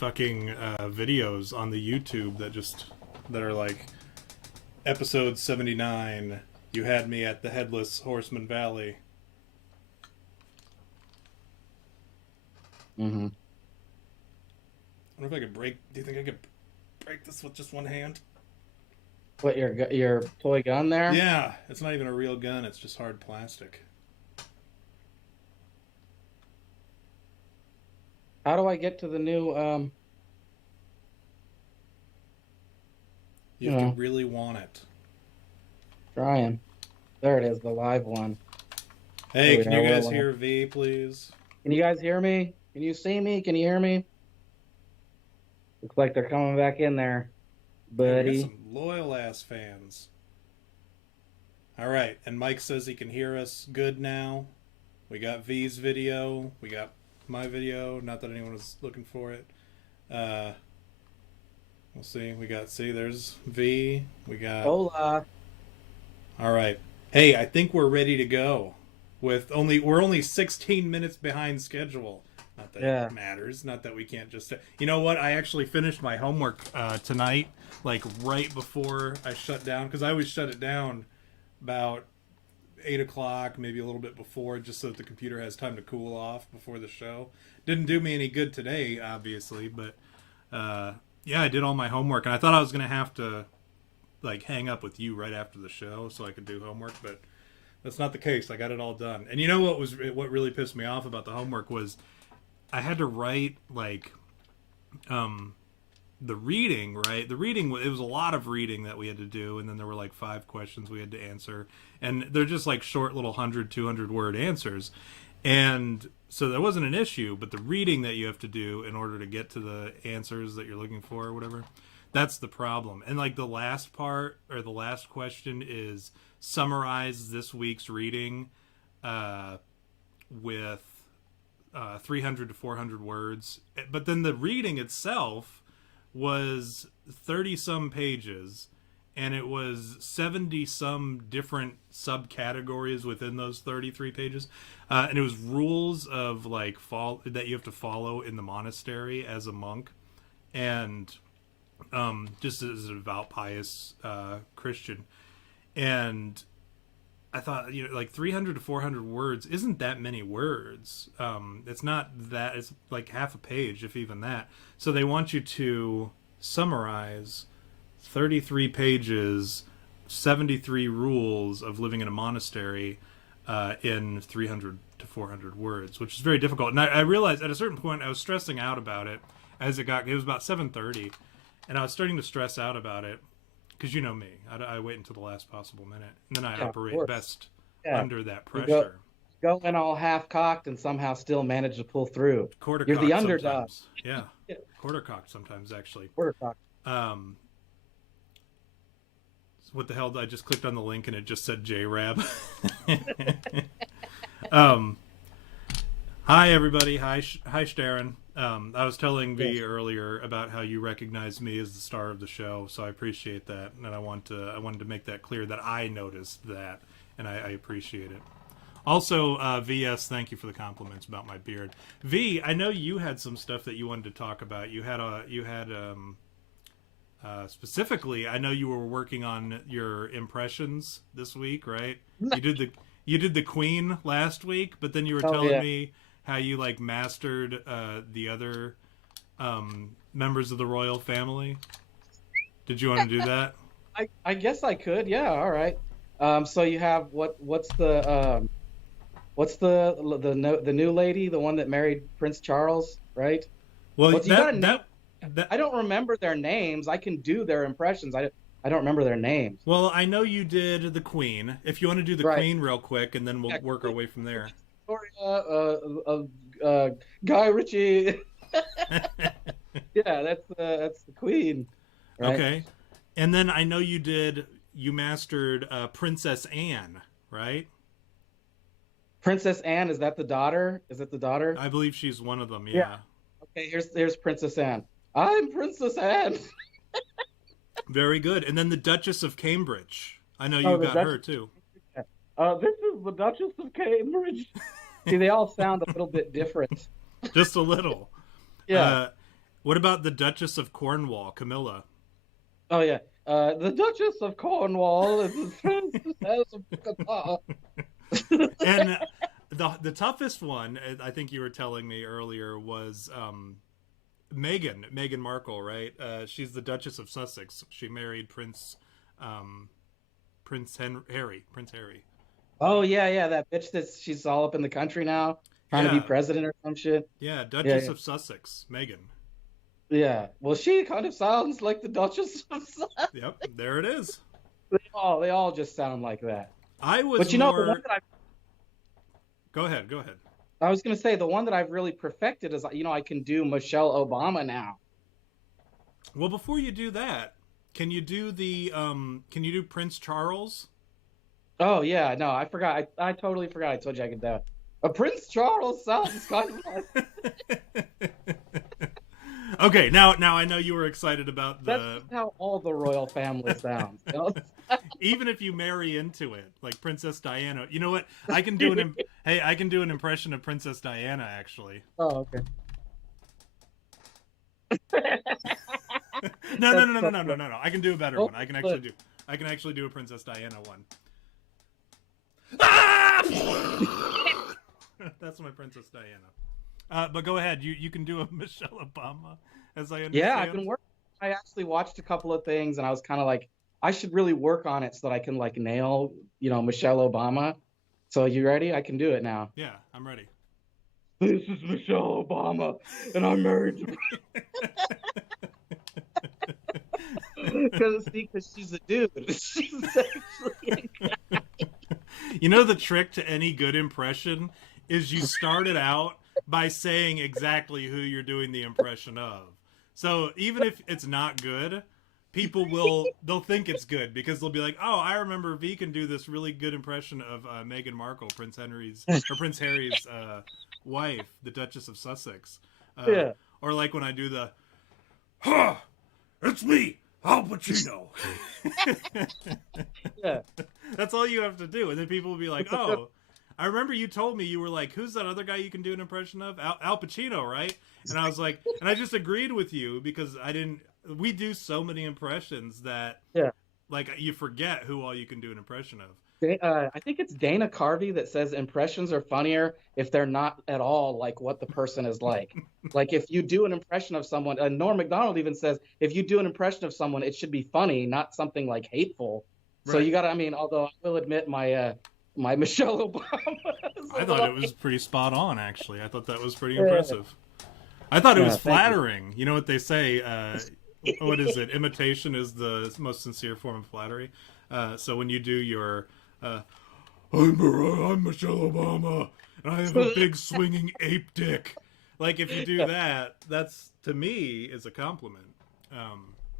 fucking videos on the YouTube that are like episode 79. You had me at the Headless Horseman Valley. Mm-hmm. I wonder if I could break. Do you think I could break this with just one hand? What, your toy gun there? Yeah, it's not even a real gun. It's just hard plastic. How do I get to the new You have to really want it. trying? There it is, the live one. Hey, can you guys hear V, please? Can you guys hear me? Can you see me? Can you hear me? Looks like they're coming back in there, buddy. We got some loyal ass fans. All right, and Mike says he can hear us good now. We got V's video. We got my video. Not that anyone was looking for it. We'll see. There's V. We got. Hola. All right. Hey, I think we're ready to go. We're only 16 minutes behind schedule. Not that it matters. Not that we can't just. You know what? I actually finished my homework tonight, like right before I shut down, because I always shut it down about 8 o'clock, maybe a little bit before, just so that the computer has time to cool off before the show. Didn't do me any good today, obviously, but yeah, I did all my homework, and I thought I was gonna have to like hang up with you right after the show so I could do homework, but that's not the case. I got it all done. And you know what really pissed me off about the homework was I had to write like the reading, right? The reading, it was a lot of reading that we had to do, and then there were like 5 questions we had to answer, and they're just like short little 100, 200 word answers. And so that wasn't an issue, but the reading that you have to do in order to get to the answers that you're looking for or whatever, that's the problem. And like the last part or the last question is summarize this week's reading with 300 to 400 words. But then the reading itself was 30 some pages, and it was 70 some different subcategories within those 33 pages. And it was rules of like that you have to follow in the monastery as a monk, and just as a devout, pious Christian. And I thought, like 300 to 400 words isn't that many words. It's not that. It's like half a page, if even that. So they want you to summarize 33 pages, 73 rules of living in a monastery in 300 to 400 words, which is very difficult. And I realized at a certain point I was stressing out about it as it was about 7:30, and I was starting to stress out about it. Because you know me, I wait until the last possible minute, and then I operate best under that pressure. Go in all half-cocked and somehow still manage to pull through. You're the underdog. Yeah, quarter-cocked sometimes, actually. Quarter-cocked. What the hell? I just clicked on the link and it just said JRAB. Hi, everybody. Hi, Sharon. I was telling V earlier about how you recognize me as the star of the show, so I appreciate that, and I wanted to make that clear that I noticed that, and I appreciate it. Also, VS, thank you for the compliments about my beard. V, I know you had some stuff that you wanted to talk about. You had specifically, I know you were working on your impressions this week, right? You did the Queen last week, but then you were telling me how you like mastered the other members of the royal family. Did you want to do that? I guess I could. Yeah. All right. So you have what's the new lady, the one that married Prince Charles, right? Well, I don't remember their names. I can do their impressions. I don't remember their names. Well, I know you did the Queen. If you want to do the Queen real quick, and then we'll work our way from there. Guy Ritchie. Yeah, that's the Queen. Right? Okay, and then I know you mastered Princess Anne, right? Princess Anne, is that the daughter? Is it the daughter? I believe she's one of them. Yeah. Okay, here's Princess Anne. I'm Princess Anne. Very good. And then the Duchess of Cambridge. I know you got her too. This is the Duchess of Cambridge. See, they all sound a little bit different. Just a little. Yeah. What about the Duchess of Cornwall, Camilla? Oh yeah. The Duchess of Cornwall is the princess of Qatar. And the toughest one, I think you were telling me earlier, was Meghan Markle, right? She's the Duchess of Sussex. She married um, Prince Harry. Oh yeah, that bitch that she's all up in the country now, trying to be Yeah, president or some shit. yeah, Yeah, Duchess yeah. of Sussex, Meghan. Yeah. Well, she kind of sounds like the Duchess of Yep, there it is. they all just sound like that. I was But the one more. that Go ahead, go ahead. I was gonna say, the one that I've really perfected is, I can do Michelle Obama now. Well, before you do that, can you do Can you do Prince Charles? Oh yeah, no, I forgot. I totally forgot. I told you I could do it. Prince Charles sounds kind of like Okay, now I know you were excited about that's the. just how all the royal family sounds. Even if you marry into it, like Princess Diana. You know what? I can do hey, I can do an impression of Princess Diana actually. Oh, okay. No, no, That's no, no, no, so no, no, no, no. I can do a better oh, one. but I can actually do a Princess Diana one. Ah! That's my Princess Diana. But go ahead. You can do a Michelle Obama, as I yeah, I've been understand. working. I actually watched a couple of things, and I was kind of like, I should really work on it so that I can like nail, Michelle Obama. So you ready? I can do it now. Yeah, I'm ready. This is Michelle Obama, and I'm married to because she's a dude. She's actually You know the trick to any good impression is you start it out by saying exactly who you're doing the impression of. So even if it's not good, they'll think it's good because they'll be like, "Oh, I remember V can do this really good impression of Meghan Markle, Prince Harry's wife, the Duchess of Sussex." Uh, yeah, or like when I do the, "Huh, it's me, Al Pacino." yeah. That's all you have to do, and then people will be like, "Oh, I remember you told me you were like, who's that other guy you can do an impression of? Al Pacino, right?" And I was like, and I just agreed with you because I didn't. We do so many impressions that Yeah. like you forget who all you can do an impression of. I think it's Dana Carvey that says impressions are funnier if they're not at all like what the person is like. Like if you do an impression of someone, Norm Macdonald even says if you do an impression of someone, it should be funny, not something like hateful. So Right. you got to, although I will admit my Michelle Obama is a I thought little it was pretty spot on. Actually, I thought that was pretty yeah. impressive. I thought it was Yeah, thank you. flattering. You know what they say? What is it? Imitation is the most sincere form of flattery. So when you do your uh, I'm Michelle Obama, and I have a big swinging ape dick. Like if you do that, that's to me is a compliment.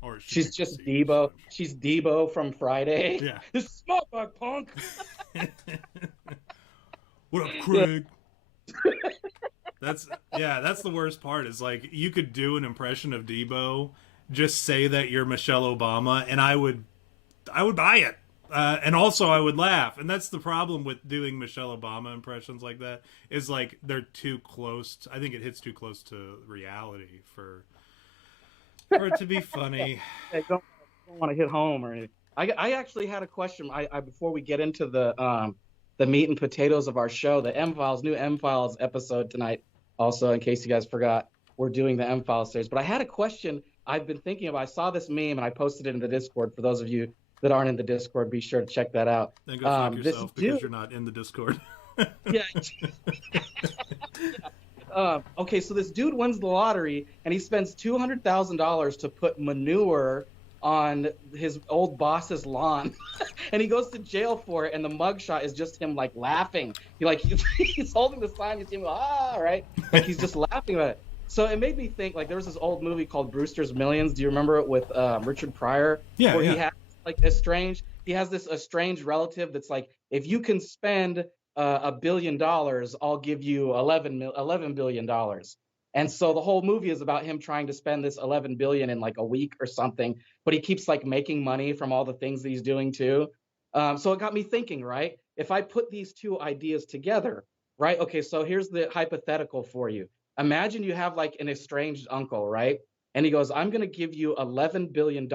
Or it should be She's just perceived. Debo. She's Debo from Friday. Yeah. This is small back punk. What up, Yeah. Craig? That's yeah. That's the worst part. Is like you could do an impression of Debo, just say that you're Michelle Obama, and I would buy it. And also I would laugh. And that's the problem with doing Michelle Obama impressions like that is like they're too close. I think it hits too close to reality for it to be funny. I don't want to hit home or anything. I actually had a question. I before we get into the meat and potatoes of our show, the M Files, new M Files episode tonight. Also, in case you guys forgot, we're doing the M Files series. But I had a question I've been thinking of. I saw this meme and I posted it in the Discord. For those of you that aren't in the Discord, be sure to check that out. Then go fuck This yourself because dude, you're not in the Discord. yeah. Okay, so this dude wins the lottery and he spends $200,000 to put manure on his old boss's lawn, and he goes to jail for it. And the mugshot is just him like laughing. He's holding the sign. You see him go, right? Like he's just laughing about it. So it made me think like there was this old movie called Brewster's Millions. Do you remember it with Richard Pryor? Yeah, Where he yeah. has he has this estranged relative that's like, if you can spend $1 billion, I'll give you $11 billion. And so the whole movie is about him trying to spend this 11 billion in like a week or something, but he keeps like making money from all the things that he's doing too. So it got me thinking, right? If I put these two ideas together, right? Okay, so here's the hypothetical for you. Imagine you have like an estranged uncle, right? And he goes, I'm going to give you $11 billion,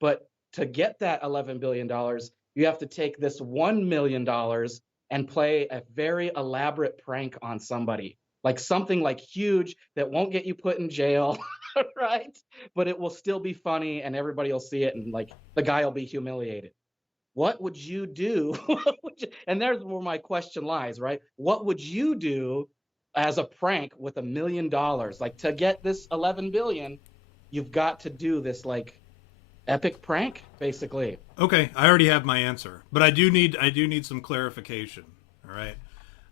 but to get that $11 billion, you have to take this $1 million and play a very elaborate prank on somebody, like something like huge that won't get you put in jail, right? But it will still be funny and everybody will see it and like the guy will be humiliated. What would you do? And there's where my question lies, right? What would you do as a prank with $1 million? Like to get this 11 billion, you've got to do this like epic prank, basically. Okay, I already have my answer, but I do need some clarification. All right.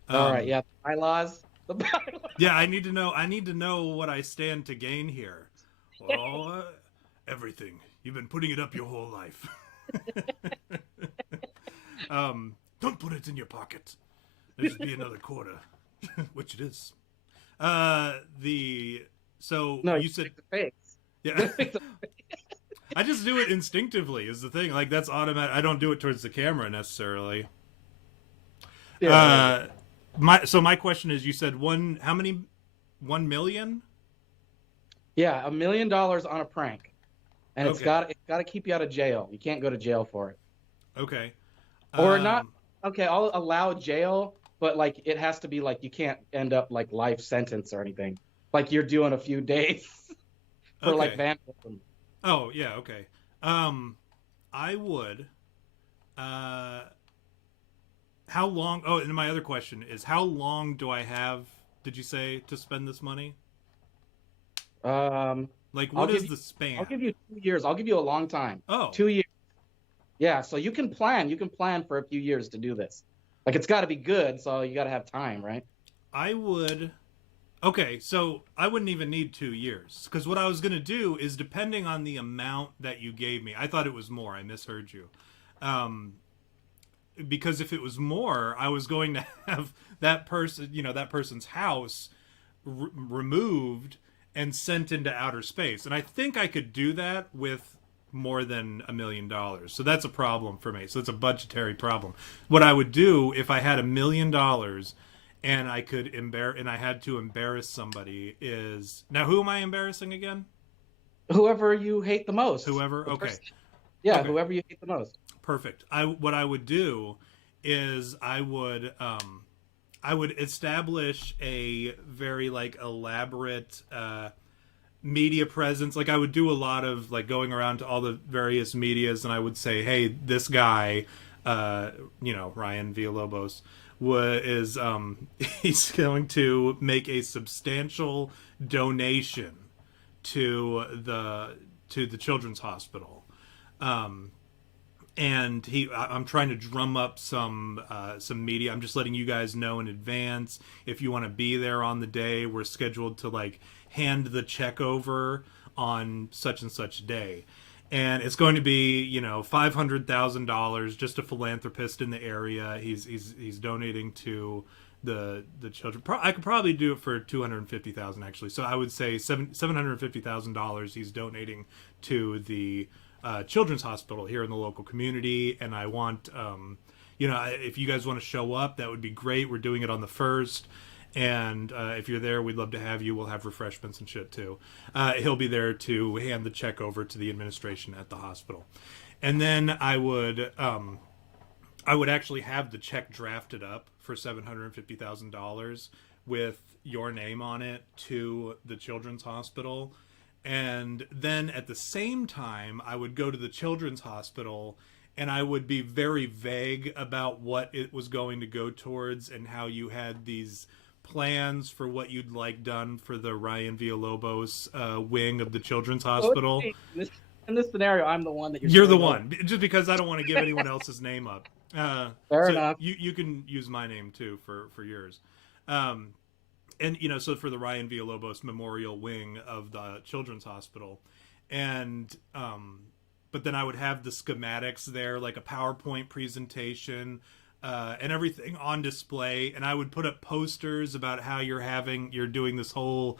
All right, Um, yeah, bylaws. The bylaws. yeah, I need to know what I stand to gain here. Well, everything. You've been putting it up your whole life. Don't put it in your pocket. There's be another quarter, which it is. The so No, you you said make the face. yeah. I just do it instinctively. Is the thing like that's automatic? I don't do it towards the camera necessarily. Yeah, My question is, you said how many 1 million? yeah, $1 million on a prank, and Okay, it's got to keep you out of jail. You can't go to jail for it. okay. Or not. Um, Okay, I'll allow jail, but like it has to be like you can't end up like life sentence or anything. Like you're doing a few days for like okay. vandalism. Oh yeah, okay. Um, I would. Uh, how long? Oh, and my other question is, how long do I have? Did you say to spend this money? Um, Like, I'll what give is you the I'll span? give you 2 years. I'll give you a long time. Oh, 2 years. Yeah, so you can plan. You can plan for a few years to do this. Like it's got to be good, so you got to have time, right? I would. Okay, so I wouldn't even need 2 years because what I was gonna do is depending on the amount that you gave me. I thought it was more. I misheard you. Um, because if it was more, I was going to have that person, that person's house removed and sent into outer space. And I think I could do that with more than $1 million. So that's a problem for me. So it's a budgetary problem. What I would do if I had $1 million and I had to embarrass somebody is now who am I embarrassing again? Whoever you hate the most. Whoever. The Okay. person, yeah, Okay. whoever you hate the most. Perfect. What I would do is I would establish a very like elaborate media presence. Like I would do a lot of like going around to all the various medias, and I would say, "Hey, this guy, Ryan Villalobos, is he's going to make a substantial donation to the children's hospital." Um, and I'm trying to drum up some media. I'm just letting you guys know in advance if you want to be there on the day. We're scheduled to like hand the check over on such and such day, and it's going to be $500,000. Just a philanthropist in the area. He's donating to the children. I could probably do it for 250,000 actually. So I would say $750,000 he's donating to the children's hospital here in the local community, and I want if you guys want to show up, that would be great. We're doing it on the 1st, and if you're there, we'd love to have you. We'll have refreshments and shit too. He'll be there to hand the check over to the administration at the hospital, and then I would actually have the check drafted up for $750,000 with your name on it to the children's hospital. And then at the same time, I would go to the children's hospital and I would be very vague about what it was going to go towards and how you had these plans for what you'd like done for the Ryan Villalobos wing of the children's So hospital. in this scenario, I'm the one that You're the screwing over. one, just because I don't want to give anyone else's name up. Fair So enough. you can use my name too for yours. And so for the Ryan Villalobos Memorial Wing of the Children's Hospital, and but then I would have the schematics there, like a PowerPoint presentation, and everything on display, and I would put up posters about how you're doing this whole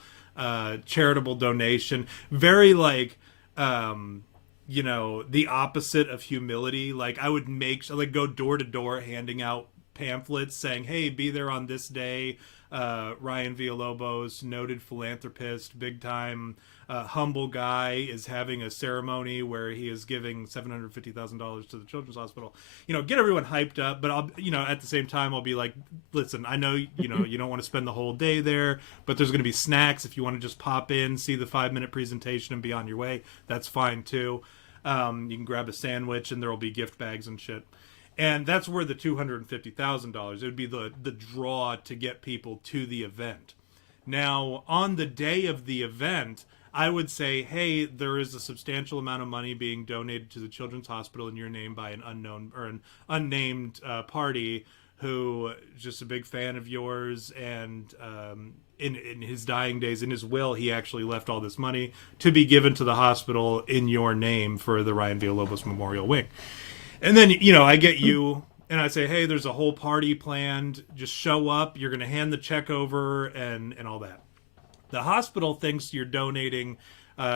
charitable donation, very like the opposite of humility. Like I would like go door to door handing out pamphlets saying, "Hey, be there on this day. Ryan Villalobos, noted philanthropist, big time humble guy is having a ceremony where he is giving $750,000 to the children's hospital. Get everyone hyped up, but I'll, at the same time, I'll be like, listen, I know, you don't want to spend the whole day there, but there's going to be snacks. If you want to just pop in, see the 5-minute presentation and be on your way, that's fine too. You can grab a sandwich and there will be gift bags and shit. And that's where the $250,000, it would be the draw to get people to the event. Now, on the day of the event, I would say, hey, there is a substantial amount of money being donated to the Children's Hospital in your name by an unknown or an unnamed party who is just a big fan of yours. And in his dying days, in his will, he actually left all this money to be given to the hospital in your name for the Ryan Villalobos Memorial Wing. And then, I get you and I say, hey, there's a whole party planned. Just show up. You're going to hand the check over and all that. The hospital thinks you're donating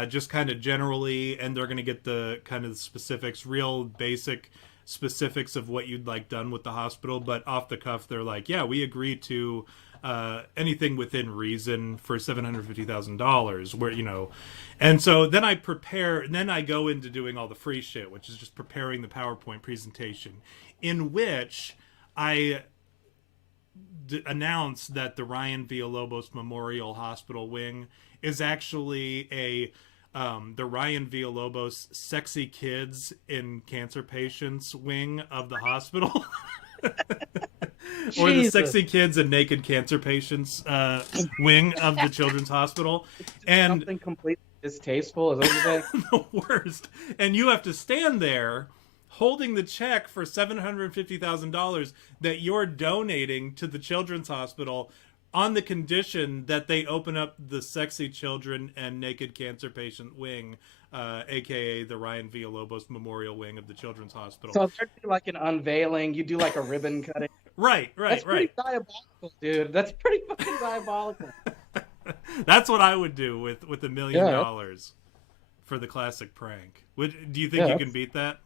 just kind of generally, and they're going to get the kind of specifics, real basic specifics of what you'd like done with the hospital. But off the cuff, they're like, yeah, we agree to anything within reason for $750,000. Where and so then I prepare, and then I go into doing all the free shit, which is just preparing the PowerPoint presentation, in which I announce that the Ryan Villalobos Memorial Hospital Wing is actually the Ryan Villalobos Sexy Kids in Cancer Patients Wing of the hospital. Or the Sexy Kids and Naked Cancer Patients wing of the Children's Hospital. And something completely distasteful, is that what you're saying? The worst. And you have to stand there holding the check for $750,000 that you're donating to the Children's Hospital on the condition that they open up the Sexy Children and Naked Cancer Patient Wing, aka the Ryan Villalobos Memorial Wing of the Children's Hospital. So there'd be like an unveiling, you do like a ribbon cutting. Right. That's pretty diabolical, dude. That's pretty fucking diabolical. That's what I would do with $1 million for the classic prank. Do you think you can beat that?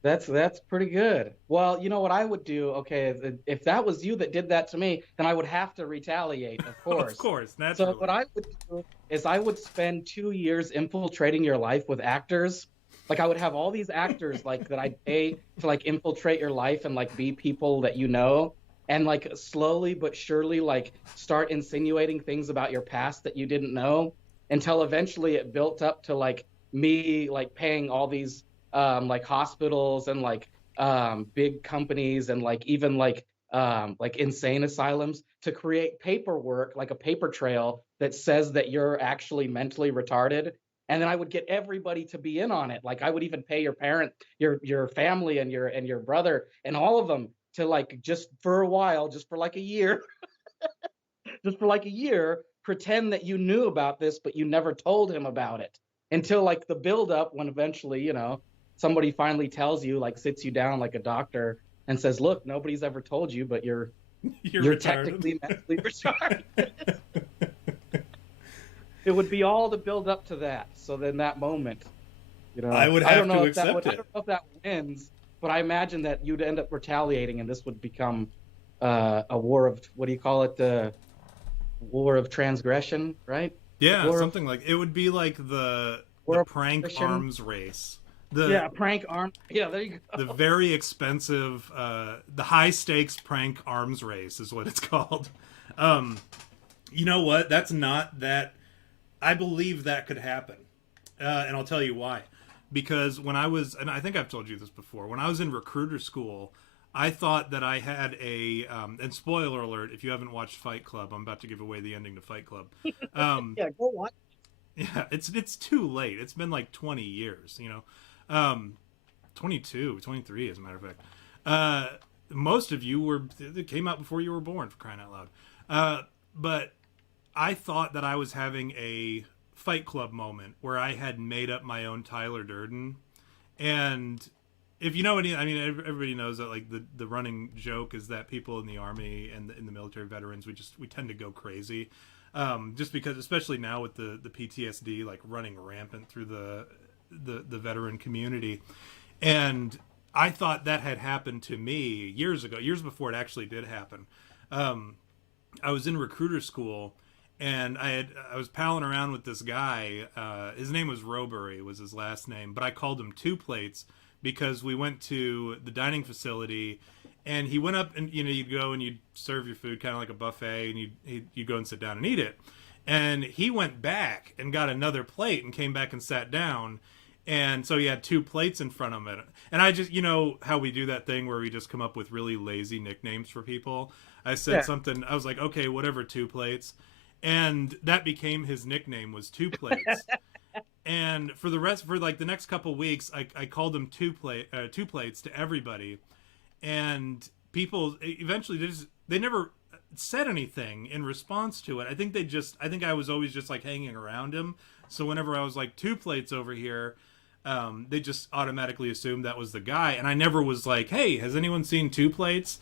That's pretty good. Well, you know what I would do? Okay, if that was you that did that to me, then I would have to retaliate, of course. Of course, naturally. So what I would do is I would spend 2 years infiltrating your life with actors. Like I would have all these actors like that I'd pay to like infiltrate your life and like be people that you know, and like slowly but surely like start insinuating things about your past that you didn't know, until eventually it built up to like me like paying all these like hospitals and like big companies and like even like insane asylums to create paperwork, like a paper trail that says that you're actually mentally retarded. And then I would get everybody to be in on it. Like I would even pay your parent, your family and your brother and all of them to like, just for a while, just for like a year, just for like a year, pretend that you knew about this, but you never told him about it until like the buildup when eventually, somebody finally tells you, like sits you down like a doctor and says, look, nobody's ever told you, but you're technically mentally retarded. It would be all to build up to that. So then that moment, I would have to accept it. I don't know if that wins, but I imagine that you'd end up retaliating and this would become a war of, what do you call it? The war of transgression, right? Yeah, something like it would be like the prank arms race. Prank arms. Yeah, there you go. The very expensive, the high stakes prank arms race is what it's called. You know what? That's not that. I believe that could happen. And I'll tell you why. Because when I was, and I think I've told you this before, when I was in recruiter school, I thought that I had and spoiler alert, if you haven't watched Fight Club, I'm about to give away the ending to Fight Club. Yeah, go watch. Yeah, it's too late. It's been like 20 years, 22, 23 as a matter of fact. Most of you it came out before you were born, for crying out loud. But I thought that I was having a Fight Club moment where I had made up my own Tyler Durden. And if you know everybody knows that like the running joke is that people in the army and in the military veterans, we tend to go crazy. Just because, especially now with the PTSD like running rampant through the veteran community. And I thought that had happened to me years ago, years before it actually did happen. I was in recruiter school, and I was palling around with this guy. His name was Robury, was his last name, but I called him Two Plates because we went to the dining facility, and he went up and you'd go and you'd serve your food kind of like a buffet, and you'd go and sit down and eat it. And he went back and got another plate and came back and sat down. And so he had two plates in front of him. And I just, how we do that thing where we just come up with really lazy nicknames for people. I said something, I was like, okay, whatever, Two Plates. And that became his nickname, was Two Plates. And for like the next couple weeks, I called him Two Plates to everybody. And people eventually, they never said anything in response to it. I think I was always just like hanging around him. So whenever I was like, Two Plates over here, they just automatically assumed that was the guy. And I never was like, hey, has anyone seen Two Plates,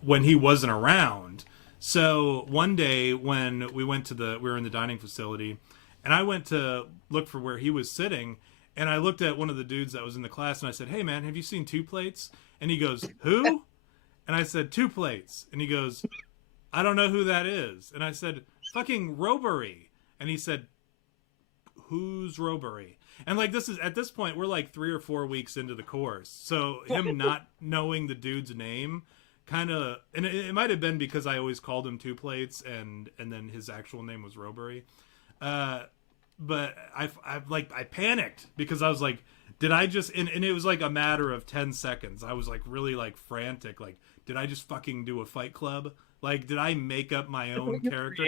when he wasn't around. So one day when we were in the dining facility, and I went to look for where he was sitting, and I looked at one of the dudes that was in the class, and I said, hey man, have you seen Two Plates? And he goes, who? And I said, Two Plates. And he goes, I don't know who that is. And I said, fucking Robury. And he said, who's Robury? And like, at this point, we're like 3 or 4 weeks into the course. So him not knowing the dude's name kind of, and it might have been because I always called him Two Plates and then his actual name was Robury. But I panicked because I was like, did I just, and it was like a matter of 10 seconds. I was like really like frantic. Like, did I just fucking do a Fight Club? Like, did I make up my own character?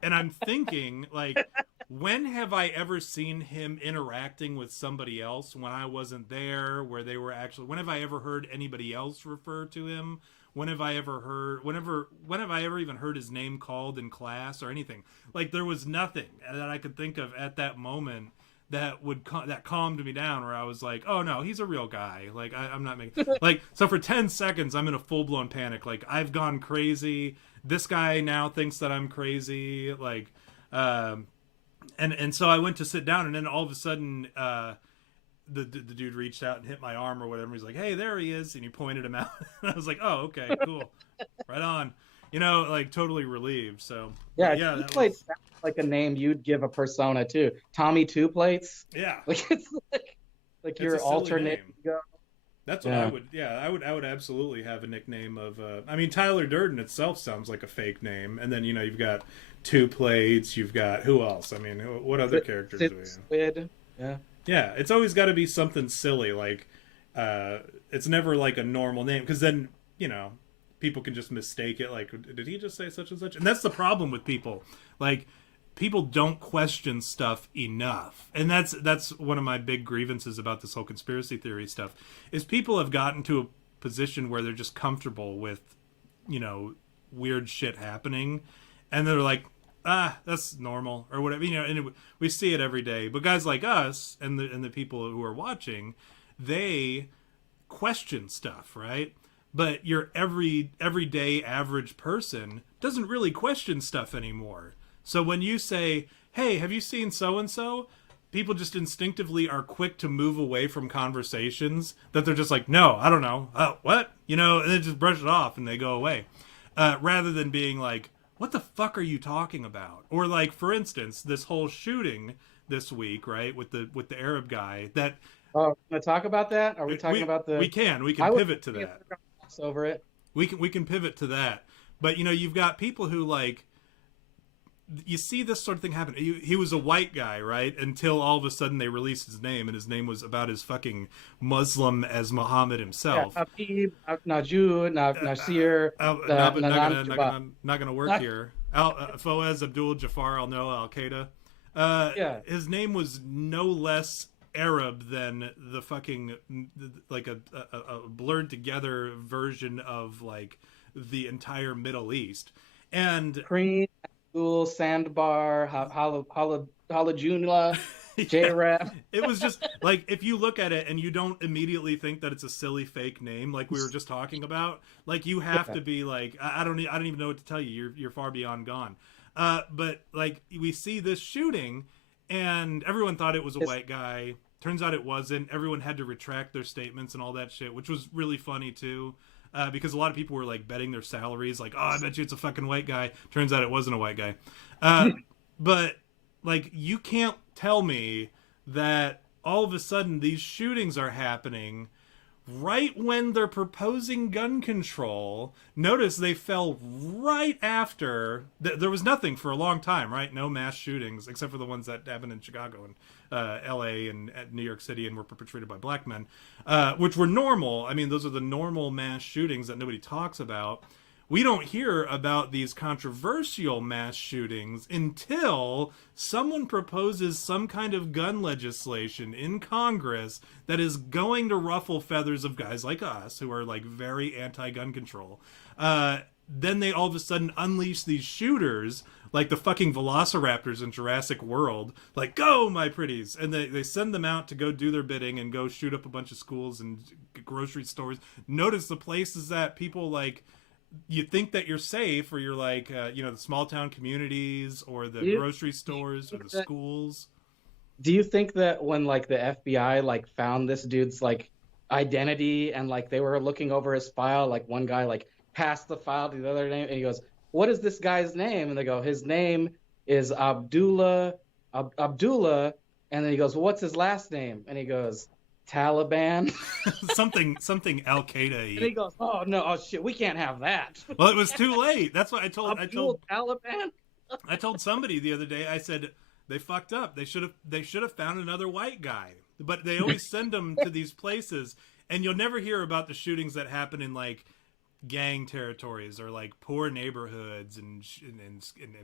And I'm thinking, like, when have I ever seen him interacting with somebody else when I wasn't there, where they were actually, when have I ever heard anybody else refer to him? When have I ever even heard his name called in class or anything? Like, there was nothing that I could think of at that moment that calmed me down, where I was like, oh no, he's a real guy. Like, I'm not making, like, so for 10 seconds, I'm in a full-blown panic. Like, I've gone crazy. This guy now thinks that I'm crazy. Like, and so I went to sit down, and then all of a sudden, the dude reached out and hit my arm or whatever. He's like, hey, there he is. And he pointed him out. And I was like, oh, okay, cool. Right on. Like, totally relieved. So yeah, Two that Plates sounds like a name you'd give a persona too. Tommy Two Plates. Yeah. Like, it's like your alternate. That's what I would. Yeah, I would absolutely have a nickname of. I mean, Tyler Durden itself sounds like a fake name, and then you've got Two Plates. You've got who else? I mean, what other characters do we have? Squid. Yeah. Yeah, it's always got to be something silly. Like, it's never like a normal name, because then people can just mistake it. Like, did he just say such and such? And that's the problem with people. Like, people don't question stuff enough, and that's one of my big grievances about this whole conspiracy theory stuff. Is people have gotten to a position where they're just comfortable with weird shit happening, and they're like, that's normal or whatever, and we see it every day. But guys like us and the people who are watching, they question stuff, right? But your everyday average person doesn't really question stuff anymore. So when you say, hey, have you seen so-and-so? People just instinctively are quick to move away from conversations that they're just like, no, I don't know. What? And then just brush it off and they go away. Rather than being like, what the fuck are you talking about? Or like, for instance, this whole shooting this week, right? With the Arab guy that... Oh, want to talk about that? Are we talking about the... We can pivot to that. Over it. We can pivot to that. But, you've got people who like... You see this sort of thing happen. He was a white guy, right? Until all of a sudden they released his name, and his name was about as fucking Muslim as Muhammad himself. Yeah, Habib, Najud, Nasir, not gonna work here. Fawaz Abdul Jafar al Qaeda. His name was no less Arab than the fucking like a blurred together version of like the entire Middle East. And Cream, Sandbar, Halajunla, J-Rap. It was just like, if you look at it and you don't immediately think that it's a silly fake name, like we were just talking about, like you have to be like, I don't even know what to tell you. You're far beyond gone. But like we see this shooting, and everyone thought it was a white guy. Turns out it wasn't. Everyone had to retract their statements and all that shit, which was really funny too. because a lot of people were like betting their salaries, like, oh, I bet you it's a fucking white guy. Turns out it wasn't a white guy. But like, you can't tell me that all of a sudden these shootings are happening right when they're proposing gun control. Notice they fell right after there was nothing for a long time, right? No mass shootings except for the ones that happened in Chicago and LA and New York City and were perpetrated by black men, which were normal. I mean, those are the normal mass shootings that nobody talks about. We don't hear about these controversial mass shootings until someone proposes some kind of gun legislation in Congress that is going to ruffle feathers of guys like us who are like very anti-gun control. Then they all of a sudden unleash these shooters like the fucking velociraptors in Jurassic World, like, go, my pretties. And they send them out to go do their bidding and go shoot up a bunch of schools and grocery stores. Notice the places that people like, you think that you're safe, or you're like, the small town communities or the grocery stores or the schools. Do you think that when like the FBI like found this dude's like identity and like they were looking over his file, like one guy like passed the file to the other name and he goes, what is this guy's name? And they go, his name is Abdullah. And then he goes, well, what's his last name? And he goes, Taliban. something Al Qaeda. And he goes, oh no, oh shit, we can't have that. Well, it was too late. That's what I told Taliban. I told somebody the other day. I said they fucked up. They should have found another white guy. But they always send them to these places, and you'll never hear about the shootings that happen in like gang territories or like poor neighborhoods and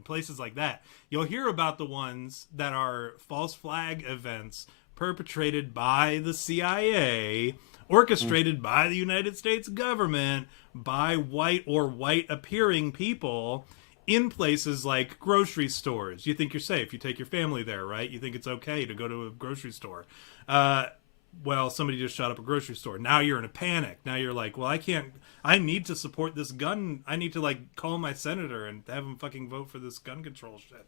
places like that. You'll hear about the ones that are false flag events perpetrated by the CIA, orchestrated by the United States government, by white or white appearing people in places like grocery stores. You think you're safe. You take your family there, right? You think it's okay to go to a grocery store. Well, somebody just shot up a grocery store. Now you're in a panic. Now you're like, well, I need to support this gun. I need to like call my senator and have him fucking vote for this gun control shit.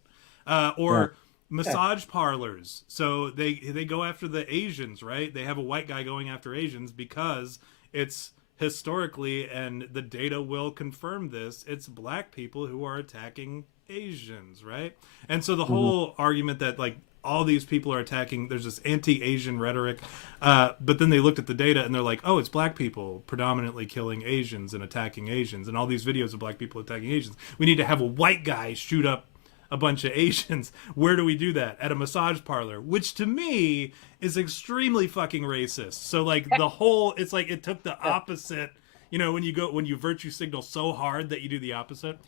Massage parlors. So they go after the Asians, right? They have a white guy going after Asians because it's historically, and the data will confirm this, it's black people who are attacking Asians, right? And so the whole argument that like all these people are attacking, there's this anti-Asian rhetoric, but then they looked at the data and they're like, oh, it's black people predominantly killing Asians and attacking Asians, and all these videos of black people attacking Asians. We need to have a white guy shoot up a bunch of Asians. Where do we do that? At a massage parlor, which to me is extremely fucking racist. So like the whole, it's like it took the opposite, when you virtue signal so hard that you do the opposite.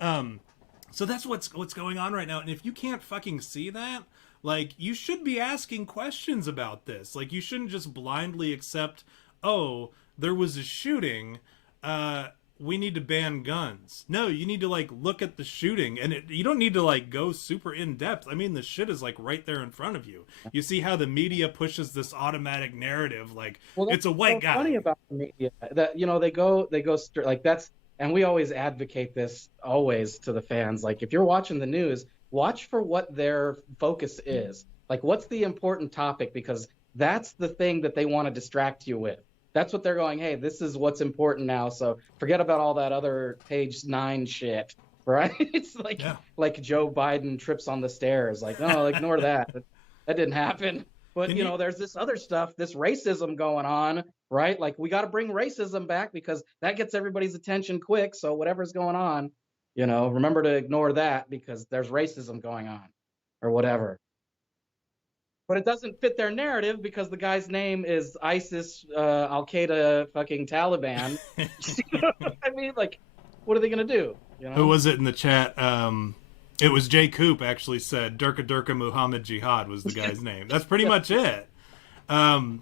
So that's what's going on right now. And if you can't fucking see that, like, you should be asking questions about this. Like, you shouldn't just blindly accept, oh, there was a shooting, we need to ban guns. No, you need to like look at the shooting, and you don't need to like go super in depth. I mean, the shit is like right there in front of you. You see how the media pushes this automatic narrative, like, well, it's a white guy. Funny about the media that they go straight, like, that's, and we always advocate this always to the fans. Like, if you're watching the news, watch for what their focus is. Like, what's the important topic? Because that's the thing that they want to distract you with. That's what they're going, hey, this is what's important now, so forget about all that other page 9 shit, right? It's like, like Joe Biden trips on the stairs. Like, no, ignore that. That didn't happen. But, there's this other stuff, this racism going on, right? Like, we got to bring racism back because that gets everybody's attention quick, so whatever's going on, remember to ignore that because there's racism going on or whatever. But it doesn't fit their narrative because the guy's name is ISIS, Al Qaeda, fucking Taliban. I mean, like, what are they gonna do? Who was it in the chat? It was Jay Coop actually said Durka Durka Muhammad Jihad was the guy's name. That's pretty much it. But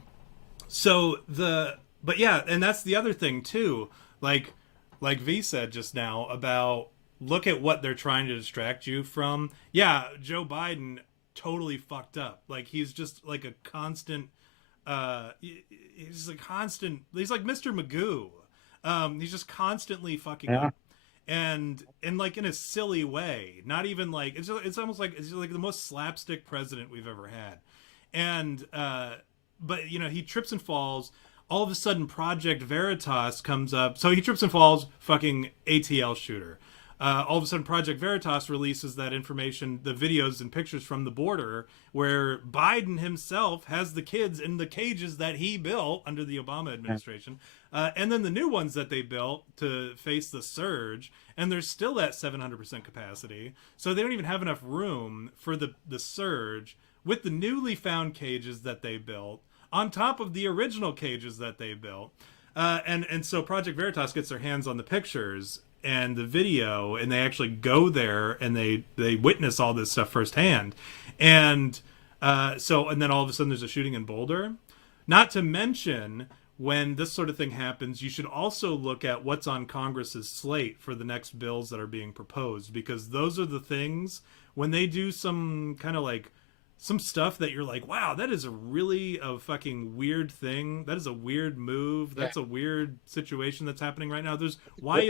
yeah, and that's the other thing too. Like V said just now about look at what they're trying to distract you from. Yeah, Joe Biden totally fucked up. Like, he's just like a constant he's like Mr. Magoo. He's just constantly fucking up, and like in a silly way. Not even like it's almost like it's like the most slapstick president we've ever had. And but he trips and falls. all of a sudden Project Veritas comes up. So he trips and falls, fucking ATL shooter. All of a sudden Project Veritas releases that information, the videos and pictures from the border, where Biden himself has the kids in the cages that he built under the Obama administration. And then the new ones that they built to face the surge, and they're still at 700% capacity. So they don't even have enough room for the surge with the newly found cages that they built on top of the original cages that they built. And so Project Veritas gets their hands on the pictures and the video, and they actually go there and they witness all this stuff firsthand. And and then all of a sudden there's a shooting in Boulder. Not to mention, when this sort of thing happens, you should also look at what's on Congress's slate for the next bills that are being proposed, because those are the things, when they do some kind of like some stuff that you're like, wow, that is a fucking weird thing. That is a weird move. That's a weird situation that's happening right now. Why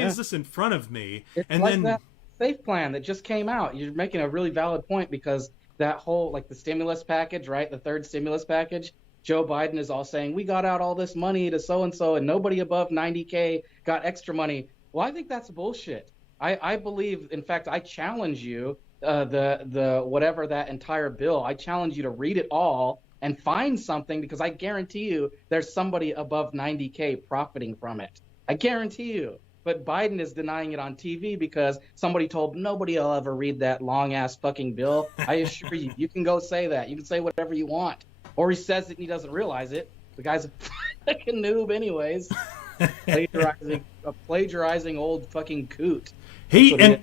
is this in front of me? It's and like then that safe plan that just came out. You're making a really valid point, because that whole, like, the stimulus package, right? The third stimulus package, Joe Biden is all saying, we got out all this money to so-and-so, and nobody above 90K got extra money. Well, I think that's bullshit. I believe, in fact, I challenge you, the whatever that entire bill, I challenge you to read it all and find something, because I guarantee you there's somebody above 90K profiting from it. I guarantee you. But Biden is denying it on TV because somebody told nobody will ever read that long-ass fucking bill. I assure you, you can go say that. You can say whatever you want. Or he says it and he doesn't realize it. The guy's a fucking noob anyways. plagiarizing old fucking coot. And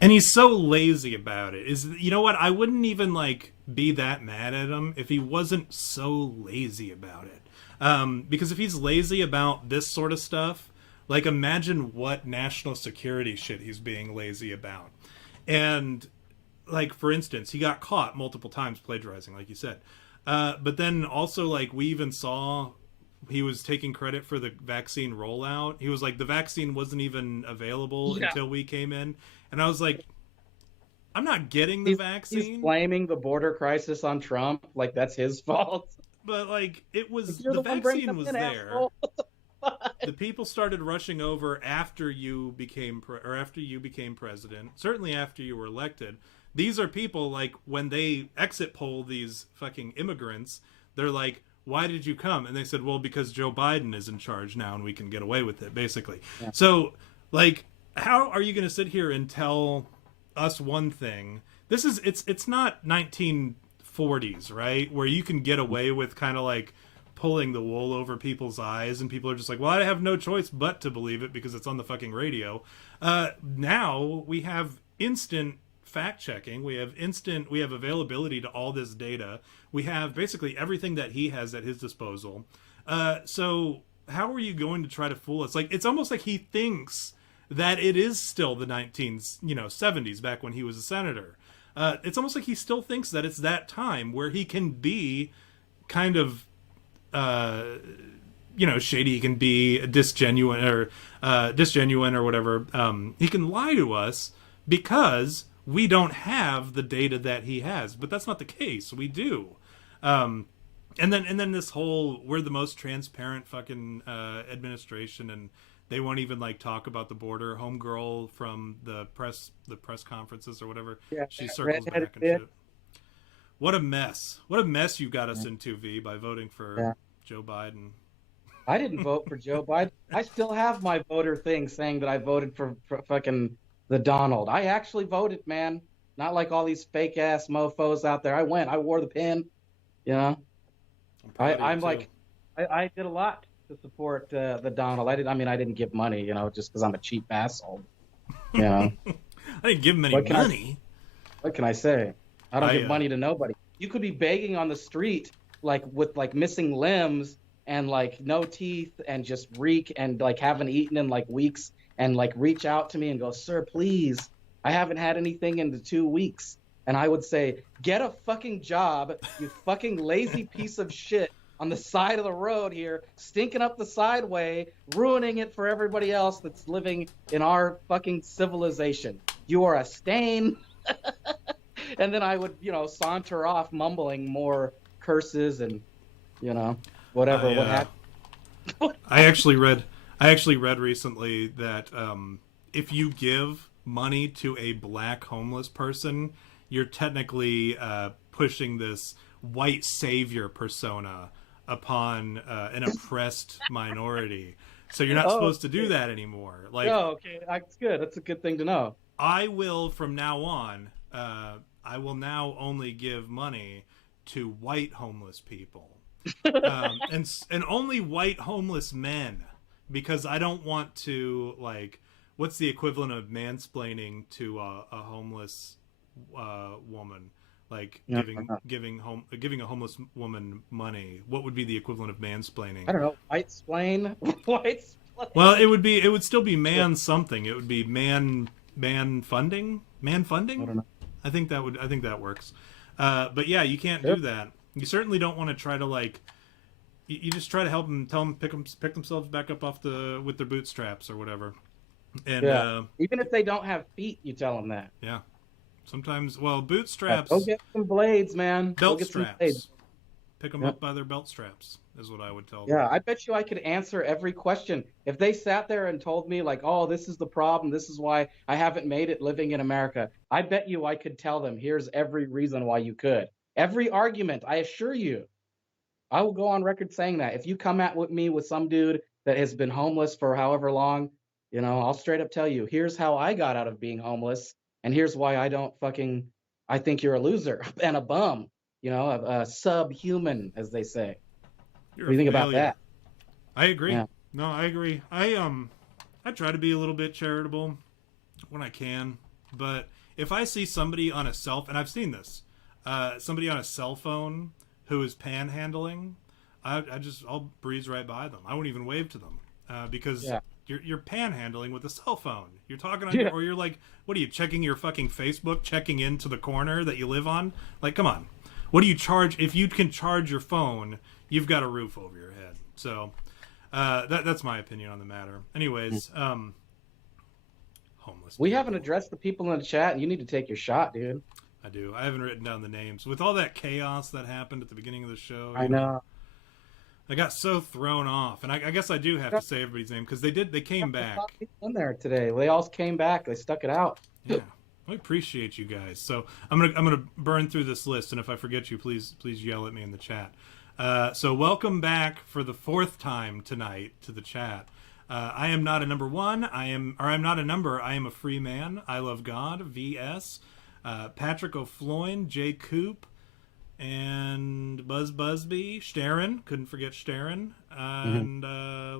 he's so lazy about it. You know what? I wouldn't even like be that mad at him if he wasn't so lazy about it. Because if he's lazy about this sort of stuff, like, imagine what national security shit he's being lazy about. And, like, for instance, he got caught multiple times plagiarizing, like you said. But then also, like, we even saw he was taking credit for the vaccine rollout. He was like, the vaccine wasn't even available until we came in. And I was like, I'm not getting the vaccine. He's blaming the border crisis on Trump. Like, that's his fault. But, like, it was, the vaccine was there. The people started rushing over after you became president. Certainly after you were elected. These are people, like, when they exit poll these fucking immigrants, they're like, why did you come? And they said, well, because Joe Biden is in charge now and we can get away with it, basically. Yeah. So, like, how are you going to sit here and tell us one thing? It's not 1940s, right? Where you can get away with kind of like pulling the wool over people's eyes, and people are just like, well, I have no choice but to believe it because it's on the fucking radio. Now we have instant fact checking. We have availability to all this data. We have basically everything that he has at his disposal. So how are you going to try to fool us? Like, it's almost like he thinks that it is still the 70s, back when he was a senator. It's almost like he still thinks that it's that time where he can be kind of shady. He can be disgenuine or whatever. He can lie to us because we don't have the data that he has, but that's not the case. We do. And then this whole, we're the most transparent fucking administration, and they won't even like talk about the border. Homegirl from the press conferences or whatever. Yeah, she circles back and shit. What a mess. What a mess you got us into, V, by voting for Joe Biden. I didn't vote for Joe Biden. I still have my voter thing saying that I voted for fucking the Donald. I actually voted, man. Not like all these fake ass mofos out there. I went. I wore the pin. You know. I'm like, I did a lot to support the Donald. I didn't give money, just because I'm a cheap asshole. You know. I didn't give him any money. What can I say? I don't give money to nobody. You could be begging on the street, like with like missing limbs and like no teeth and just reek and like haven't eaten in like weeks, and like reach out to me and go, sir, please, I haven't had anything in 2 weeks. And I would say, get a fucking job, you fucking lazy piece of shit on the side of the road here, stinking up the sideway, ruining it for everybody else that's living in our fucking civilization. You are a stain. And then I would, saunter off mumbling more curses and, whatever. What happened? I actually read recently that if you give money to a black homeless person, you're technically pushing this white savior persona upon an oppressed minority. So you're not supposed to do that anymore. Like, oh, okay, that's good. That's a good thing to know. I will from now on. I will now only give money to white homeless people, and only white homeless men, because I don't want to, like, what's the equivalent of mansplaining to a homeless woman, like giving a homeless woman money. What would be the equivalent of mansplaining? I don't know. White splain. White splain. Well, it would still be man something. It would be man funding. Man funding. I don't know. I think that works. But yeah, you can't do that. You certainly don't want to try to, like, you just try to help them, tell them pick themselves back up with their bootstraps or whatever. And even if they don't have feet, you tell them that. Yeah. Sometimes, well, bootstraps. Go get some blades, man. Belt go get straps. Some blades. Pick them up by their belt straps is what I would tell them. Yeah, I bet you I could answer every question. If they sat there and told me, like, oh, this is the problem, this is why I haven't made it living in America, I bet you I could tell them, here's every reason why you could. Every argument, I assure you. I will go on record saying that. If you come at me with some dude that has been homeless for however long, I'll straight up tell you, here's how I got out of being homeless, and here's why I think you're a loser and a bum, a subhuman, as they say. What do you think about that? I agree. Yeah. No, I agree. I try to be a little bit charitable when I can, but if I see somebody on and I've seen this, somebody on a cell phone who is panhandling, I'll breeze right by them. I won't even wave to them because you're panhandling with a cell phone. You're talking on or you're like, what are you, checking your fucking Facebook, checking into the corner that you live on? Like, come on. What do you charge? If you can charge your phone, you've got a roof over your head. So that's my opinion on the matter. Anyways, homeless. We haven't addressed the people in the chat, and you need to take your shot, dude. I do. I haven't written down the names. With all that chaos that happened at the beginning of the show, I know. I got so thrown off, and I guess I do have to say everybody's name because they came back. In there today, they all came back. They stuck it out. Yeah, I appreciate you guys. So I'm gonna burn through this list, and if I forget you, please yell at me in the chat. So welcome back for the 4th time tonight to the chat. I am not a number one. I'm not a number. I am a free man. I love God. VS. Patrick O'Floyne, Jay Coop, and Buzz Busby, Starin, couldn't forget Starin, and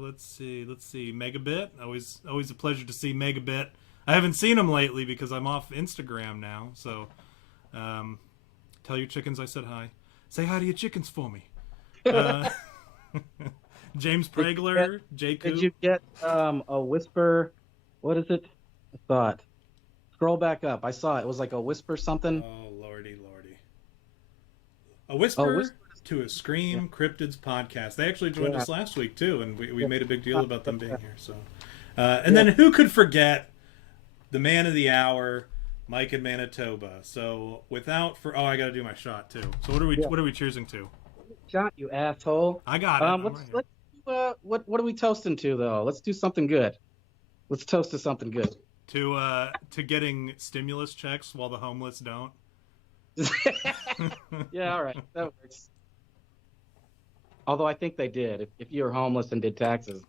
let's see, Megabit, always a pleasure to see Megabit. I haven't seen him lately because I'm off Instagram now, so tell your chickens I said hi. Say hi to your chickens for me. James Pregler, Jay Coop. Did you get a whisper? What is it? I thought. Scroll back up. I saw it. It was like a whisper something. Oh, lordy. A whisper to a Scream Cryptids podcast. They actually joined us last week, too, and we made a big deal about them being here. So, and then who could forget the man of the hour, Mike in Manitoba. So I got to do my shot, too. So what are we cheersing to? Shot, you asshole. I got it. What are we toasting to, though? Let's do something good. Let's toast to something good. To getting stimulus checks while the homeless don't. Yeah, all right, that works. Although I think they did. If you were homeless and did taxes.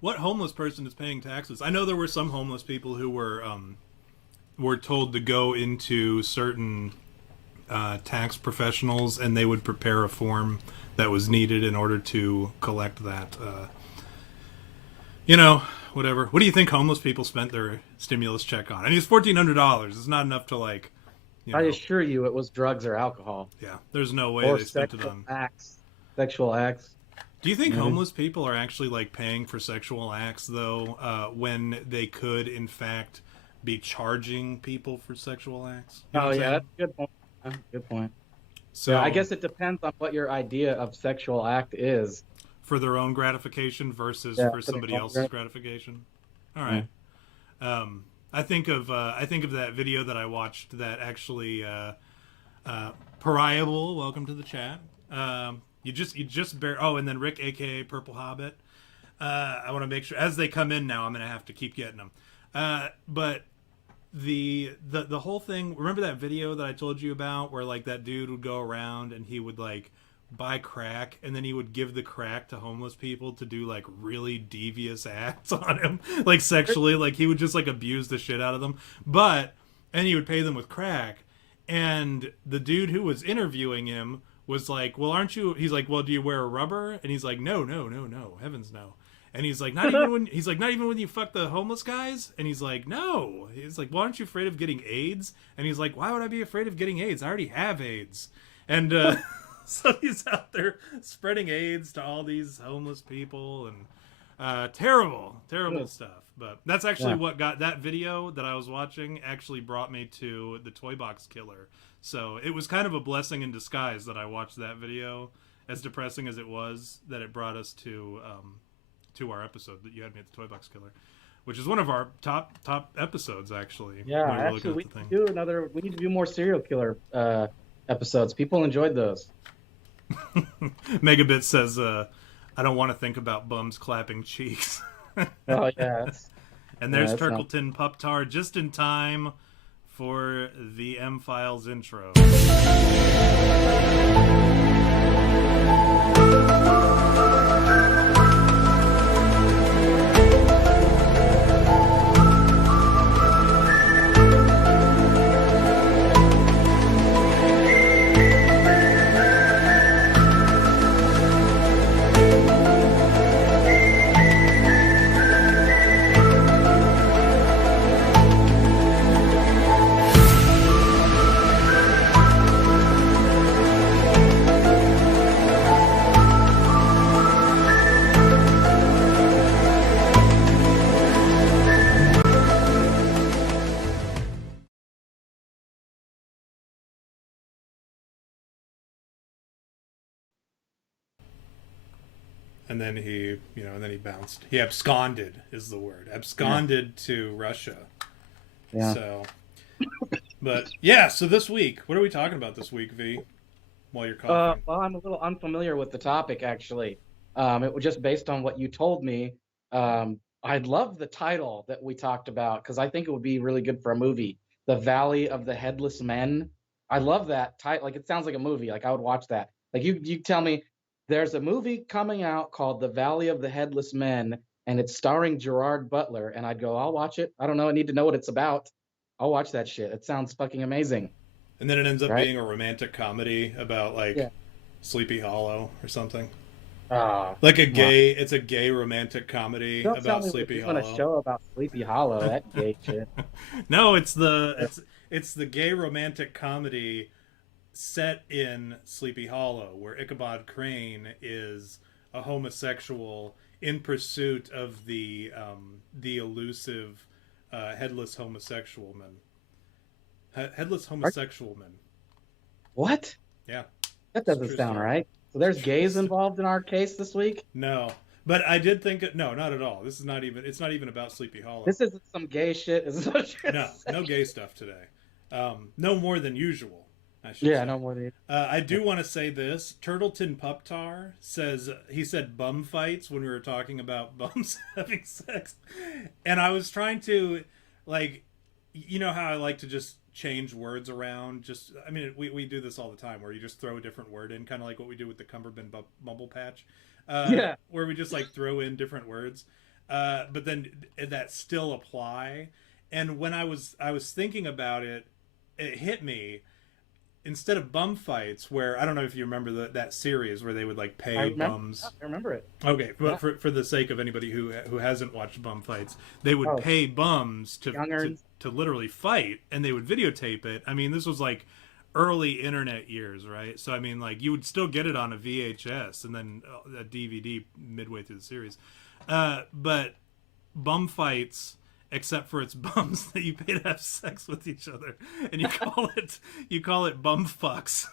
What homeless person is paying taxes? I know there were some homeless people who were told to go into certain tax professionals, and they would prepare a form that was needed in order to collect that. Whatever. What do you think homeless people spent their stimulus check on? I mean, it's $1,400. It's not enough to, like, I assure you it was drugs or alcohol. Yeah, there's no way they spent it on sexual acts. Do you think homeless people are actually, like, paying for sexual acts, though, when they could, in fact, be charging people for sexual acts? That's a good point. Good point. So I guess it depends on what your idea of sexual act is. For their own gratification versus for somebody else's gratification. All right. I think of that video that I watched that actually Pariahable, welcome to the chat. You just bear. Oh, and then Rick, aka Purple Hobbit. I want to make sure as they come in now, I'm gonna have to keep getting them. But the whole thing. Remember that video that I told you about, where like that dude would go around and he would like buy crack, and then he would give the crack to homeless people to do like really devious acts on him, like sexually. Like he would just like abuse the shit out of them, and he would pay them with crack. And the dude who was interviewing him was like, well, aren't you, he's like, well, do you wear a rubber? And he's like, no, heavens no. And he's like, not even when you fuck the homeless guys? And he's like, no. He's like, well, aren't you afraid of getting AIDS? And he's like, why would I be afraid of getting AIDS? I already have AIDS. And so he's out there spreading AIDS to all these homeless people, and terrible stuff. But that's actually what got that video that I was watching actually brought me to the Toy Box Killer. So it was kind of a blessing in disguise that I watched that video, as depressing as it was, that it brought us to our episode that you had me at the Toy Box Killer, which is one of our top episodes, actually. Yeah, actually, we need to do more serial killer episodes. People enjoyed those. Megabit says, I don't want to think about bums clapping cheeks. Oh, yeah. And there's Turkleton Puptar just in time for the M-Files intro. And then he bounced. He absconded is the word. Absconded to Russia. Yeah. So, but yeah. So this week, what are we talking about this week, V? While you're coughing. Well, I'm a little unfamiliar with the topic, actually. It was just based on what you told me. I love the title that we talked about because I think it would be really good for a movie. The Valley of the Headless Men. I love that title. Like, it sounds like a movie. Like, I would watch that. Like, you tell me there's a movie coming out called The Valley of the Headless Men, and it's starring Gerard Butler, and I'd go, I'll watch it. I don't know. I need to know what it's about. I'll watch that shit. It sounds fucking amazing. And then it ends up being a romantic comedy about Sleepy Hollow or something. Like a gay, it's a gay romantic comedy about Sleepy Hollow. A show about Sleepy Hollow, that gay shit. No, it's the gay romantic comedy set in Sleepy Hollow, where Ichabod Crane is a homosexual in pursuit of the elusive headless homosexual man. Headless homosexual man. What? Yeah. That doesn't sound right. So there's gays involved in our case this week? No. But I did think no, not at all. It's not even about Sleepy Hollow. This isn't some gay shit. No gay stuff today. No more than usual. No more than. I do want to say this. Turtleton Puptar says he said bum fights when we were talking about bums having sex, and I was trying to, like, you know how I like to just change words around. We do this all the time where you just throw a different word in, kind of like what we do with the Cumberbund Mumble Patch, where we just like throw in different words, but then that still apply. And when I was thinking about it, it hit me. Instead of bum fights, where I don't know if you remember that series where they would like pay bums. I remember it. Okay, but for the sake of anybody who hasn't watched bum fights, they would pay bums to literally fight, and they would videotape it. I mean, this was like early internet years, right? So I mean, like, you would still get it on a VHS and then a DVD midway through the series. But bum fights, except for it's bums that you pay to have sex with each other, and you call it bum fucks.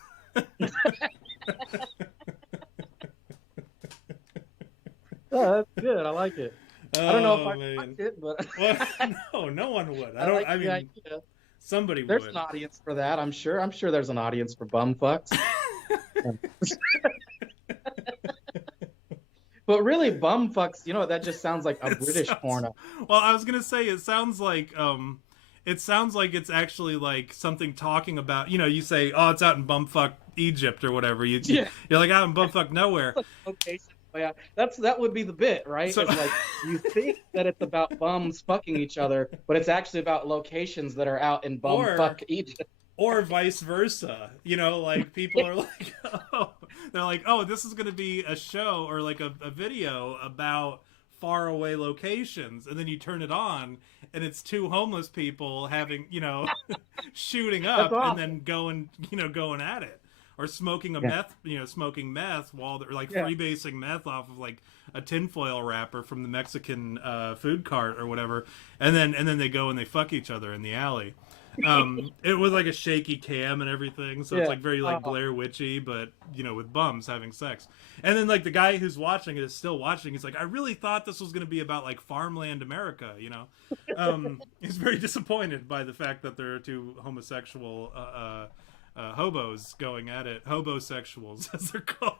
Oh, that's good. I like it. I don't know if I like it, but well, no one would. I mean, somebody there's would. There's an audience for that. I'm sure there's an audience for bum fucks. But really, bum fucks. That just sounds like a It British sounds, porno. well, I was gonna say it sounds like it's actually like something talking about, you say, oh, it's out in bumfuck Egypt or whatever. Yeah. You're like out in bumfuck nowhere. Location. Oh, yeah, that would be the bit, right? So It's like you think that it's about bums fucking each other, but it's actually about locations that are out in or bumfuck Egypt. or vice versa, like people are like, oh, they're like, oh, this is going to be a show or like a video about far away locations, and then you turn it on and it's two homeless people having, shooting That's up and awesome. then going at it, or smoking Yeah. smoking meth while they're like Yeah. freebasing meth off of like a tinfoil wrapper from the Mexican food cart or whatever, and then they go and they fuck each other in the alley. It was like a shaky cam and everything, so it's Yeah. like very like Oh, Blair Witchy, but with bums having sex. And then like the guy who's watching it is still watching. He's like, I really thought this was going to be about like farmland America. He's very disappointed by the fact that there are two homosexual hobos going at it, hobosexuals as they're called,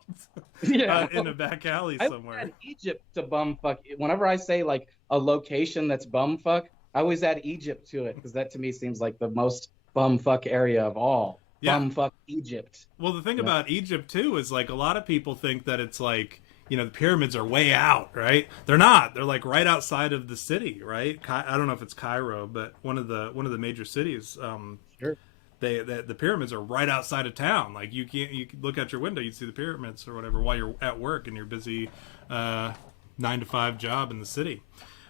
yeah. in a back alley I would somewhere. add Egypt to bumfuck. Whenever I say like a location that's bumfuck, I always add Egypt to it because that to me seems like the most bumfuck area of all. Yeah. Bumfuck Egypt. Well, the thing Yeah. about Egypt too is like a lot of people think that it's like, the pyramids are way out, right? They're not. They're like right outside of the city, right? I don't know if it's Cairo, but one of the major cities. Sure. The pyramids are right outside of town. Like you can look out your window, you see the pyramids or whatever while you're at work in your busy 9 to 5 job in the city.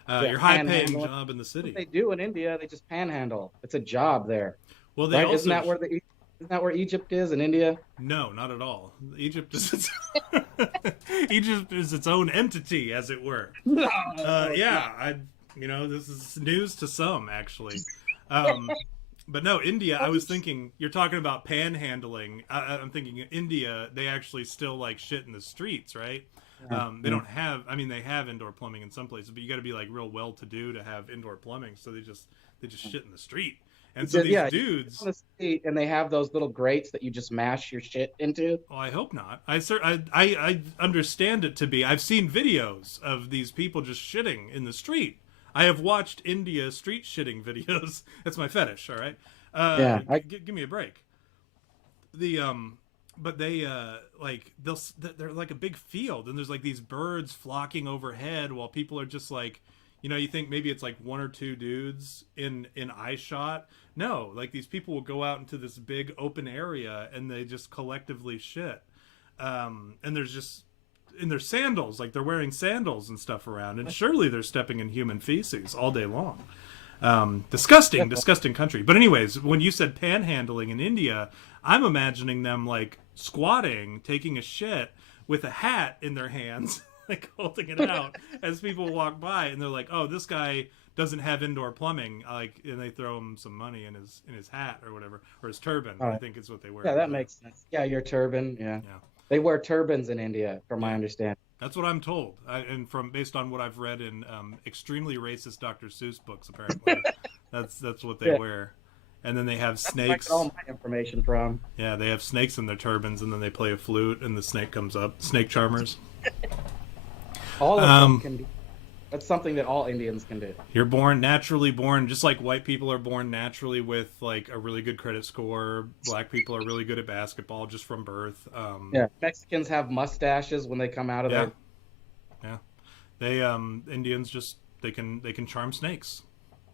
Your high-paying Panhandling. job in the city. What they do in India, they just panhandle. It's a job there. Well, they Right? also Isn't that where Egypt is in India? No, not at all. Egypt is Egypt is its own entity, as it were. No. Yeah, this is news to some actually. But no, India. I was thinking you're talking about panhandling. I'm thinking India. They actually still like shit in the streets, right? They don't have. I mean, they have indoor plumbing in some places, but you got to be like real well-to-do to have indoor plumbing. So they just shit in the street. And so these dudes on the street, and they have those little grates that you just mash your shit into. Well, I hope not. I understand it to be. I've seen videos of these people just shitting in the street. I have watched India street shitting videos. That's my fetish. All right. Give me a break. But they like they're like a big field, and there's like these birds flocking overhead while people are just like, you think maybe it's like one or two dudes in eye shot. No, like these people will go out into this big open area and they just collectively shit. And there's just in their sandals, like they're wearing sandals and stuff around, and surely they're stepping in human feces all day long. Disgusting country. But anyways, when you said panhandling in India, I'm imagining them like squatting, taking a shit with a hat in their hands, like holding it out as people walk by, and they're like, "Oh, this guy doesn't have indoor plumbing," and they throw him some money in his hat or whatever, or his turban. I think is what they wear. Yeah, that makes sense. Yeah, your turban. Yeah. They wear turbans in India, from my understanding. That's what I'm told, and based on what I've read in extremely racist Dr. Seuss books, apparently, that's what they wear. And then they have snakes. That's all my information from. Yeah, they have snakes in their turbans, and then they play a flute, and the snake comes up. Snake charmers. All of them can do. That's something that all Indians can do. You're naturally born, just like white people are born naturally with like a really good credit score. Black people are really good at basketball just from birth. Mexicans have mustaches when they come out of their. Yeah, they Indians just they can charm snakes.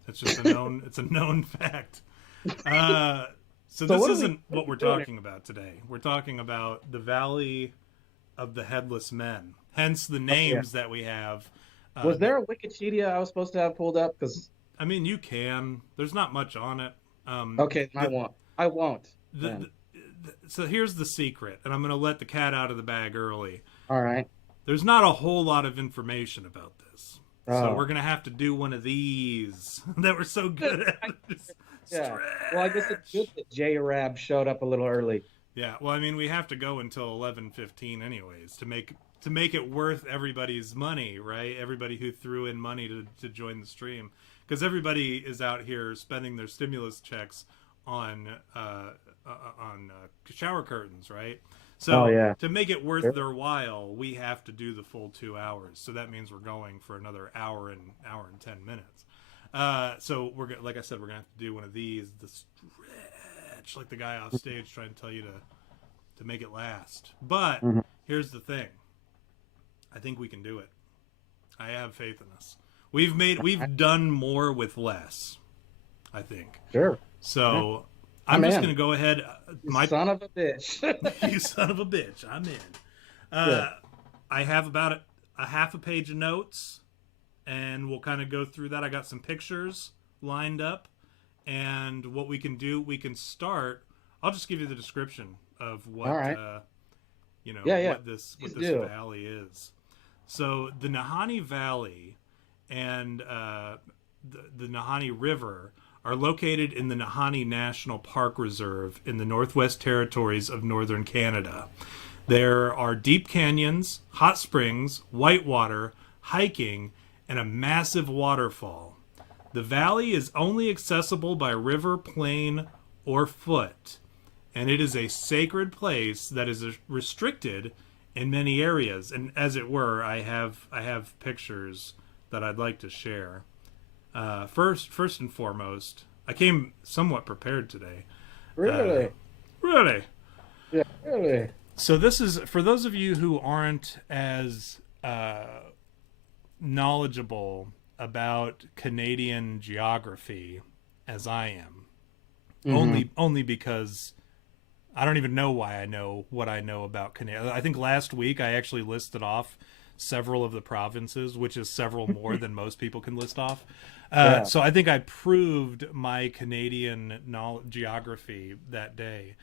It's just a known fact. So this isn't what we're talking about today. We're talking about the Valley of the Headless Men. Hence the names that we have. Was there a Wikipedia I was supposed to have pulled up? Because I mean, you can. There's not much on it. Okay, I won't. So here's the secret, and I'm going to let the cat out of the bag early. All right. There's not a whole lot of information about this. So we're going to have to do one of these that we're so good at. Yeah. Well, I guess it's good that J-Rab showed up a little early. Yeah. Well, I mean, we have to go until 11:15 anyways to make it worth everybody's money, right? Everybody who threw in money to join the stream, because everybody is out here spending their stimulus checks on shower curtains, right? So yeah. to make it worth Sure. their while, we have to do the full 2 hours. So that means we're going for another hour and 10 minutes. So like I said, we're gonna have to do one of these, the stretch, like the guy off stage trying to tell you to make it last. But here's the thing: I think we can do it. I have faith in us. We've done more with less, I think. Sure. So Yeah. I'm just gonna go ahead. Son of a bitch. You son of a bitch! I'm in. Yeah. I have about a half a page of notes, and we'll kind of go through that. I got some pictures lined up, and what we can do, we can start. I'll just give you the description of what what this valley is. So the Nahanni Valley and the Nahanni River are located in the Nahanni National Park Reserve in the Northwest Territories of northern Canada. There are deep canyons, hot springs, whitewater, hiking, and a massive waterfall. The valley is only accessible by river, plane, or foot, and it is a sacred place that is restricted in many areas. And as it were, I have pictures that I'd like to share. First and foremost, I came somewhat prepared today. Really? Really? Yeah, really. So this is for those of you who aren't as knowledgeable about Canadian geography as I am. Only because I don't even know why I know what I know about Canada. I think last week I actually listed off several of the provinces, which is several more than most people can list off. So I think I proved my Canadian geography that day.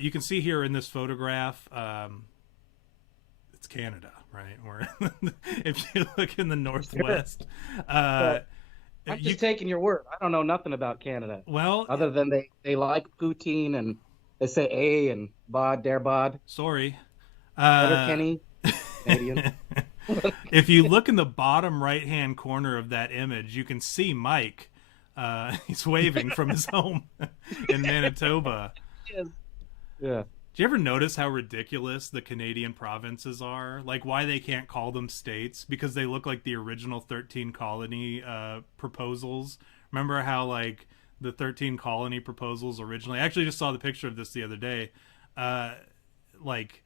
You can see here in this photograph, it's Canada, right? Where if you look in the Northwest, I'm just taking your word. I don't know nothing about Canada. Well, other than they like poutine and they say "a" and "bod," "der bod." Sorry, Kenny, Canadian. If you look in the bottom right-hand corner of that image, you can see Mike. He's waving from his home in Manitoba. Yes. Yeah. Do you ever notice how ridiculous the Canadian provinces are? Like why they can't call them states? Because they look like the original 13 colony proposals. Remember how like the 13 colony proposals originally? I actually just saw the picture of this the other day. Like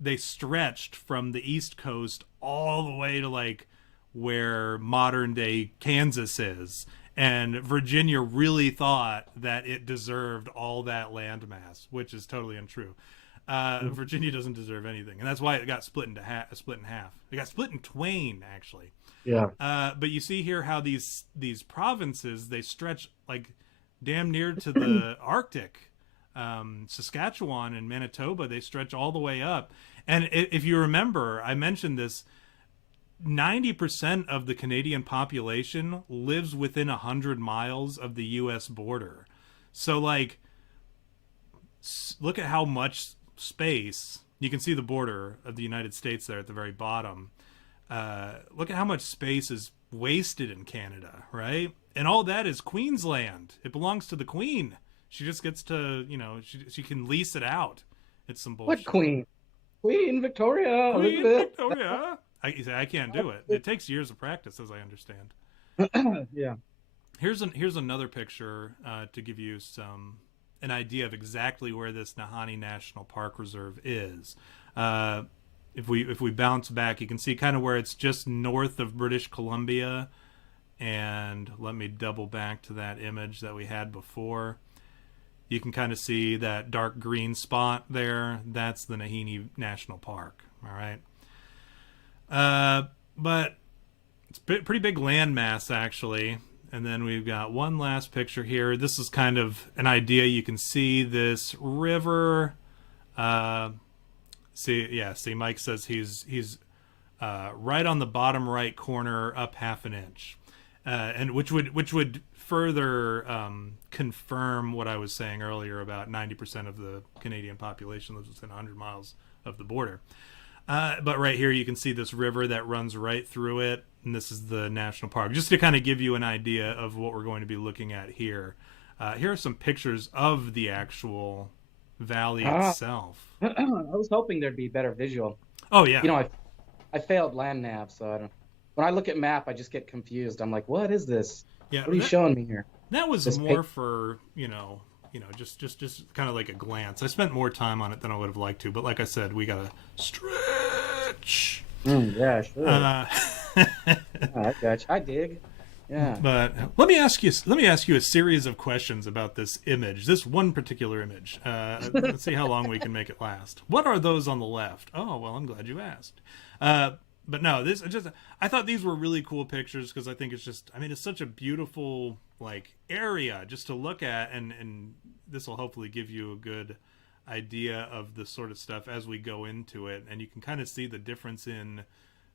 they stretched from the East Coast all the way to like where modern day Kansas is. And Virginia really thought that it deserved all that landmass, which is totally untrue. Virginia doesn't deserve anything, and that's why it got split in half. It got split in twain, actually. Yeah. But you see here how these provinces, they stretch like damn near to the Arctic. Saskatchewan and Manitoba, they stretch all the way up. And if you remember, I mentioned this. 90% of the Canadian population lives within 100 miles of the U.S. border. So, like, look at how much space. You can see the border of the United States there at the very bottom. Look at how much space is wasted in Canada, right? And all that is Queensland. It belongs to the Queen. She just gets to, she can lease it out. It's some bullshit. What Queen? Queen Victoria. Queen Victoria. I can't do it. It takes years of practice, as I understand. Yeah. Here's another picture to give you an idea of exactly where this Nahanni National Park Reserve is. If we bounce back, you can see kind of where it's just north of British Columbia. And let me double back to that image that we had before. You can kind of see that dark green spot there. That's the Nahanni National Park. All right. But it's a pretty big landmass, actually. And then we've got one last picture here. This is kind of an idea. You can see this river. See, Mike says he's right on the bottom right corner, up half an inch, and which would further confirm what I was saying earlier about 90% of the Canadian population lives within 100 miles of the border. But right here you can see this river that runs right through it, and this is the national park. Just to kind of give you an idea of what we're going to be looking at here. Here are some pictures of the actual valley Ah, itself. I was hoping there'd be better visual. Oh yeah, I failed land nav, so I don't. When I look at map, I just get confused. I'm like, what is this? yeah. What are you showing me here? That was This page. more for just kind of like a glance. I spent more time on it than I would have liked to, but like I said, we gotta stretch. Yeah, sure. Uh, I got you. I dig. Yeah. but let me ask you a series of questions about this image, this one particular image. Let's see how long we can make it last. What are those on the left? Oh well, I'm glad you asked. But no, I thought these were really cool pictures because I think it's such a beautiful like area just to look at, and this will hopefully give you a good idea of the sort of stuff as we go into it, and you can kind of see the difference in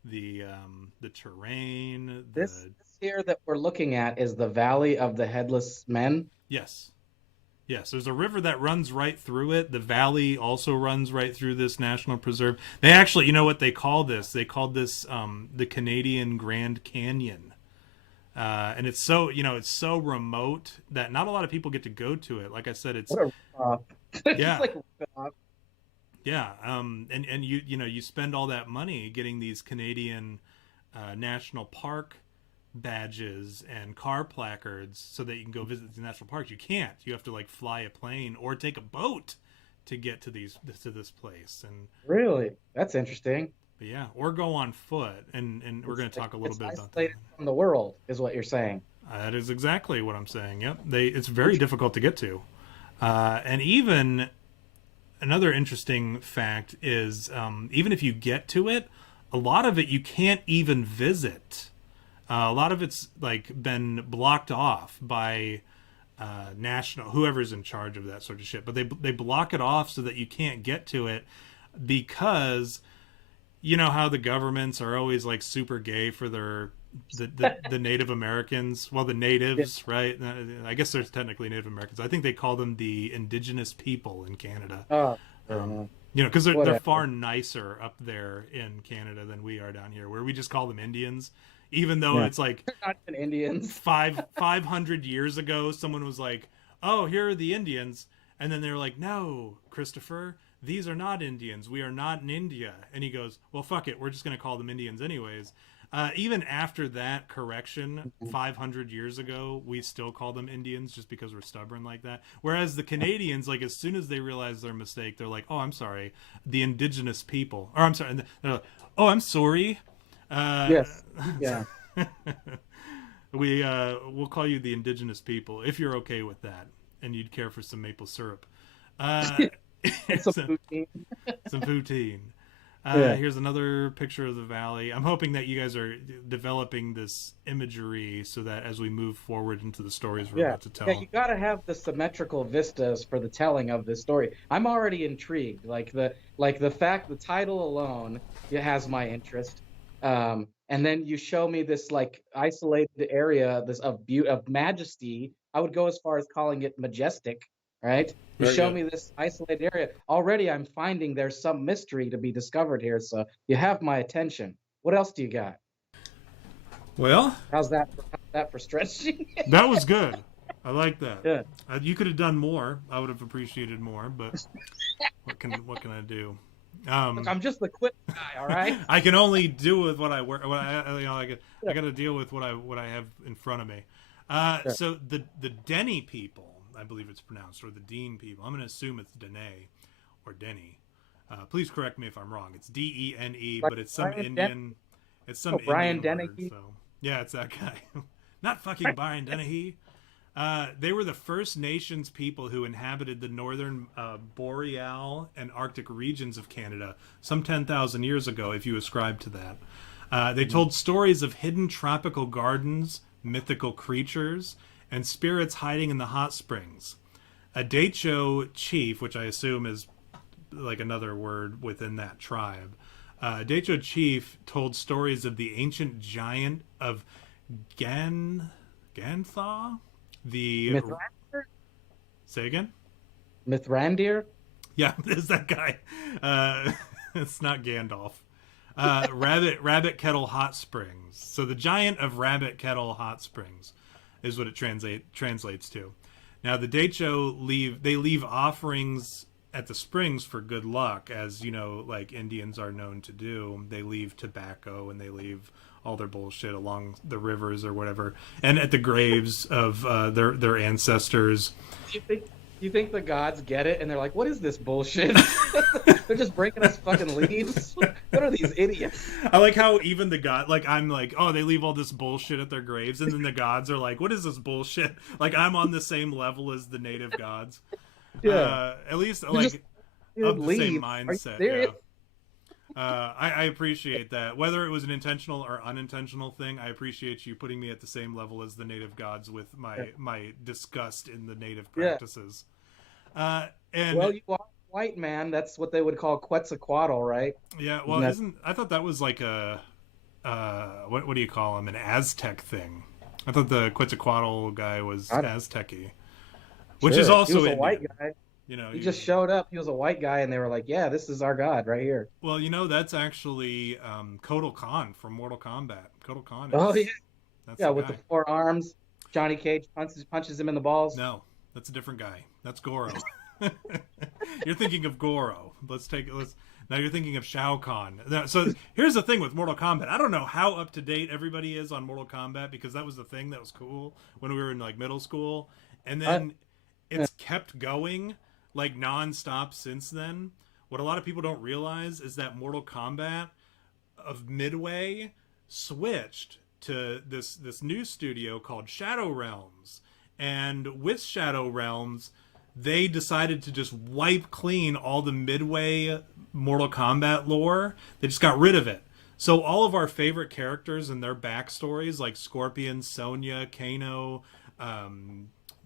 the terrain. This here that we're looking at is the Valley of the Headless Men. Yes. Yes, there's a river that runs right through it. The valley also runs right through this national preserve. They actually, you know what they call this? They called this the Canadian Grand Canyon. And it's so remote that not a lot of people get to go to it. Like I said, it's What a yeah, like uh, yeah. And you spend all that money getting these Canadian national park badges and car placards so that you can go visit the national parks. You can't. You have to like fly a plane or take a boat to get to this place. And really, that's interesting. but yeah, or go on foot. And we're going to talk a little bit about that. Isolated from the world, is what you're saying. That is exactly what I'm saying. Yep, it's very difficult to get to. And even another interesting fact is even if you get to it, a lot of it you can't even visit. A lot of it's like been blocked off by national whoever's in charge of that sort of shit. But they block it off so that you can't get to it because you know how the governments are always like super gay for the Native Americans. Well, the natives, yeah. Right? I guess there's technically Native Americans. I think they call them the indigenous people in Canada. Oh, because they're far nicer up there in Canada than we are down here, where we just call them Indians. Even though it's like not even Indians. 500 years ago, someone was like, "Oh, here are the Indians," and then they're like, "No, Christopher, these are not Indians. We are not in India." And he goes, "Well, fuck it. We're just going to call them Indians anyways." Even after that correction, 500 years ago, we still call them Indians just because we're stubborn like that. Whereas the Canadians, like as soon as they realize their mistake, they're like, "Oh, I'm sorry, the indigenous people," or I'm sorry, and they're like, "Oh, I'm sorry." Yes. Yeah. We'll call you the indigenous people if you're okay with that, and you'd care for some maple syrup. Some poutine. Some poutine. Here's another picture of the valley. I'm hoping that you guys are developing this imagery so that as we move forward into the stories we're about to tell. Yeah, you got to have the symmetrical vistas for the telling of this story. I'm already intrigued. Like the title alone, it has my interest. And then you show me this like isolated area, this of majesty. I would go as far as calling it majestic, right? You show me this isolated area. Already I'm finding there's some mystery to be discovered here, so you have my attention. What else do you got? Well, how's that for stretching? That was good. I like that. Yeah. You could have done more. I would have appreciated more, but what can I do? Look, I'm just the quick guy, all right. I can only do with what I work. I got to deal with what I have in front of me. So the Dene people, I believe it's pronounced, or the Dene people. I'm going to assume it's Dene or Dene. Please correct me if I'm wrong. It's Dene, but it's some Indian. It's some Brian Indian Dennehy. word, so yeah, it's that guy. Not fucking Brian Dennehy. They were the First Nations people who inhabited the northern boreal and Arctic regions of Canada some 10,000 years ago, if you ascribe to that. They told stories of hidden tropical gardens, mythical creatures, and spirits hiding in the hot springs. A Decho chief, which I assume is like another word within that tribe, Decho chief told stories of the ancient giant of Gantha? Mithrandir? Say again? Mithrandir? Yeah, it's that guy. It's not Gandalf. Rabbit Kettle Hot Springs. So the giant of Rabbit Kettle Hot Springs is what it translates to. Now the Decho leave offerings at the springs for good luck, as you know, like Indians are known to do. They leave tobacco and they leave all their bullshit along the rivers or whatever, and at the graves of their ancestors. You think the gods get it and they're like, what is this bullshit? They're just bringing us fucking leaves. What are these idiots? I like how even the god, like I'm like, oh, they leave all this bullshit at their graves, and then the gods are like, what is this bullshit? Like I'm on the same level as the native gods. Yeah. At least You like just, of the leave. same Are you mindset. serious? Yeah. I appreciate that. Whether it was an intentional or unintentional thing, I appreciate you putting me at the same level as the native gods with my disgust in the native practices. And Well, you are white man. That's what they would call Quetzalcoatl, right? yeah, well, I thought that was like a what do you call him? An Aztec thing. I thought the Quetzalcoatl guy was Aztec-y, which is also he was a Indian. white guy. You know, he just showed up. He was a white guy, and they were like, "Yeah, this is our god right here." Well, you know, that's actually Kotal Khan from Mortal Kombat. Kotal Khan. That's with the 4 arms. Johnny Cage punches him in the balls. No, that's a different guy. That's Goro. You're thinking of Goro. Now you're thinking of Shao Kahn. So here's the thing with Mortal Kombat. I don't know how up to date everybody is on Mortal Kombat, because that was the thing that was cool when we were in like middle school, and then it's kept going like nonstop since then. What a lot of people don't realize is that Mortal Kombat of Midway switched to this new studio called Shadow Realms, and with Shadow Realms they decided to just wipe clean all the Midway Mortal Kombat lore. They just got rid of it. So all of our favorite characters and their backstories, like Scorpion, Sonya, Kano,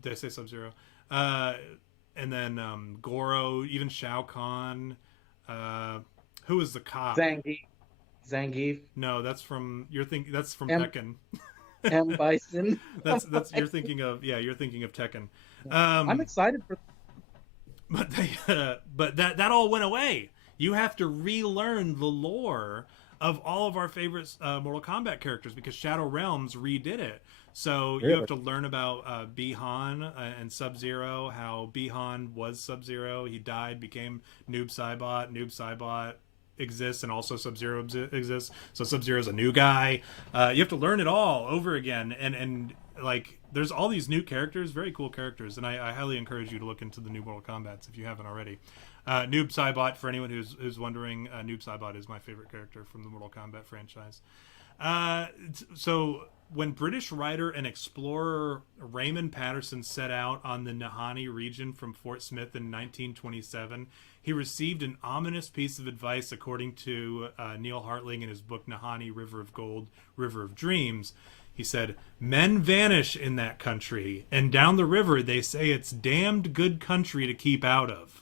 did I say Sub-Zero? And then Goro, even Shao Kahn. Who was the cop? Zangief. No, that's from That's from Tekken. M. Bison. that's you're thinking of Tekken. I'm excited for. But that all went away. You have to relearn the lore of all of our favorite Mortal Kombat characters, because Shadow Realms redid it. So you have to learn about Bi-Han and Sub-Zero, how Bi-Han was Sub-Zero. He died, became Noob Saibot. Noob Saibot exists, and also Sub-Zero exists. So Sub-Zero is a new guy. You have to learn it all over again. And like, there's all these new characters, very cool characters. And I highly encourage you to look into the new Mortal Kombat if you haven't already. Noob Saibot, for anyone who's wondering, Noob Saibot is my favorite character from the Mortal Kombat franchise. So when British writer and explorer Raymond Patterson set out on the Nahanni region from Fort Smith in 1927, he received an ominous piece of advice, according to Neil Hartling in his book Nahanni, River of Gold, River of Dreams. He said, "Men vanish in that country, and down the river they say it's damned good country to keep out of."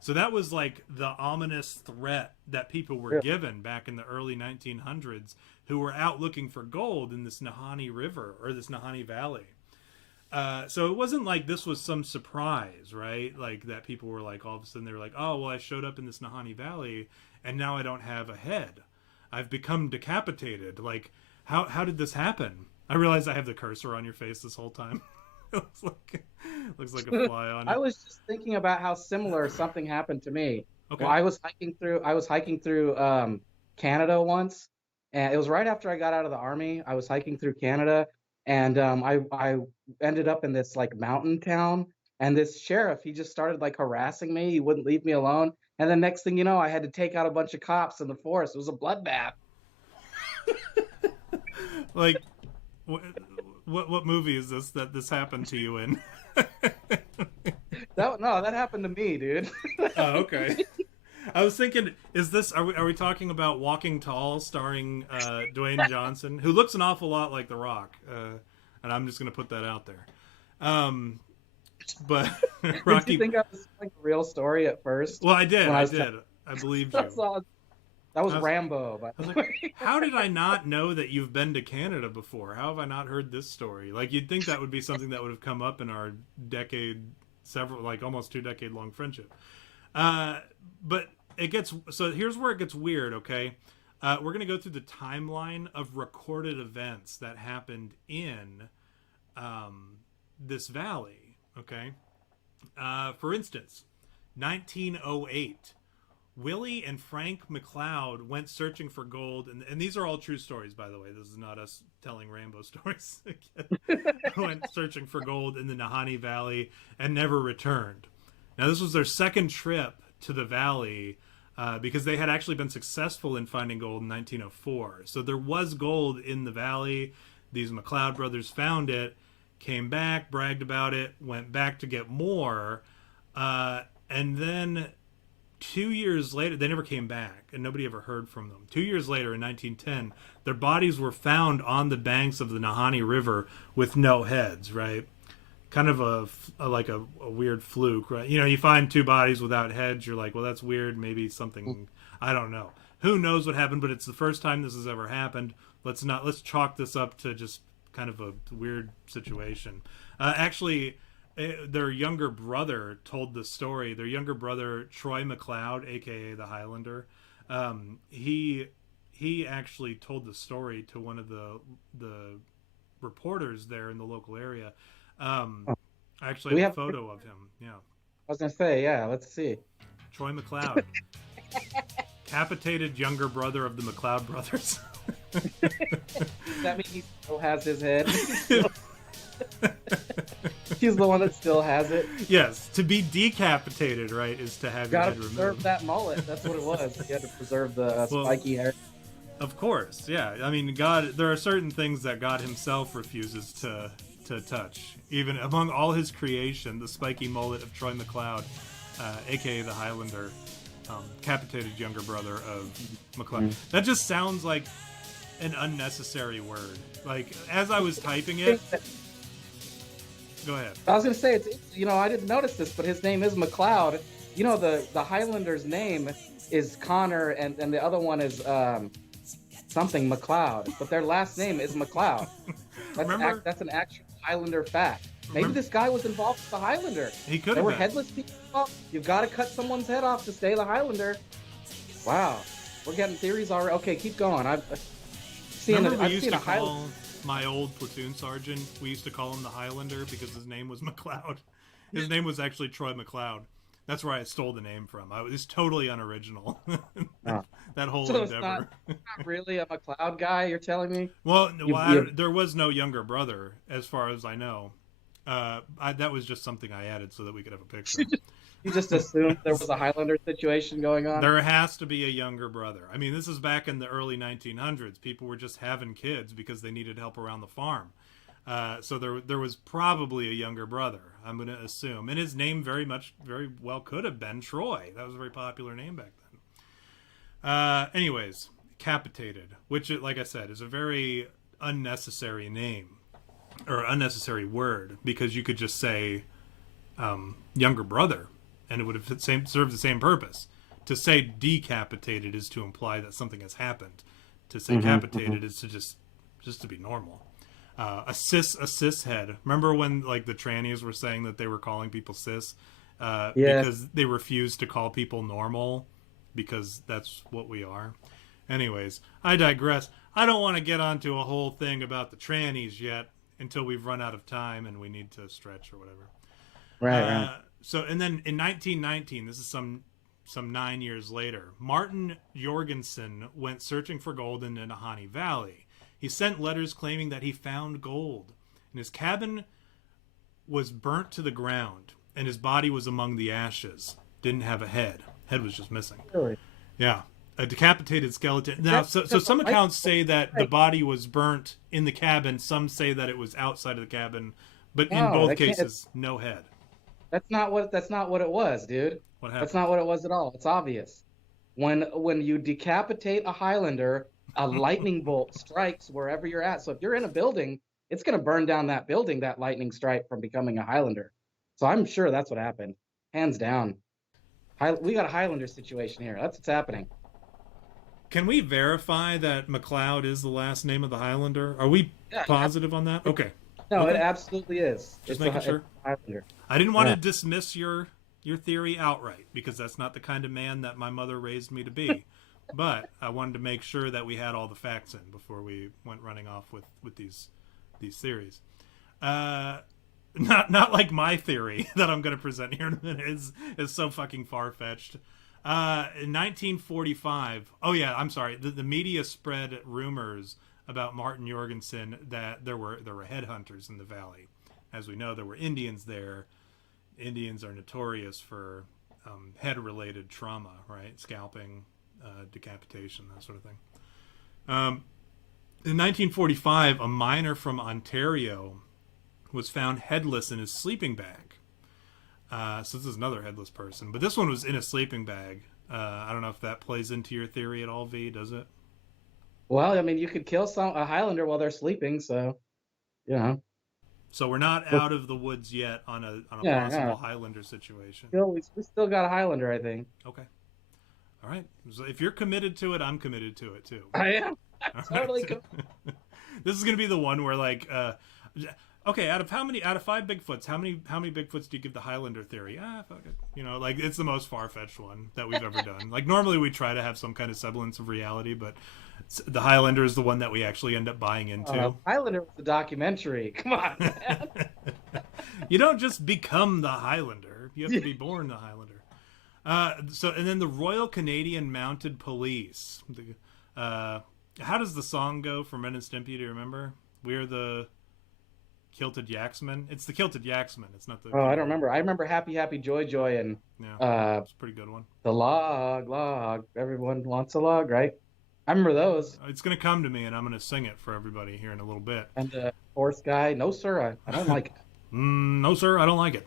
So that was like the ominous threat that people were given back in the early 1900s, who were out looking for gold in this Nahanni River, or this Nahanni Valley. So it wasn't like this was some surprise, right? Like that people were like, all of a sudden they were like, oh, well, I showed up in this Nahanni Valley and now I don't have a head. I've become decapitated. Like, how did this happen? I realize I have the cursor on your face this whole time. looks like a fly on it. I was just thinking about how similar something happened to me. Okay. Well, I was hiking through Canada once, and it was right after I got out of the army. I was hiking through Canada, and I ended up in this like mountain town, and this sheriff, he just started like harassing me. He wouldn't leave me alone, and then next thing you know, I had to take out a bunch of cops in the forest. It was a bloodbath. Like, what movie is this that this happened to you in? That happened to me, dude. Oh, okay. I was thinking, are we talking about Walking Tall, starring Dwayne Johnson, who looks an awful lot like The Rock, and I'm just gonna put that out there. But Rocky. Did you think I was like a real story at first? Well, I did. I believed you. That was Rambo. By the way. How did I not know that you've been to Canada before? How have I not heard this story? Like, you'd think that would be something that would have come up in our almost 2-decade long friendship. But here's where it gets weird, okay? We're going to go through the timeline of recorded events that happened in this valley, okay? For instance, 1908. Willie and Frank McLeod went searching for gold, and these are all true stories, by the way. This is not us telling rainbow stories. Went searching for gold in the Nahanni Valley and never returned. Now, this was their second trip to the valley because they had actually been successful in finding gold in 1904. So there was gold in the valley. These McLeod brothers found it, came back, bragged about it, went back to get more, and then 2 years later, they never came back, and nobody ever heard from them. 2 years later, in 1910, their bodies were found on the banks of the Nahanni River with no heads, right? Kind of a weird fluke, right? You know, you find two bodies without heads, you're like, well, that's weird, maybe something, I don't know. Who knows what happened, but it's the first time this has ever happened. Let's chalk this up to just kind of a weird situation. Actually, their younger brother told the story. Their younger brother, Troy McLeod, aka the Highlander, he actually told the story to one of the reporters there in the local area. I actually have a photo of him. Yeah, I was gonna say, yeah. Let's see. Troy McLeod, capitated younger brother of the McLeod brothers. Does that mean he still has his head? He's the one that still has it. Yes, to be decapitated, right, is to have your head removed. Preserve that mullet. That's what it was. You had to preserve the spiky hair. Of course, yeah. I mean, God. There are certain things that God Himself refuses to touch. Even among all His creation, the spiky mullet of Troy McLeod, aka the Highlander, capitated younger brother of McLeod. That just sounds like an unnecessary word. Like, as I was typing it. Go ahead. I was going to say, I didn't notice this, but his name is McLeod. You know, the Highlander's name is Connor, and the other one is something McLeod, but their last name is McLeod. That's an actual Highlander fact. Maybe this guy was involved with the Highlander. He could have been. There were headless people. You've got to cut someone's head off to stay the Highlander. Wow. We're getting theories already. Okay, keep going. I've seen a Highlander. My old platoon sergeant, we used to call him the Highlander because his name was McLeod. His name was actually Troy McLeod. That's where I stole the name from. It's totally unoriginal. That whole endeavor. It's not really a McLeod guy, you're telling me? Well, there was no younger brother, as far as I know. That was just something I added so that we could have a picture. You just assumed there was a Highlander situation going on? There has to be a younger brother. I mean, this is back in the early 1900s. People were just having kids because they needed help around the farm. So there was probably a younger brother, I'm going to assume. And his name very well could have been Troy. That was a very popular name back then. Anyways, capitated, which, like I said, is a very unnecessary name. Or unnecessary word, because you could just say younger brother. And it would have served the same purpose. To say decapitated is to imply that something has happened. To say capitated is to just to be normal. A cis head. Remember when like the trannies were saying that they were calling people cis because they refused to call people normal because that's what we are. Anyways, I digress. I don't want to get onto a whole thing about the trannies yet until we've run out of time and we need to stretch or whatever. Right. So, and then in 1919, this is some 9 years later, Martin Jorgensen went searching for gold in the Nahanni Valley. He sent letters claiming that he found gold. And his cabin was burnt to the ground, and his body was among the ashes. Didn't have a head. Head was just missing. Really? Yeah. A decapitated skeleton. Now, so some accounts say that the body was burnt in the cabin. Some say that it was outside of the cabin. But in both cases, no head. That's not what it was, dude. What happened? That's not what it was at all. It's obvious. When you decapitate a Highlander, a lightning bolt strikes wherever you're at. So if you're in a building, it's going to burn down that building, that lightning strike, from becoming a Highlander. So I'm sure that's what happened. Hands down. We got a Highlander situation here. That's what's happening. Can we verify that McLeod is the last name of the Highlander? Are we positive on that? Okay. No, it absolutely is. Just making sure. Highlander. I didn't want to dismiss your theory outright because that's not the kind of man that my mother raised me to be. But I wanted to make sure that we had all the facts in before we went running off with these theories. not like my theory that I'm going to present here in a minute is so fucking far-fetched. In 1945, oh yeah, I'm sorry, the media spread rumors about Martin Jorgensen that there were headhunters in the valley. As we know, there were Indians there. Indians are notorious for head-related trauma, right? Scalping, decapitation, that sort of thing. In 1945, a miner from Ontario was found headless in his sleeping bag. So this is another headless person, but this one was in a sleeping bag. I don't know if that plays into your theory at all, V. Does it? Well, I mean, you could kill a Highlander while they're sleeping, so you know. So we're not out of the woods yet on a Yeah, possible yeah. Highlander situation. We still got a Highlander, I think. Okay. All right. So if you're committed to it, I'm committed to it too. I am. All Totally. right. This is gonna be the one where like, okay, out of 5 Bigfoots, how many Bigfoots do you give the Highlander theory? Fuck it. You know, like it's the most far-fetched one that we've ever done. Like normally we try to have some kind of semblance of reality, but the Highlander is the one that we actually end up buying into. Highlander was the documentary. Come on, man. You don't just become the Highlander. You have to be born the Highlander. And then the Royal Canadian Mounted Police. How does the song go for Men and Stimpy? Do you remember? We're the Kilted Yaxmen. It's the Kilted Yaxmen. It's not the. Oh, I don't remember. I remember Happy Happy Joy Joy and it's a pretty good one. The log. Everyone wants a log, right? I remember those. It's gonna come to me, and I'm gonna sing it for everybody here in a little bit. And the horse guy, no sir, I don't like it. No sir, I don't like it.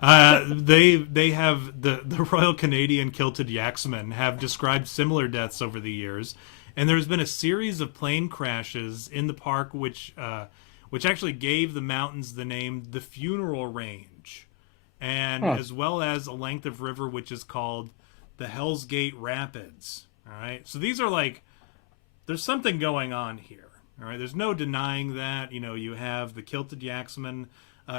They have the Royal Canadian Kilted Yaxmen have described similar deaths over the years, and there's been a series of plane crashes in the park which actually gave the mountains the name the Funeral Range, and as well as a length of river which is called the Hell's Gate Rapids. All right, so these are like, there's something going on here. All right, there's no denying that. You know, you have the Kilted Yaxmen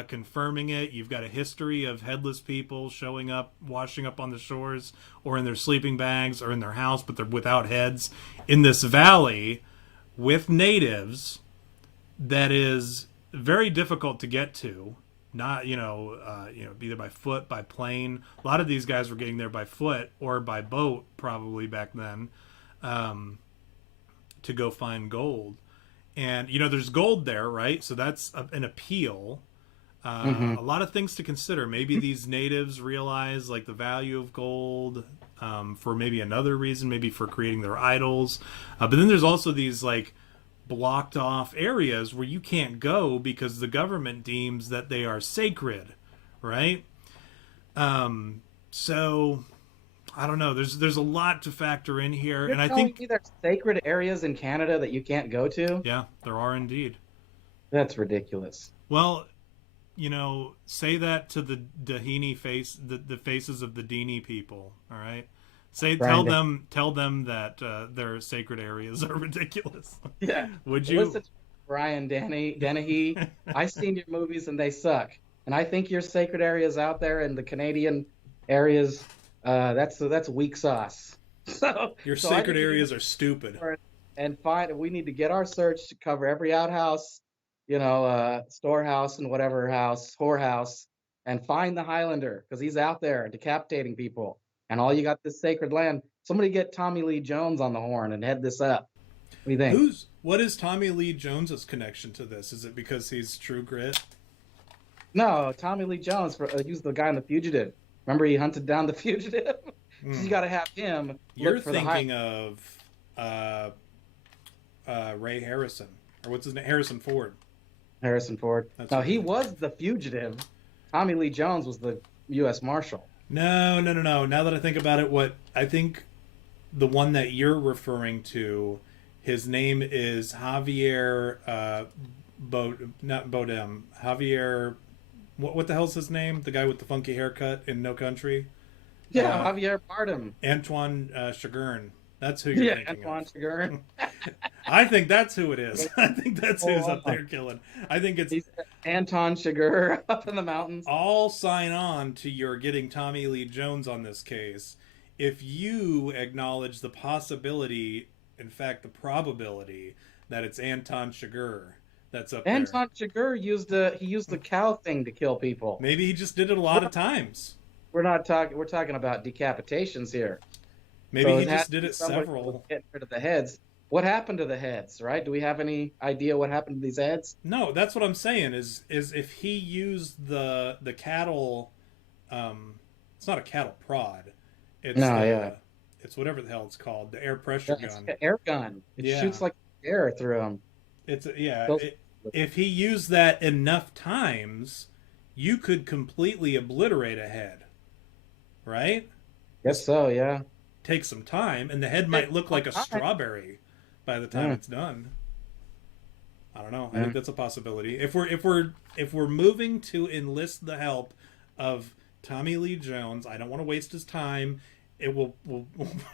confirming it. You've got a history of headless people showing up, washing up on the shores, or in their sleeping bags, or in their house, but they're without heads in this valley with natives that is very difficult to get to. Not either by foot, by plane. A lot of these guys were getting there by foot or by boat, probably back then, to go find gold. And there's gold there, right? So that's an appeal. A lot of things to consider. Maybe these natives realize like the value of gold for maybe another reason, maybe for creating their idols. But then there's also these like blocked off areas where you can't go because the government deems that they are sacred, right? So I don't know. There's a lot to factor in here. You're and I telling think me there's sacred areas in Canada that you can't go to? Yeah, there are indeed. That's ridiculous. Well, say that to the Dene the faces of the Dene people, all right? Tell them that their sacred areas are ridiculous. Yeah. Would you? Listen to Brian Dennehy. I've seen your movies and they suck. And I think your sacred areas out there in the Canadian areas, that's weak sauce. Your sacred areas are stupid. And we need to get our search to cover every outhouse, storehouse and whatever house, whorehouse, and find the Highlander because he's out there decapitating people. And all you got this sacred land. Somebody get Tommy Lee Jones on the horn and head this up. What do you think? What is Tommy Lee Jones's connection to this? Is it because he's True Grit? No, Tommy Lee Jones. He was the guy in The Fugitive. Remember, he hunted down the fugitive. So you got to have him. You're thinking of Ray Harrison, or what's his name? Harrison Ford. Harrison Ford. He was the fugitive. Tommy Lee Jones was the U.S. Marshal. No. Now that I think about it, I think the one that you're referring to, his name is Javier not Bodem. Javier, what the hell's his name? The guy with the funky haircut in No Country? Yeah, Javier Bardem. Antoine Chigurh. That's who you're thinking Antoine Chigurh. I think that's who it is. I think that's who's up there killing. I think it's Anton Chigurh up in the mountains. I'll sign on to your getting Tommy Lee Jones on this case if you acknowledge the possibility, in fact, the probability that it's Anton Chigurh that's up there. Anton Chigurh used the cow thing to kill people. Maybe he just did it a lot of times. We're talking about decapitations here. Maybe So he it had just to did be it somebody who was several. getting rid of the heads. What happened to the heads, right? Do we have any idea what happened to these heads? No, that's what I'm saying. Is if he used the cattle, it's not a cattle prod. It's No, yeah. it's whatever the hell it's called, the air pressure It's gun. like an air gun. It Yeah, shoots like air through them. it's yeah. Kills If he used that enough times, you could completely obliterate a head, right? Guess so, yeah. Take some time, and the head might look like a Time. strawberry by the time Yeah. it's done. I don't know. I Yeah. think that's a possibility. If we're moving to enlist the help of Tommy Lee Jones, I don't want to waste his time. We'll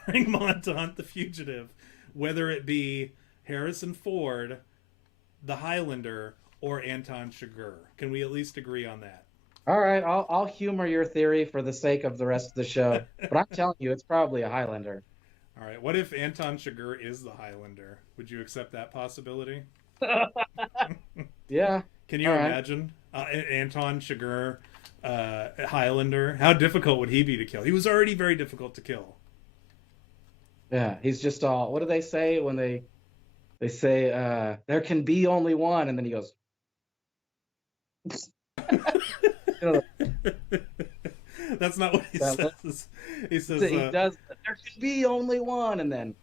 bring him on to hunt the fugitive, whether it be Harrison Ford, the Highlander, or Anton Chigurh. Can we at least agree on that? All right, I'll humor your theory for the sake of the rest of the show, but I'm telling you, it's probably a Highlander. All right. What if Anton Chigurh is the Highlander? Would you accept that possibility? Yeah. Can you All right. imagine Anton Chigurh, Highlander? How difficult would he be to kill? He was already very difficult to kill. Yeah, he's just all. What do they say when they say there can be only one, and then he goes. You know, That's not what he that- says. He says he does. There can be only one, and then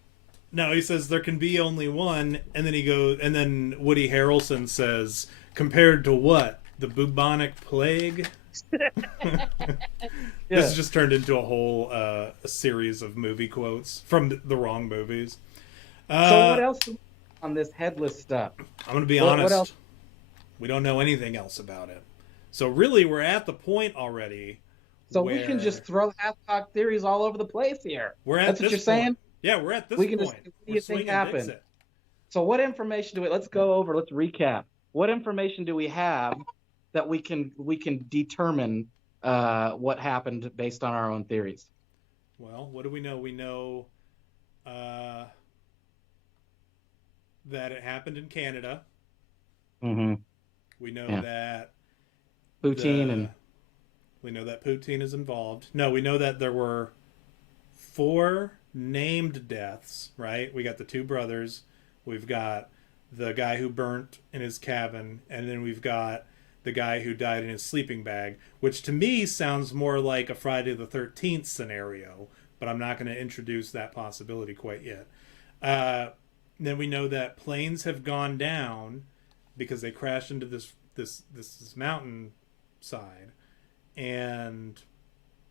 no. He says there can be only one, and then he goes, and then Woody Harrelson says, compared to what? The bubonic plague. yeah. This has just turned into a whole a series of movie quotes from the wrong movies. So what else on this headless stuff? I'm going to be What honest. else? We don't know anything else about it. So really, we're at the point already. So we can where just throw half-cocked theories all over the place here. We're at That's what this you're saying? point. Yeah, we're at this We can point. just. What do We're you think swinging happened? Dixit. So what information do we? Let's go over. Let's recap. What information do we have that we can determine what happened based on our own theories? Well, what do we know? We know that it happened in Canada. Mm-hmm. We know Yeah. that Poutine and we know that Poutine is involved. No, we know that there were 4 named deaths, right? We got the 2 brothers. We've got the guy who burnt in his cabin, and then we've got the guy who died in his sleeping bag, which to me sounds more like a Friday the 13th scenario, but I'm not going to introduce that possibility quite yet. Then we know that planes have gone down because they crashed into this mountain side, and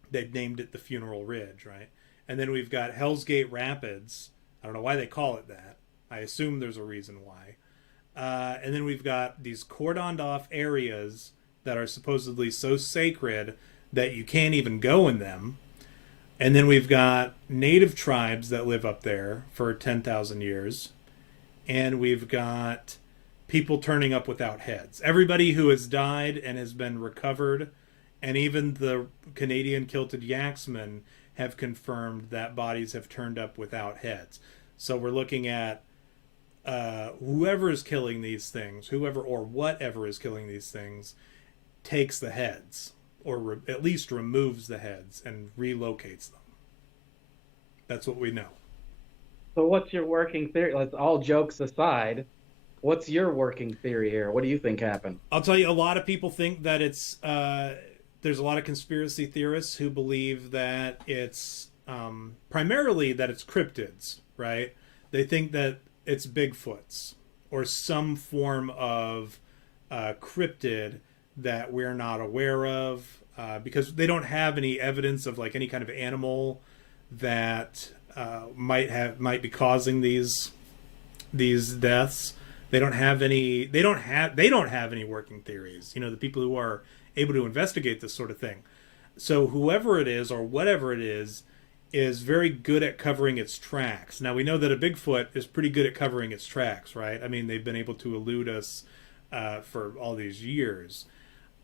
they've named it the Funeral Ridge, right? And then we've got Hell's Gate Rapids. I don't know why they call it that. I assume there's a reason why. And then we've got these cordoned off areas that are supposedly so sacred that you can't even go in them. And then we've got native tribes that live up there for 10,000 years. And we've got people turning up without heads. Everybody who has died and has been recovered, and even the Canadian kilted Yaxmen have confirmed that bodies have turned up without heads. So we're looking at whoever is killing these things, whoever or whatever is killing these things, takes the heads, or at least removes the heads and relocates them. That's what we know. so what's your working theory? Let's all jokes aside. What's your working theory here? What do you think happened? I'll tell you, a lot of people think that it's there's a lot of conspiracy theorists who believe that it's primarily that it's cryptids, right? They think that it's Bigfoots or some form of cryptid that we're not aware of, because they don't have any evidence of like any kind of animal that might be causing these deaths. They don't have any working theories. You know, the people who are able to investigate this sort of thing. So whoever it is or whatever it is very good at covering its tracks. Now we know that a Bigfoot is pretty good at covering its tracks, right? I mean, they've been able to elude us for all these years.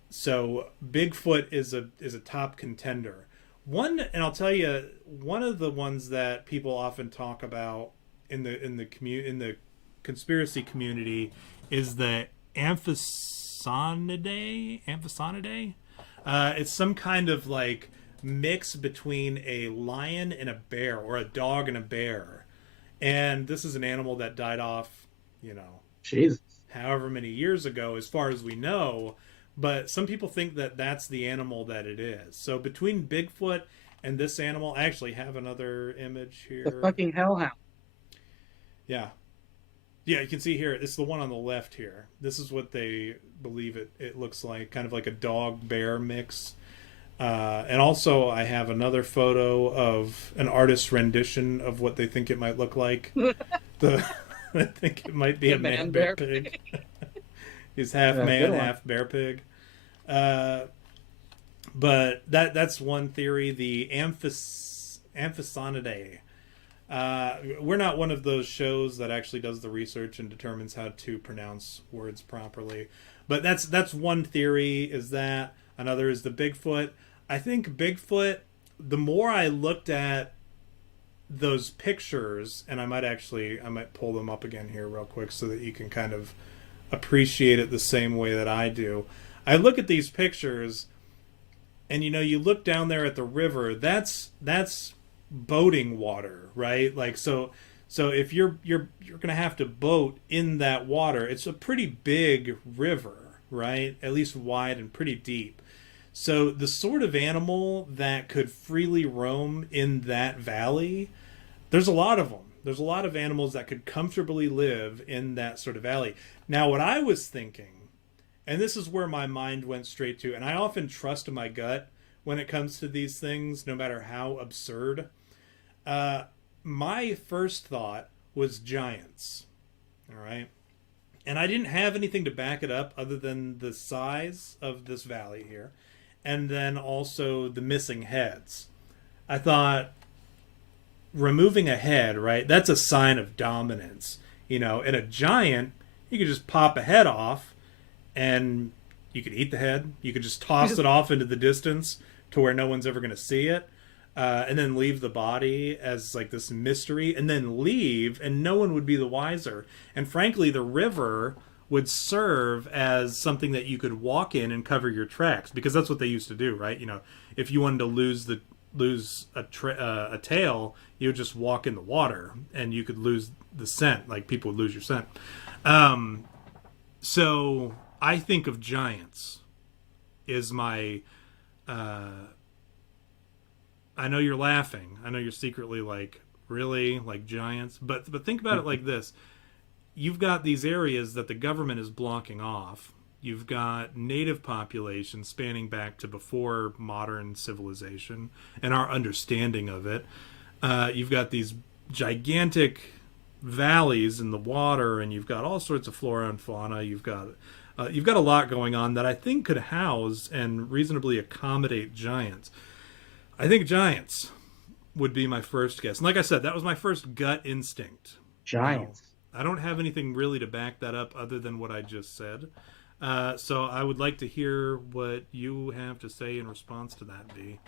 So Bigfoot is a top contender. And I'll tell you, one of the ones that people often talk about in the conspiracy community is the Amphasonidae. It's some kind of like mix between a lion and a bear, or a dog and a bear. And this is an animal that died off, you know, Jesus. however many years ago, as far as we know. But some people think that that's the animal that it is. So between Bigfoot and this animal, I actually have another image The here. fucking hellhound. Yeah. Yeah, you can see here, it's the one on the left here. This is what they believe it looks like, kind of like a dog bear mix. And also, I have another photo of an artist's rendition of what they think it might look like. The I think it might be The a man bear bear pig. He's half Yeah, man, good one. half bear pig. Uh, but that's one theory. The Amphasonidae. We're not one of those shows that actually does the research and determines how to pronounce words properly. But that's one theory. Is that another is the Bigfoot? I think Bigfoot. The more I looked at those pictures, and I might pull them up again here real quick so that you can kind of appreciate it the same way that I do. I look at these pictures, and you look down there at the river. That's boating water, right? Like so if you're gonna have to boat in that water. It's a pretty big river, right? At least wide and pretty deep. So the sort of animal that could freely roam in that valley, there's a lot of them. There's a lot of animals that could comfortably live in that sort of valley. Now, what I was thinking, and this is where my mind went straight to, and I often trust my gut when it comes to these things, no matter how absurd. My first thought was giants. All right. And I didn't have anything to back it up other than the size of this valley here, and then also the missing heads. I thought removing a head, right? That's a sign of dominance. In a giant, you could just pop a head off and you could eat the head. You could just toss it off into the distance to where no one's ever going to see it. And then leave the body as like this mystery, and then leave, and no one would be the wiser. And frankly, the river would serve as something that you could walk in and cover your tracks, because that's what they used to do, right? If you wanted to lose a tail, you would just walk in the water, and you could lose the scent. Like, people would lose your scent. So I think of giants is my. I know you're laughing. I know you're secretly like, really? Like giants? But think about it like this. You've got these areas that the government is blocking off. You've got native populations spanning back to before modern civilization and our understanding of it. You've got these gigantic valleys in the water, and you've got all sorts of flora and fauna. You've got a lot going on that I think could house and reasonably accommodate giants. I think giants would be my first guess. And like I said, that was my first gut instinct. Giants. I don't have anything really to back that up other than what I just said. So I would like to hear what you have to say in response to that, V.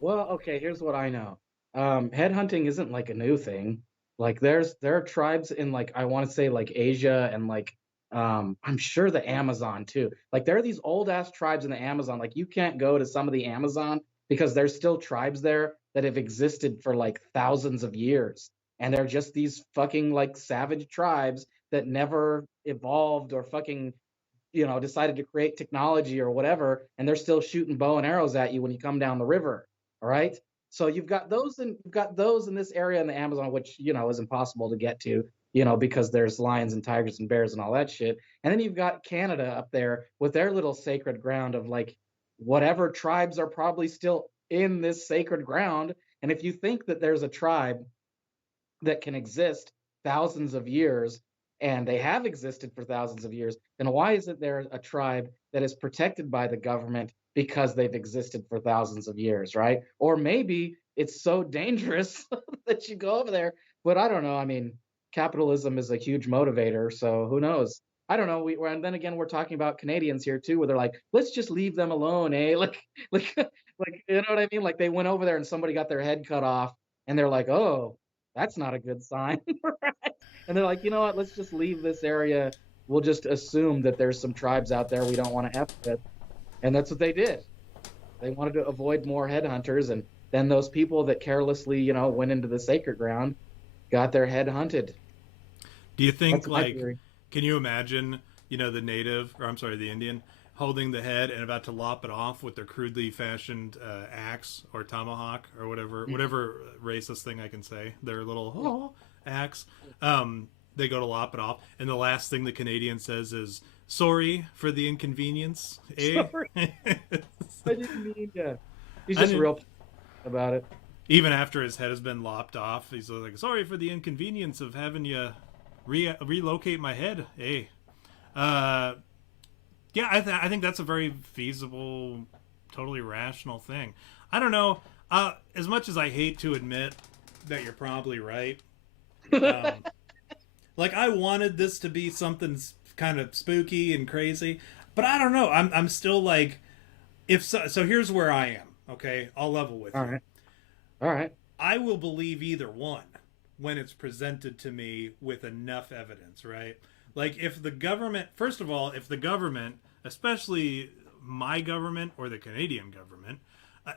Well, okay, here's what I know. Headhunting isn't like a new thing. Like there are tribes in like I want to say like Asia and like I'm sure the Amazon too. Like there are these old ass tribes in the Amazon. Like you can't go to some of the Amazon because there's still tribes there that have existed for like thousands of years. And they're just these fucking like savage tribes that never evolved or fucking decided to create technology or whatever, and they're still shooting bow and arrows at you when you come down the river. All right. So you've got those in this area in the Amazon, which is impossible to get to, because there's lions and tigers and bears and all that shit. And then you've got Canada up there with their little sacred ground of like whatever tribes are probably still in this sacred ground. And if you think that there's a tribe that can exist thousands of years, and they have existed for thousands of years, then why isn't there a tribe that is protected by the government because they've existed for thousands of years, right? Or maybe it's so dangerous that you go over there. But I don't know. I mean, capitalism is a huge motivator, so who knows? I don't know. And then again, we're talking about Canadians here too, where they're like, let's just leave them alone, eh? Like, you know what I mean? Like they went over there and somebody got their head cut off, and they're like, oh, that's not a good sign, right? And they're like, you know what? Let's just leave this area we'll just assume that there's some tribes out there we don't want to F with. And that's what they did. They wanted to avoid more headhunters, and then those people that carelessly, went into the sacred ground got their head hunted. Do you think, That's my like, theory. can you imagine, the Indian, holding the head and about to lop it off with their crudely fashioned axe or tomahawk or whatever racist thing I can say, their little axe. They go to lop it off, and the last thing the Canadian says is, "Sorry for the inconvenience." Eh? Sorry. I didn't mean to. He's just real about it. Even after his head has been lopped off, he's like, "Sorry for the inconvenience of having you relocate my head." Hey, yeah, I think that's a very feasible, totally rational thing. I don't know. As much as I hate to admit that you're probably right, like, I wanted this to be something kind of spooky and crazy, but I don't know. I'm still like, if so. So here's where I am. Okay, I'll level with you. All right. I will believe either one when it's presented to me with enough evidence, right? Like, if the government, first of all, if the government, especially my government or the Canadian government,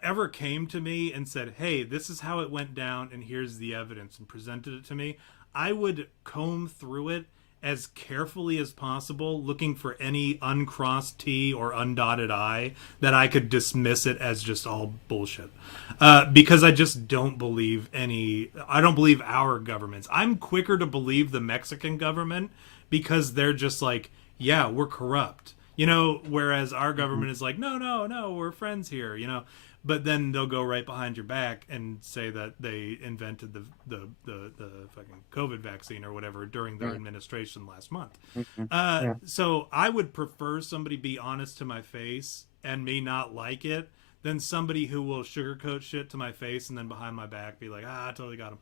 ever came to me and said, "Hey, this is how it went down, and here's the evidence," and presented it to me, I would comb through it as carefully as possible, looking for any uncrossed T or undotted I that I could dismiss it as just all bullshit. Because I just don't believe I don't believe our governments. I'm quicker to believe the Mexican government because they're just like, yeah, we're corrupt. Whereas our government is like, no, we're friends here, But then they'll go right behind your back and say that they invented the fucking COVID vaccine or whatever during their administration last month. So I would prefer somebody be honest to my face and me not like it than somebody who will sugarcoat shit to my face and then behind my back be like, I totally got him.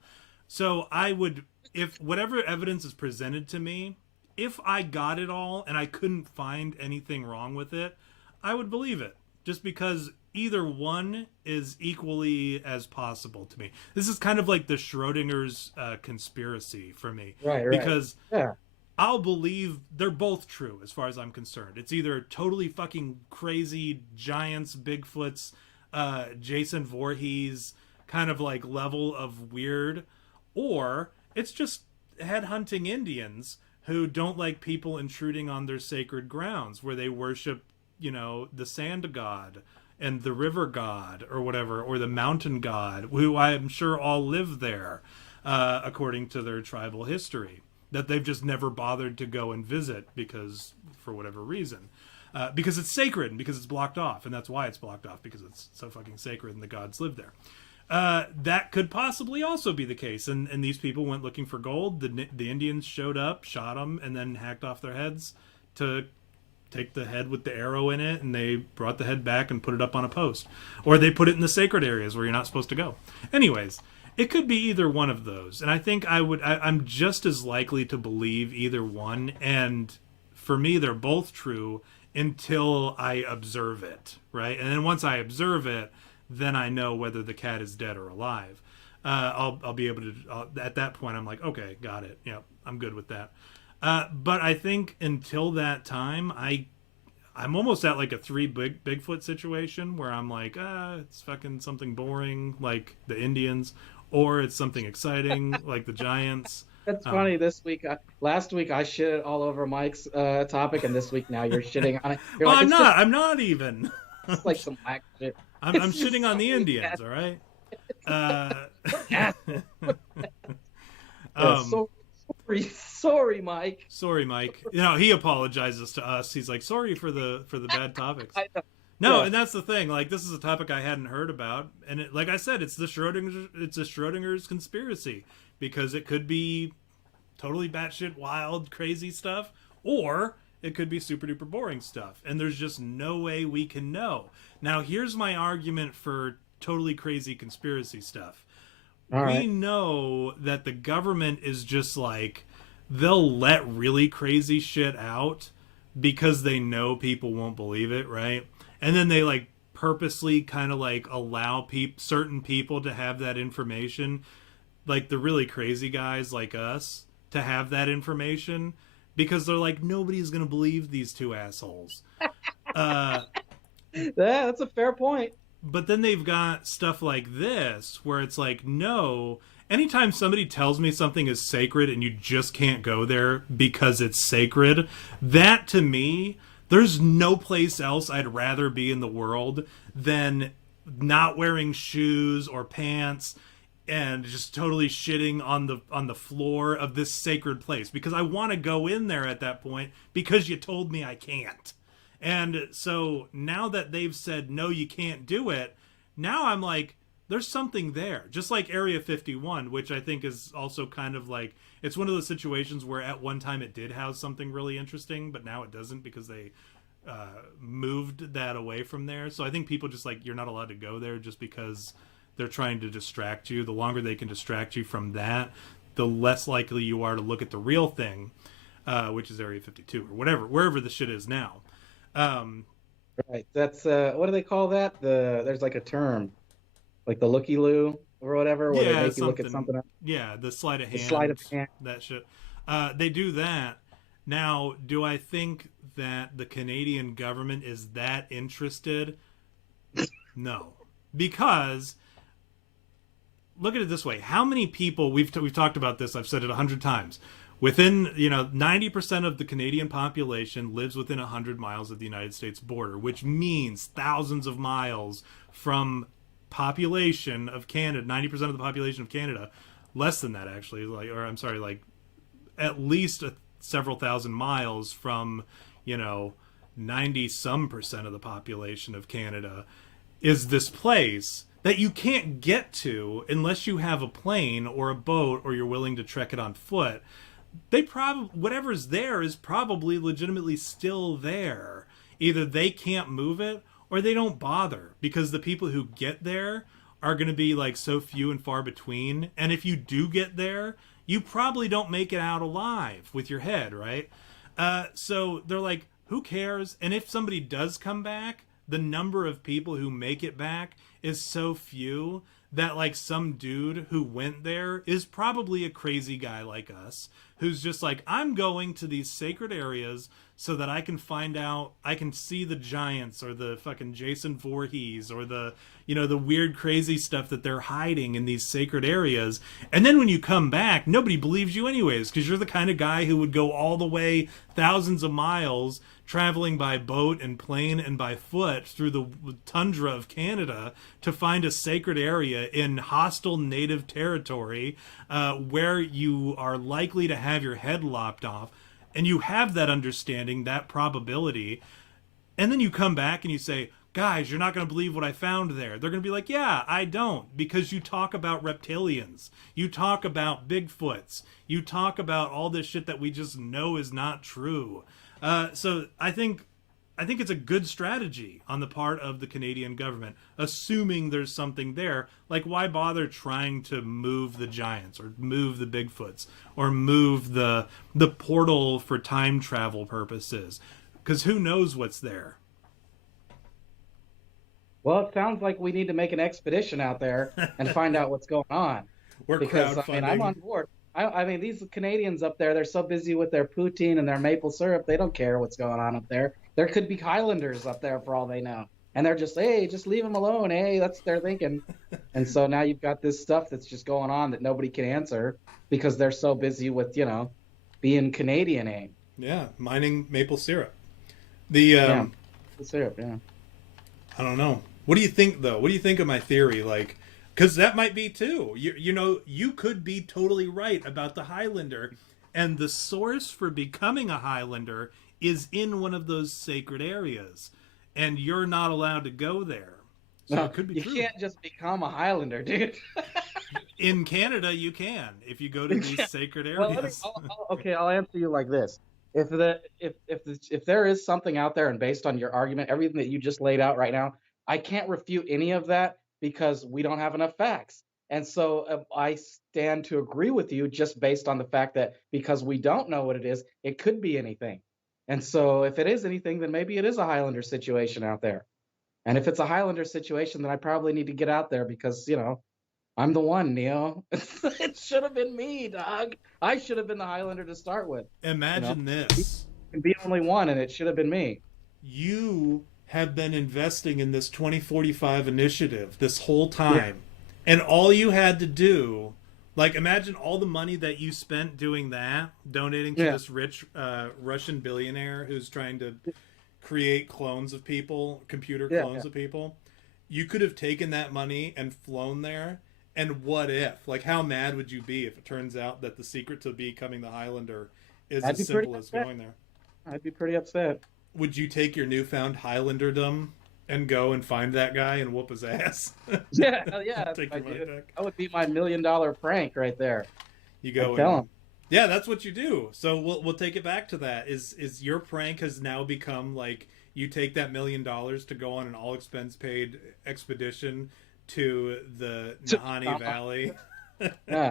So I would, if whatever evidence is presented to me, if I got it all and I couldn't find anything wrong with it, I would believe it. Just because either one is equally as possible to me. This is kind of like the Schrodinger's conspiracy for me. Right. Because I'll believe they're both true as far as I'm concerned. It's either totally fucking crazy giants, Bigfoots, Jason Voorhees kind of like level of weird, or it's just headhunting Indians who don't like people intruding on their sacred grounds where they worship, the sand god and the river god or whatever, or the mountain god, who I'm sure all live there, according to their tribal history, that they've just never bothered to go and visit because, for whatever reason, because it's sacred and because it's blocked off, and that's why it's blocked off, because it's so fucking sacred and the gods live there. That could possibly also be the case, and these people went looking for gold. The Indians showed up, shot them, and then hacked off their heads to take the head with the arrow in it, and they brought the head back and put it up on a post, or they put it in the sacred areas where you're not supposed to go. Anyways, it could be either one of those, and I think I'm just as likely to believe either one, and for me they're both true until I observe it, right? And then once I observe it, then I know whether the cat is dead or alive. I'll be able to, at that point I'm like, okay, got it, I'm good with that. But I think until that time, I'm almost at like a Bigfoot situation where I'm like, it's fucking something boring like the Indians, or it's something exciting like the giants. That's funny. This week, last week I shit all over Mike's topic, and this week now you're shitting on it. Well, like, I'm not even. It's like some whack shit. I'm shitting on the Indians, all right? Sorry, Mike. Sorry, Mike. He apologizes to us. He's like, sorry for the bad topics. I know. No, Yeah. and that's the thing. Like, this is a topic I hadn't heard about, and like I said, it's a Schrodinger's conspiracy, because it could be totally batshit wild, crazy stuff, or it could be super duper boring stuff, and there's just no way we can know. Now, here's my argument for totally crazy conspiracy stuff. We know that the government is just like, they'll let really crazy shit out because they know people won't believe it, right? And then they like purposely kind of like allow certain people to have that information, like the really crazy guys like us, to have that information because they're like, nobody's gonna believe these two assholes. Uh, Yeah, that's a fair point. but then they've got stuff like this where it's like, no, anytime somebody tells me something is sacred and you just can't go there because it's sacred, that to me, there's no place else I'd rather be in the world than not wearing shoes or pants and just totally shitting on the floor of this sacred place, because I want to go in there at that point because you told me I can't. And so now that they've said, no, you can't do it, now I'm like, there's something there. Just like Area 51, which I think is also kind of like, it's one of those situations where at one time it did house something really interesting, but now it doesn't because they moved that away from there. So I think people just like, you're not allowed to go there just because they're trying to distract you. The longer they can distract you from that, the less likely you are to look at the real thing, which is Area 52 or whatever, wherever the shit is now. Right. That's what do they call that? There's like a term, like the looky loo or whatever, where they Yeah, make you look at something else. yeah, the sleight of The hand, sleight of hand. that shit. They do that. Now, do I think that the Canadian government is that interested? No, because look at it this way: how many people we've talked about this? I've said it 100 times. Within 90% of the Canadian population lives within 100 miles of the United States border, which means thousands of miles from population of Canada. 90% of the population of Canada, less than that actually, like at least several thousand miles from 90 some percent of the population of Canada is this place that you can't get to unless you have a plane or a boat or you're willing to trek it on foot. They probably, whatever's there is probably legitimately still there. Either they can't move it or they don't bother, because the people who get there are going to be like so few and far between. And if you do get there, you probably don't make it out alive with your head, right? So they're like, who cares? And if somebody does come back, the number of people who make it back is so few that like some dude who went there is probably a crazy guy like us, who's just like, I'm going to these sacred areas so that I can find out, I can see the giants or the fucking Jason Voorhees or the the weird crazy stuff that they're hiding in these sacred areas. And then when you come back, nobody believes you anyways, because you're the kind of guy who would go all the way thousands of miles traveling by boat and plane and by foot through the tundra of Canada to find a sacred area in hostile native territory, where you are likely to have your head lopped off. And you have that understanding, that probability. And then you come back and you say, guys, you're not going to believe what I found there. They're going to be like, yeah, I don't. Because you talk about reptilians. You talk about Bigfoots. You talk about all this shit that we just know is not true. So I think it's a good strategy on the part of the Canadian government, assuming there's something there. Like, why bother trying to move the giants or move the Bigfoots or move the portal for time travel purposes? Because who knows what's there? Well, it sounds like we need to make an expedition out there and find out what's going on. We're Because crowdfunding. I'm on board. I mean, these Canadians up there, they're so busy with their poutine and their maple syrup, they don't care what's going on up there. There could be Highlanders up there for all they know. And they're just, hey, just leave them alone. Hey, that's what they're thinking. And so now you've got this stuff that's just going on that nobody can answer because they're so busy with, being Canadian, eh? Yeah, mining maple syrup. Maple syrup, yeah. I don't know. What do you think, though? What do you think of my theory? Like, because that might be too. You could be totally right about the Highlander, and the source for becoming a Highlander is in one of those sacred areas, and you're not allowed to go there. So No, it could be you true. can't just become a Highlander, dude. In Canada, you can if you go to these sacred areas. Well, I'll answer you like this. If there is something out there, and based on your argument, everything that you just laid out right now, I can't refute any of that because we don't have enough facts. And so I stand to agree with you just based on the fact that because we don't know what it is, it could be anything. And so if it is anything, then maybe it is a Highlander situation out there. And if it's a Highlander situation, then I probably need to get out there because, I'm the one, Neo. It should have been me, dog. I should have been the Highlander to start with. You know, Imagine you this. can be only one, and it should have been me. You have been investing in this 2045 initiative this whole Yeah, time. And all you had to do, like, imagine all the money that you spent doing that, donating to yeah, this rich Russian billionaire who's trying to create clones of people, computer yeah, clones of people. You could have taken that money and flown there. And what if? Like, how mad would you be if it turns out that the secret to becoming the Highlander is I'd as be pretty simple as upset. going there? I'd be pretty upset. Would you take your newfound Highlanderdom and go and find that guy and whoop his ass? Yeah, hell yeah, Take I your money do. back. That would be my $1 million prank right there. You I'd go tell and him. yeah, that's what you do. So we'll take it back to that. Is your prank has now become like you take that $1 million to go on an all expense paid expedition to the Nahanni Valley. Yeah,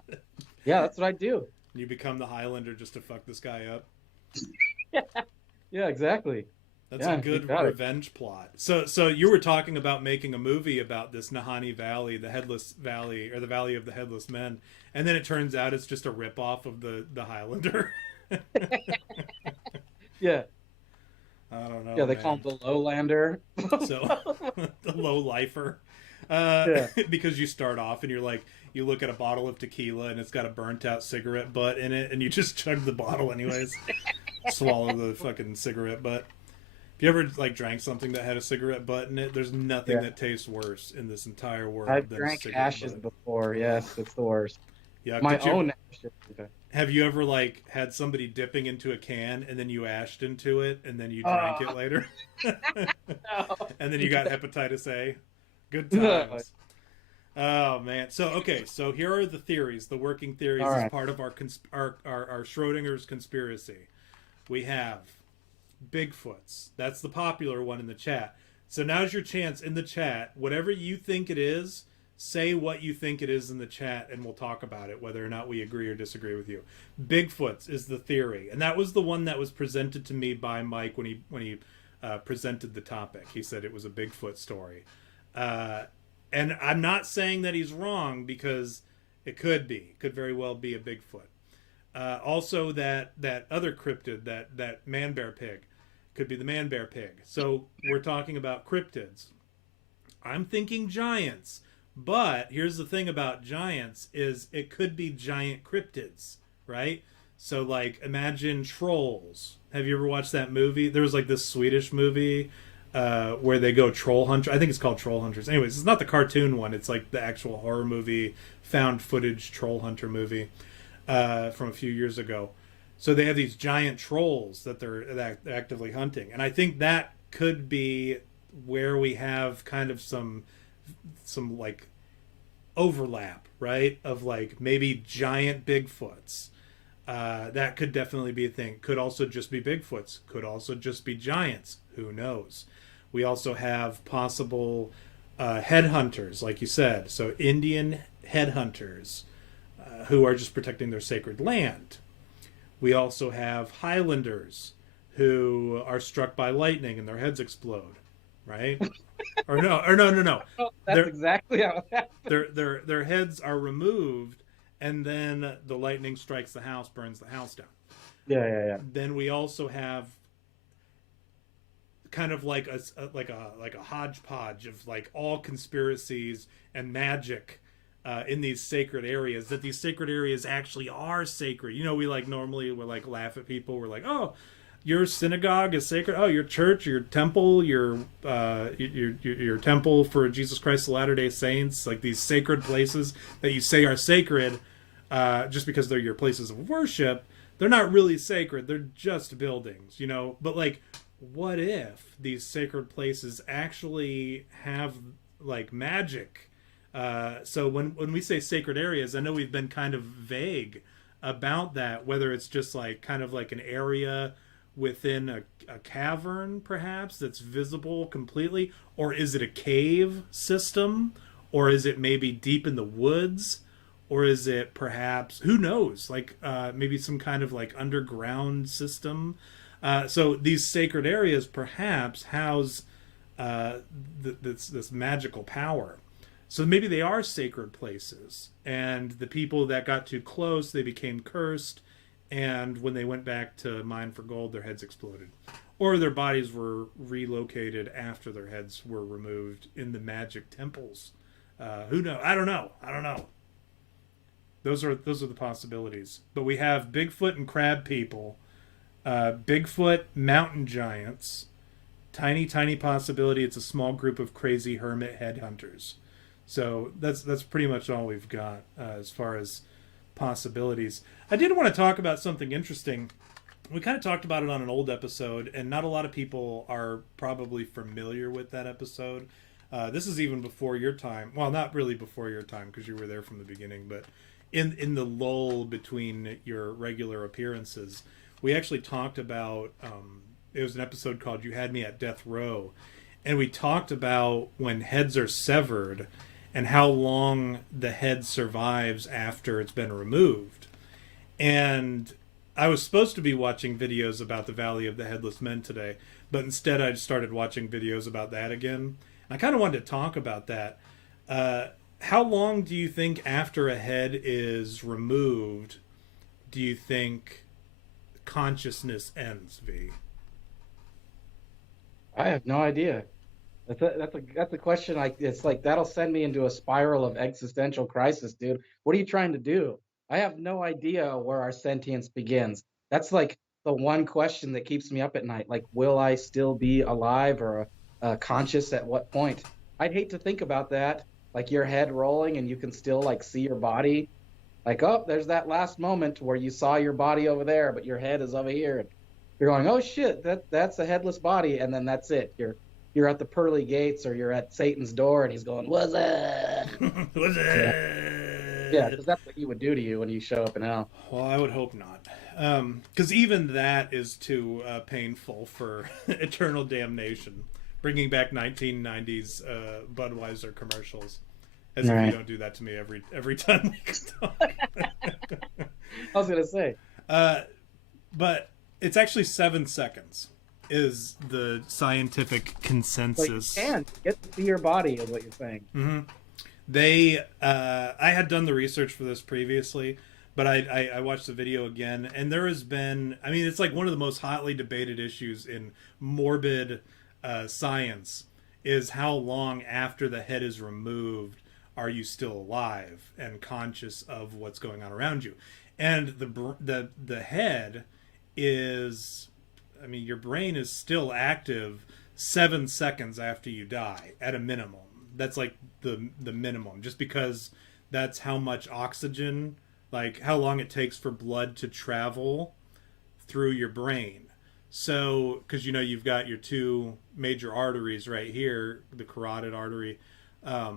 yeah, that's what I do. You become the Highlander just to fuck this guy up. Yeah, exactly. That's a Yeah, you good got it. revenge plot. So you were talking about making a movie about this Nahanni Valley, the Headless Valley, or the Valley of the Headless Men, and then it turns out it's just a ripoff of the Highlander. Yeah, I don't know, yeah, they call man. him the Lowlander. So the low lifer, Yeah. because you start off and you're like, you look at a bottle of tequila and it's got a burnt out cigarette butt in it, and you just chug the bottle anyways, swallow the fucking cigarette butt. If you ever like drank something that had a cigarette butt in it, there's nothing Yeah. that tastes worse in this entire world I've than a drank cigarette ashes butt. before. Yes, it's the worst. Yeah, My did you own ashes. Okay. have you ever like had somebody dipping into a can and then you ashed into it and then you drank it Oh, later? no. And then you got hepatitis A? Good No. times. Oh man. So okay, so here are the theories, the working theories All as right. part of our Schrodinger's conspiracy. We have Bigfoots. That's the popular one in the chat. So now's your chance in the chat. Whatever you think it is, say what you think it is in the chat and we'll talk about it, whether or not we agree or disagree with you. Bigfoots is the theory. And that was the one that was presented to me by Mike when he presented the topic. He said it was a Bigfoot story. And I'm not saying that he's wrong because it could very well be a Bigfoot. Also, that other cryptid, that man bear pig, could be the man bear pig. So we're talking about cryptids. I'm thinking giants, but here's the thing about giants is it could be giant cryptids, right? So like imagine trolls. Have you ever watched that movie? There was like this Swedish movie where they go troll hunter. I think it's called Troll Hunters. Anyways, it's not the cartoon one. It's like the actual horror movie, found footage troll hunter movie from a few years ago. So they have these giant trolls that they're actively hunting, and I think that could be where we have kind of some like overlap, right? Of like maybe giant Bigfoots. That could definitely be a thing. Could also just be Bigfoots. Could also just be giants. Who knows? We also have possible headhunters, like you said. So Indian headhunters who are just protecting their sacred land. We also have Highlanders who are struck by lightning and their heads explode, right? Or no. Oh, that's Their exactly how it happened. their heads are removed, and then the lightning strikes the house, burns the house down. Yeah, yeah, yeah. Then we also have kind of like a hodgepodge of like all conspiracies and magic in these sacred areas, that these sacred areas actually are sacred. You know, we like normally we like laugh at people. We're like, oh, your synagogue is sacred. Oh, your church, your temple, your temple for Jesus Christ of Latter-day Saints, like these sacred places that you say are sacred, just because they're your places of worship. They're not really sacred. They're just buildings, you know. But like, what if these sacred places actually have like magic? So when we say sacred areas, I know we've been kind of vague about that, whether it's just like kind of like an area within a cavern perhaps that's visible completely, or is it a cave system, or is it maybe deep in the woods, or is it perhaps, who knows, like maybe some kind of like underground system. So these sacred areas perhaps house this magical power. So maybe they are sacred places, and the people that got too close, they became cursed, and when they went back to mine for gold, their heads exploded. Or their bodies were relocated after their heads were removed in the magic temples. Who knows? I don't know. Those are the possibilities. But we have Bigfoot and crab people, Bigfoot, mountain giants, tiny possibility. It's a small group of crazy hermit headhunters. So that's pretty much all we've got as far as possibilities. I did want to talk about something interesting. We kind of talked about it on an old episode, and not a lot of people are probably familiar with that episode. This is even before your time. Well, not really before your time because you were there from the beginning, but in the lull between your regular appearances, we actually talked about. It was an episode called "You Had Me at Death Row," and we talked about when heads are severed and how long the head survives after it's been removed. And I was supposed to be watching videos about the Valley of the Headless Men today, but instead I just started watching videos about that again. I kind of wanted to talk about that. How long do you think after a head is removed do you think consciousness ends, V? I have no idea. That's a question. Like it's like that'll send me into a spiral of existential crisis, dude. What are you trying to do? I have no idea where our sentience begins. That's like the one question that keeps me up at night. Like, will I still be alive or conscious at what point? I'd hate to think about that. Like your head rolling and you can still like see your body. Like, oh, there's that last moment where you saw your body over there, but your head is over here. And you're going, oh shit, that's a headless body, and then that's it. You're at the pearly gates or you're at Satan's door and he's going, what's up? Was Yeah, it? because that's what he would do to you when you show up in hell. Well, I would hope not. Because even that is too painful for eternal damnation. Bringing back 1990s Budweiser commercials. As if you don't do that to me every time we talk. I was going to say. But it's actually 7 seconds is the scientific consensus. Like you can get to see your body is what you're saying. Mm-hmm. I had done the research for this previously, but I watched the video again, and there has been, I mean, it's like one of the most hotly debated issues in morbid science is how long after the head is removed are you still alive and conscious of what's going on around you. And the head is, I mean, your brain is still active 7 seconds after you die at a minimum. That's like the minimum, just because that's how much oxygen, like how long it takes for blood to travel through your brain. So, because you've got your two major arteries right here, the carotid artery, yeah.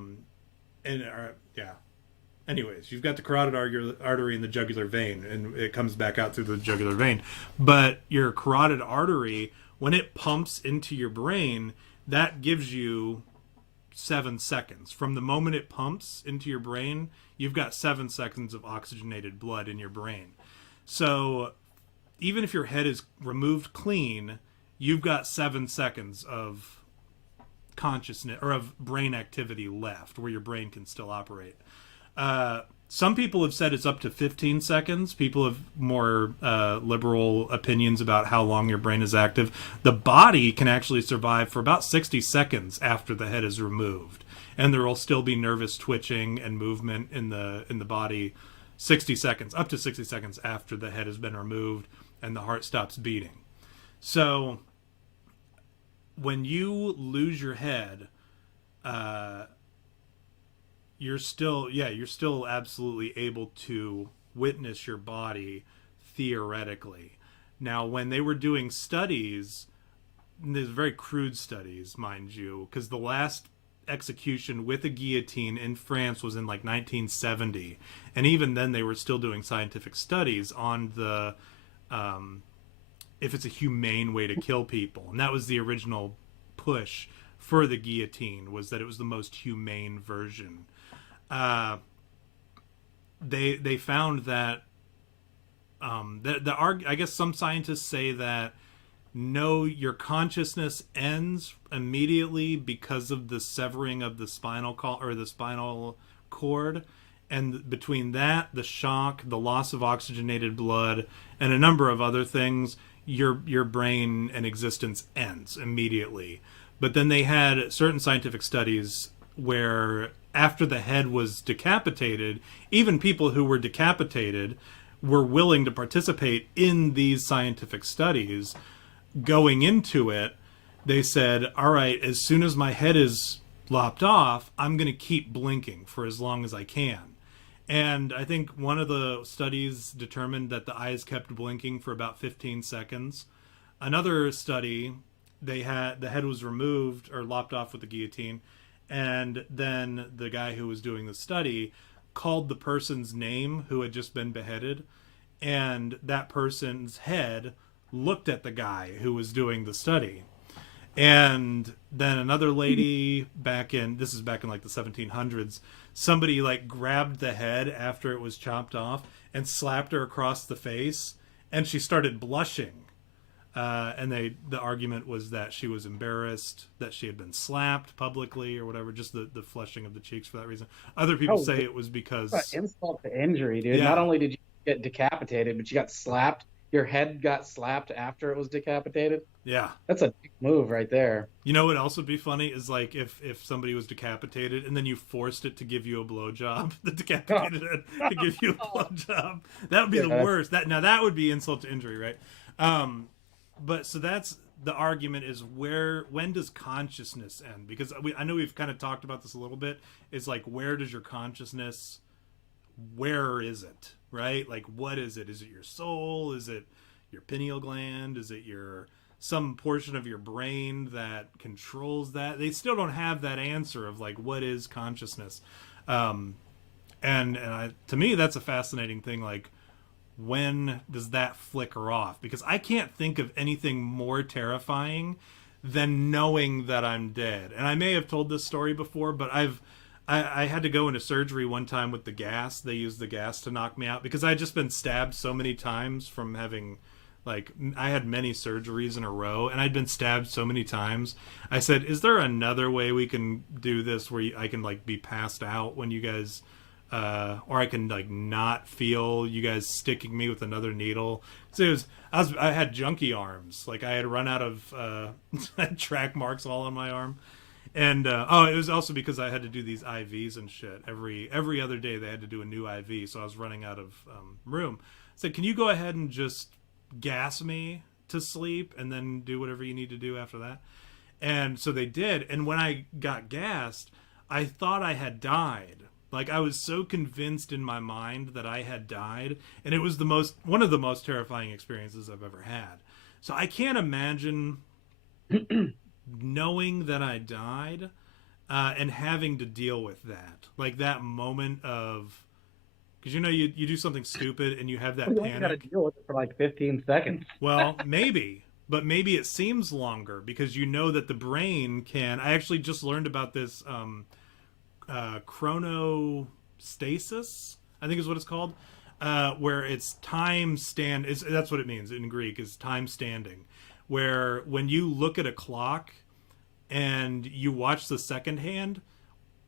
Anyways, you've got the carotid artery and the jugular vein, and it comes back out through the jugular vein. But your carotid artery, when it pumps into your brain, that gives you 7 seconds. From the moment it pumps into your brain, you've got 7 seconds of oxygenated blood in your brain. So even if your head is removed clean, you've got 7 seconds of consciousness or of brain activity left where your brain can still operate. Some people have said it's up to 15 seconds. People have more liberal opinions about how long your brain is active. The body can actually survive for about 60 seconds after the head is removed, and there will still be nervous twitching and movement in the body 60 seconds, up to 60 seconds after the head has been removed and the heart stops beating. So when you lose your head, you're still absolutely able to witness your body theoretically. Now, when they were doing studies, there's very crude studies, mind you, because the last execution with a guillotine in France was in like 1970, and even then they were still doing scientific studies on the if it's a humane way to kill people, and that was the original push for the guillotine, was that it was the most humane version. They found that I guess some scientists say that no, your consciousness ends immediately because of the severing of the spinal cord, and between that, the shock, the loss of oxygenated blood, and a number of other things, your brain and existence ends immediately. But then they had certain scientific studies where after the head was decapitated, even people who were decapitated were willing to participate in these scientific studies. Going into it, they said, all right, as soon as my head is lopped off, I'm going to keep blinking for as long as I can. And I think one of the studies determined that the eyes kept blinking for about 15 seconds. Another study, the head was removed or lopped off with the guillotine, and then the guy who was doing the study called the person's name who had just been beheaded, and that person's head looked at the guy who was doing the study. And then another lady back in like the 1700s, somebody like grabbed the head after it was chopped off and slapped her across the face, and she started blushing. And the argument was that she was embarrassed that she had been slapped publicly or whatever, just the flushing of the cheeks for that reason. Other people say it was because insult to injury, dude. Yeah. Not only did you get decapitated, but you got slapped. Your head got slapped after it was decapitated. Yeah. That's a big move right there. You know what else would be funny is like if somebody was decapitated and then you forced it to give you a blowjob, the decapitated head to give you a blowjob. That would be the worst. That would be insult to injury, right? But so that's the argument, is when does consciousness end? Because I know we've kind of talked about this a little bit. It's like, where does your consciousness, where is it? Right? Like, what is it? Is it your soul? Is it your pineal gland? Is it some portion of your brain that controls that? They still don't have that answer of like, what is consciousness? To me, that's a fascinating thing. Like, when does that flicker off? Because I can't think of anything more terrifying than knowing that I'm dead. And I may have told this story before, but I had to go into surgery one time with the gas. They used the gas to knock me out because I had just been stabbed so many times from having, like, I had many surgeries in a row, and I'd been stabbed so many times. I said, is there another way we can do this where I can, like, be passed out when you guys, or I can, like, not feel you guys sticking me with another needle? So I had junky arms. Like, I had run out of, I had track marks all on my arm. And it was also because I had to do these IVs and shit. Every other day they had to do a new IV, so I was running out of room. I said, can you go ahead and just gas me to sleep and then do whatever you need to do after that? And so they did. And when I got gassed, I thought I had died. Like, I was so convinced in my mind that I had died, and it was one of the most terrifying experiences I've ever had. So I can't imagine knowing that I died and having to deal with that, like that moment of, because you do something stupid and you have that panic. You got to deal with it for like 15 seconds. Well, maybe, but maybe it seems longer because you know that the brain can. I actually just learned about this chronostasis, I think is what it's called, where it's time stand. That's what it means in Greek, is time standing. Where when you look at a clock and you watch the second hand,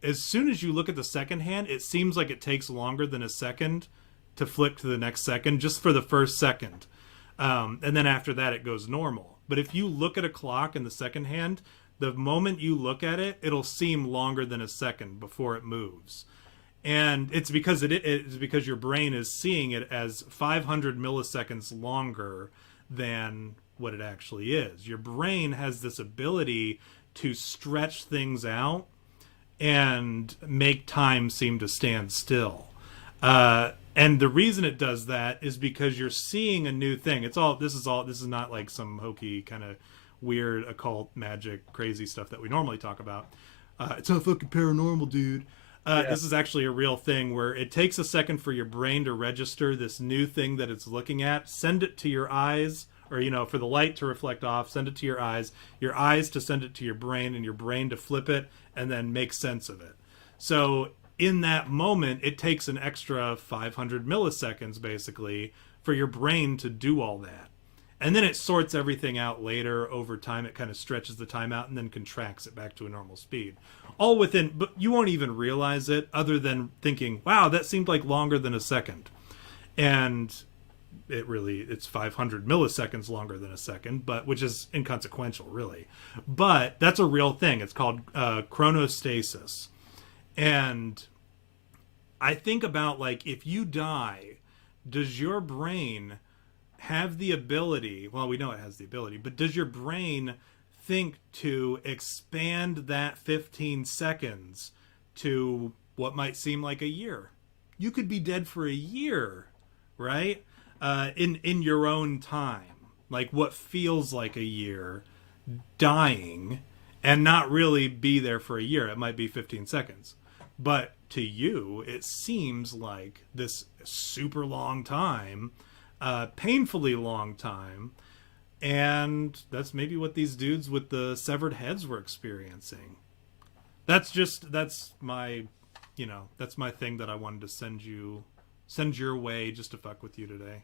as soon as you look at the second hand, it seems like it takes longer than a second to flick to the next second, just for the first second. And then after that, it goes normal. But if you look at a clock in the second hand, the moment you look at it, it'll seem longer than a second before it moves. And it's because it's because your brain is seeing it as 500 milliseconds longer than what it actually is. Your brain has this ability to stretch things out and make time seem to stand still. And the reason it does that is because you're seeing a new thing. This is not like some hokey kind of weird occult magic crazy stuff that we normally talk about. It's not fucking paranormal, dude. This is actually a real thing where it takes a second for your brain to register this new thing that it's looking at, send it to your eyes, or, for the light to reflect off, send it to your eyes to send it to your brain, and your brain to flip it and then make sense of it. So in that moment, it takes an extra 500 milliseconds basically for your brain to do all that. And then it sorts everything out later over time. It kind of stretches the time out and then contracts it back to a normal speed. All within, but you won't even realize it other than thinking, wow, that seemed like longer than a second. And it's 500 milliseconds longer than a second, but which is inconsequential, really. But that's a real thing. It's called chronostasis. And I think about, like, if you die, does your brain have the ability, well, we know it has the ability, but does your brain think to expand that 15 seconds to what might seem like a year? You could be dead for a year, right? In your own time, like what feels like a year, dying, and not really be there for a year. It might be 15 seconds, but to you it seems like this super long time, painfully long time. And that's maybe what these dudes with the severed heads were experiencing. That's my thing that I wanted to send your way just to fuck with you today.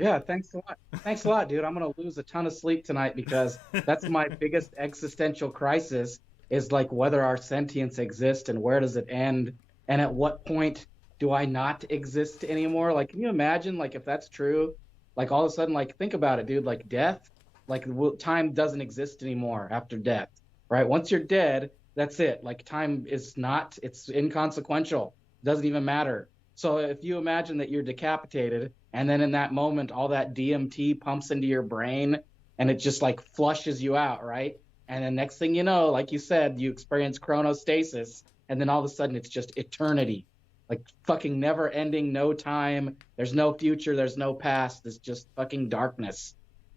Yeah, thanks a lot. Thanks a lot, dude. I'm gonna lose a ton of sleep tonight because that's my biggest existential crisis, is like whether our sentience exists and where does it end, and at what point do I not exist anymore? Like, can you imagine, like, if that's true, like all of a sudden, like, think about it, dude, like death, like time doesn't exist anymore after death, right? Once you're dead, that's it. Like time is not, it's inconsequential. It doesn't even matter. So if you imagine that you're decapitated, and then in that moment, all that DMT pumps into your brain and it just like flushes you out, right? And then next thing you know, like you said, you experience chronostasis, and then all of a sudden it's just eternity. Like fucking never ending, no time. There's no future, there's no past. It's just fucking darkness.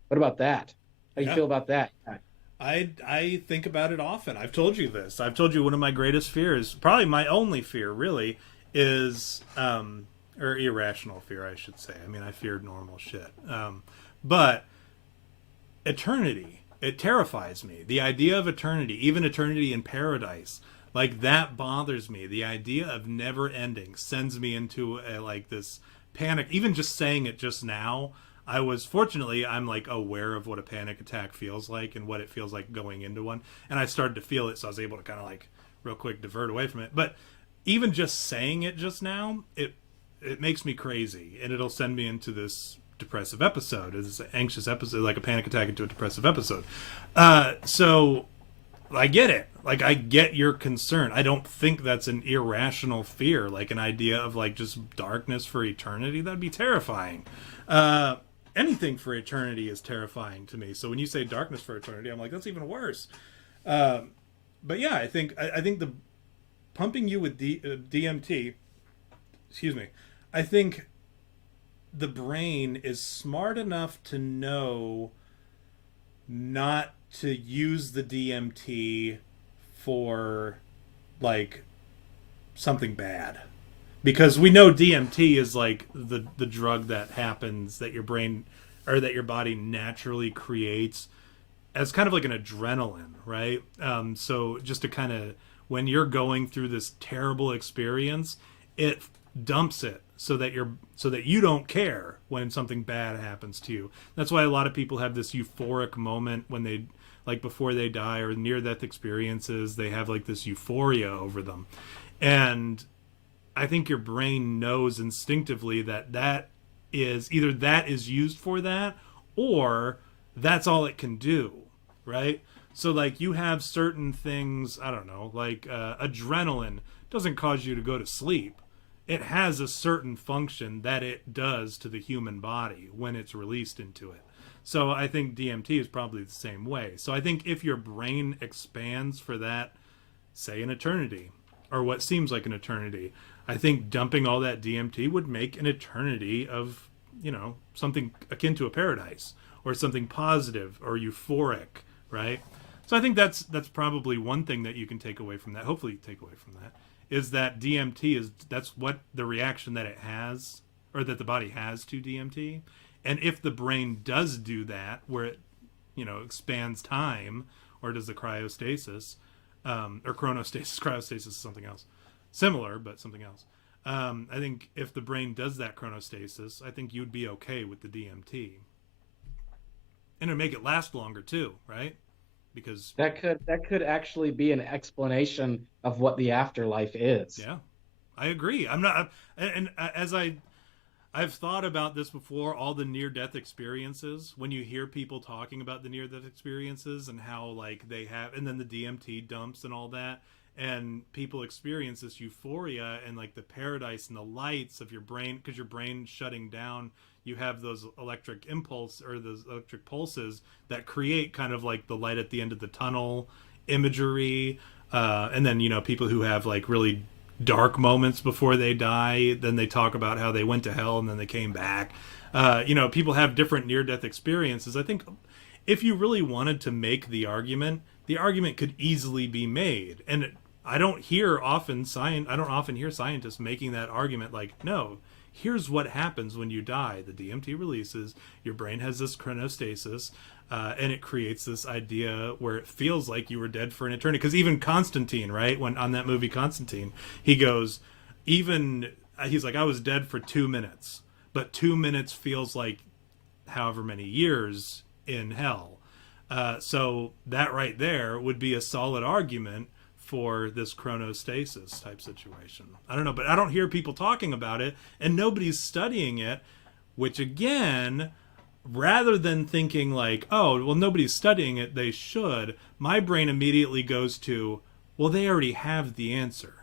What about that? How do you feel about that? I think about it often. I've told you this. I've told you one of my greatest fears, probably my only fear, really, is or irrational fear, I should say. I mean, I feared normal shit. But eternity, it terrifies me. The idea of eternity, even eternity in paradise, like that bothers me. The idea of never ending sends me into this panic. Even just saying it just now, I'm like aware of what a panic attack feels like and what it feels like going into one. And I started to feel it, so I was able to kind of like real quick divert away from it. But even just saying it just now, it makes me crazy, and it'll send me into this depressive episode, this anxious episode, like a panic attack into a depressive episode. So I get it. Like, I get your concern. I don't think that's an irrational fear, like an idea of like just darkness for eternity. That'd be terrifying. Anything for eternity is terrifying to me. So when you say darkness for eternity, I'm like, that's even worse. But yeah, I think the pumping you with DMT, excuse me, I think the brain is smart enough to know not to use the DMT for like something bad, because we know DMT is like the drug that happens, that your brain or that your body naturally creates as kind of like an adrenaline, right? So just to kind of, when you're going through this terrible experience, it dumps it so that you don't care when something bad happens to you. That's why a lot of people have this euphoric moment when they, like, before they die, or near death experiences, they have like this euphoria over them. And I think your brain knows instinctively that is either that is used for that, or that's all it can do, right? So like you have certain things, I don't know, like adrenaline doesn't cause you to go to sleep. It has a certain function that it does to the human body when it's released into it. So I think DMT is probably the same way. So I think if your brain expands for that, say an eternity, or what seems like an eternity, I think dumping all that DMT would make an eternity of, something akin to a paradise, or something positive or euphoric, right? So I think that's probably one thing that you can take away from that. Hopefully you take away from that, is that DMT that's what the reaction that it has, or that the body has to DMT. And if the brain does do that, where it, expands time, or does the cryostasis, or chronostasis, cryostasis is something else. Similar, but something else. I think if the brain does that chronostasis, I think you'd be okay with the DMT. and it'd make it last longer too, right? Because That could actually be an explanation of what the afterlife is. yeah, I agree. I'm not, and as I've thought about this before, all the near death experiences, when you hear people talking about the near death experiences and how like they have, and then the DMT dumps and all that, and people experience this euphoria and like the paradise and the lights of your brain, because your brain shutting down, you have those electric impulse or those electric pulses that create kind of like the light at the end of the tunnel imagery. And then, you know, people who have like really dark moments before they die, then they talk about how they went to hell and then they came back. You know, people have different near death experiences. I think if you really wanted to make the argument could easily be made. And I don't often hear scientists making that argument like, no, here's what happens when you die. The DMT releases, your brain has this chronostasis, and it creates this idea where it feels like you were dead for an eternity. Because even Constantine, right, when on that movie Constantine, he goes, he's like, I was dead for 2 minutes, but 2 minutes feels like however many years in hell. So that right there would be a solid argument for this chronostasis type situation. I don't know, but I don't hear people talking about it, and nobody's studying it, which again, rather than thinking like, oh, well, nobody's studying it, they should, my brain immediately goes to, well, they already have the answer,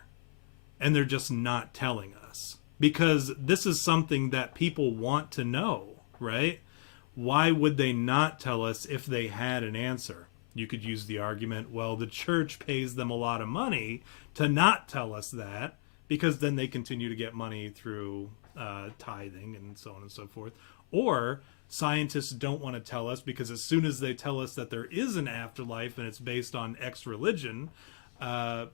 and they're just not telling us. Because this is something that people want to know, right? Why would they not tell us if they had an answer? You could use the argument, well, the church pays them a lot of money to not tell us that, because then they continue to get money through tithing and so on and so forth. Or scientists don't want to tell us because as soon as they tell us that there is an afterlife and it's based on X religion, all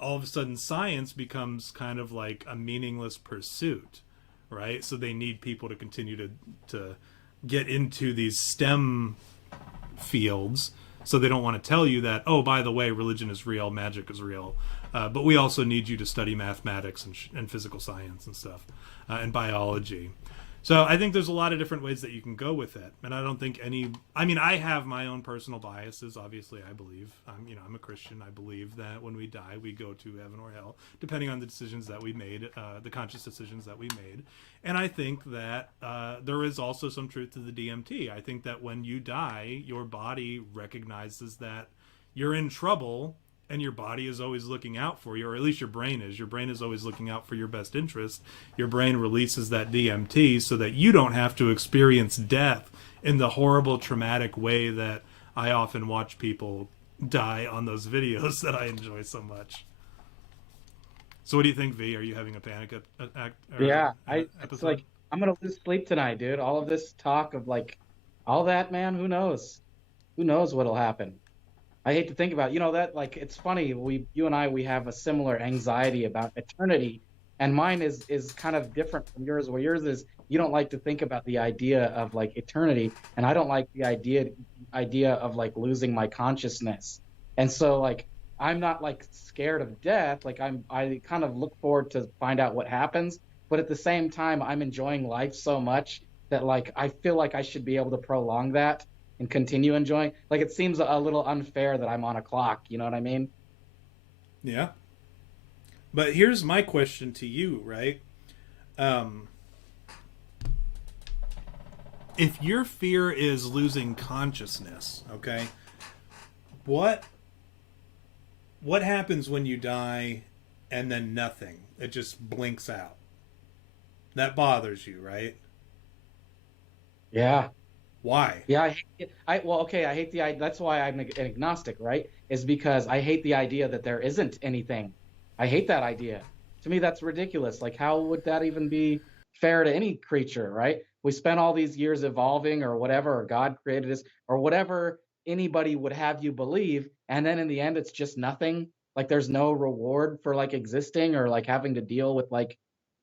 of a sudden science becomes kind of like a meaningless pursuit, right? So they need people to continue to get into these STEM fields. So they don't want to tell you that, oh, by the way, religion is real, magic is real. But we also need you to study mathematics and physical science and stuff, and biology. So I think there's a lot of different ways that you can go with it. And I don't think I have my own personal biases. Obviously, I believe, I'm a Christian. I believe that when we die, we go to heaven or hell, depending on the decisions that we made, the conscious decisions that we made. And I think that there is also some truth to the DMT. I think that when you die, your body recognizes that you're in trouble, and your body is always looking out for you, or at least your brain is. Your brain is always looking out for your best interest. Your brain releases that DMT so that you don't have to experience death in the horrible, traumatic way that I often watch people die on those videos that I enjoy so much. So what do you think, V? Are you having a panic attack? Yeah, it's like I'm gonna lose sleep tonight, dude. All of this talk of like all that, man, who knows? Who knows what'll happen? I hate to think about it. You know that like it's funny, you and I we have a similar anxiety about eternity, and mine is kind of different from yours, where yours is you don't like to think about the idea of like eternity, and I don't like the idea of like losing my consciousness. And so like I'm not like scared of death, like I kind of look forward to find out what happens, but at the same time I'm enjoying life so much that like I feel like I should be able to prolong that and continue enjoying. Like it seems a little unfair that I'm on a clock, you know what I mean? Yeah. But here's my question to you, right? If your fear is losing consciousness, okay, what happens when you die and then nothing? It just blinks out. That bothers you, right? Yeah. Why? Yeah, I hate the idea. That's why I'm an agnostic, right? Is because I hate the idea that there isn't anything. I hate that idea. To me, that's ridiculous. Like, how would that even be fair to any creature, right? We spent all these years evolving or whatever, or God created us, or whatever anybody would have you believe, and then in the end, it's just nothing. Like, there's no reward for like existing or like having to deal with like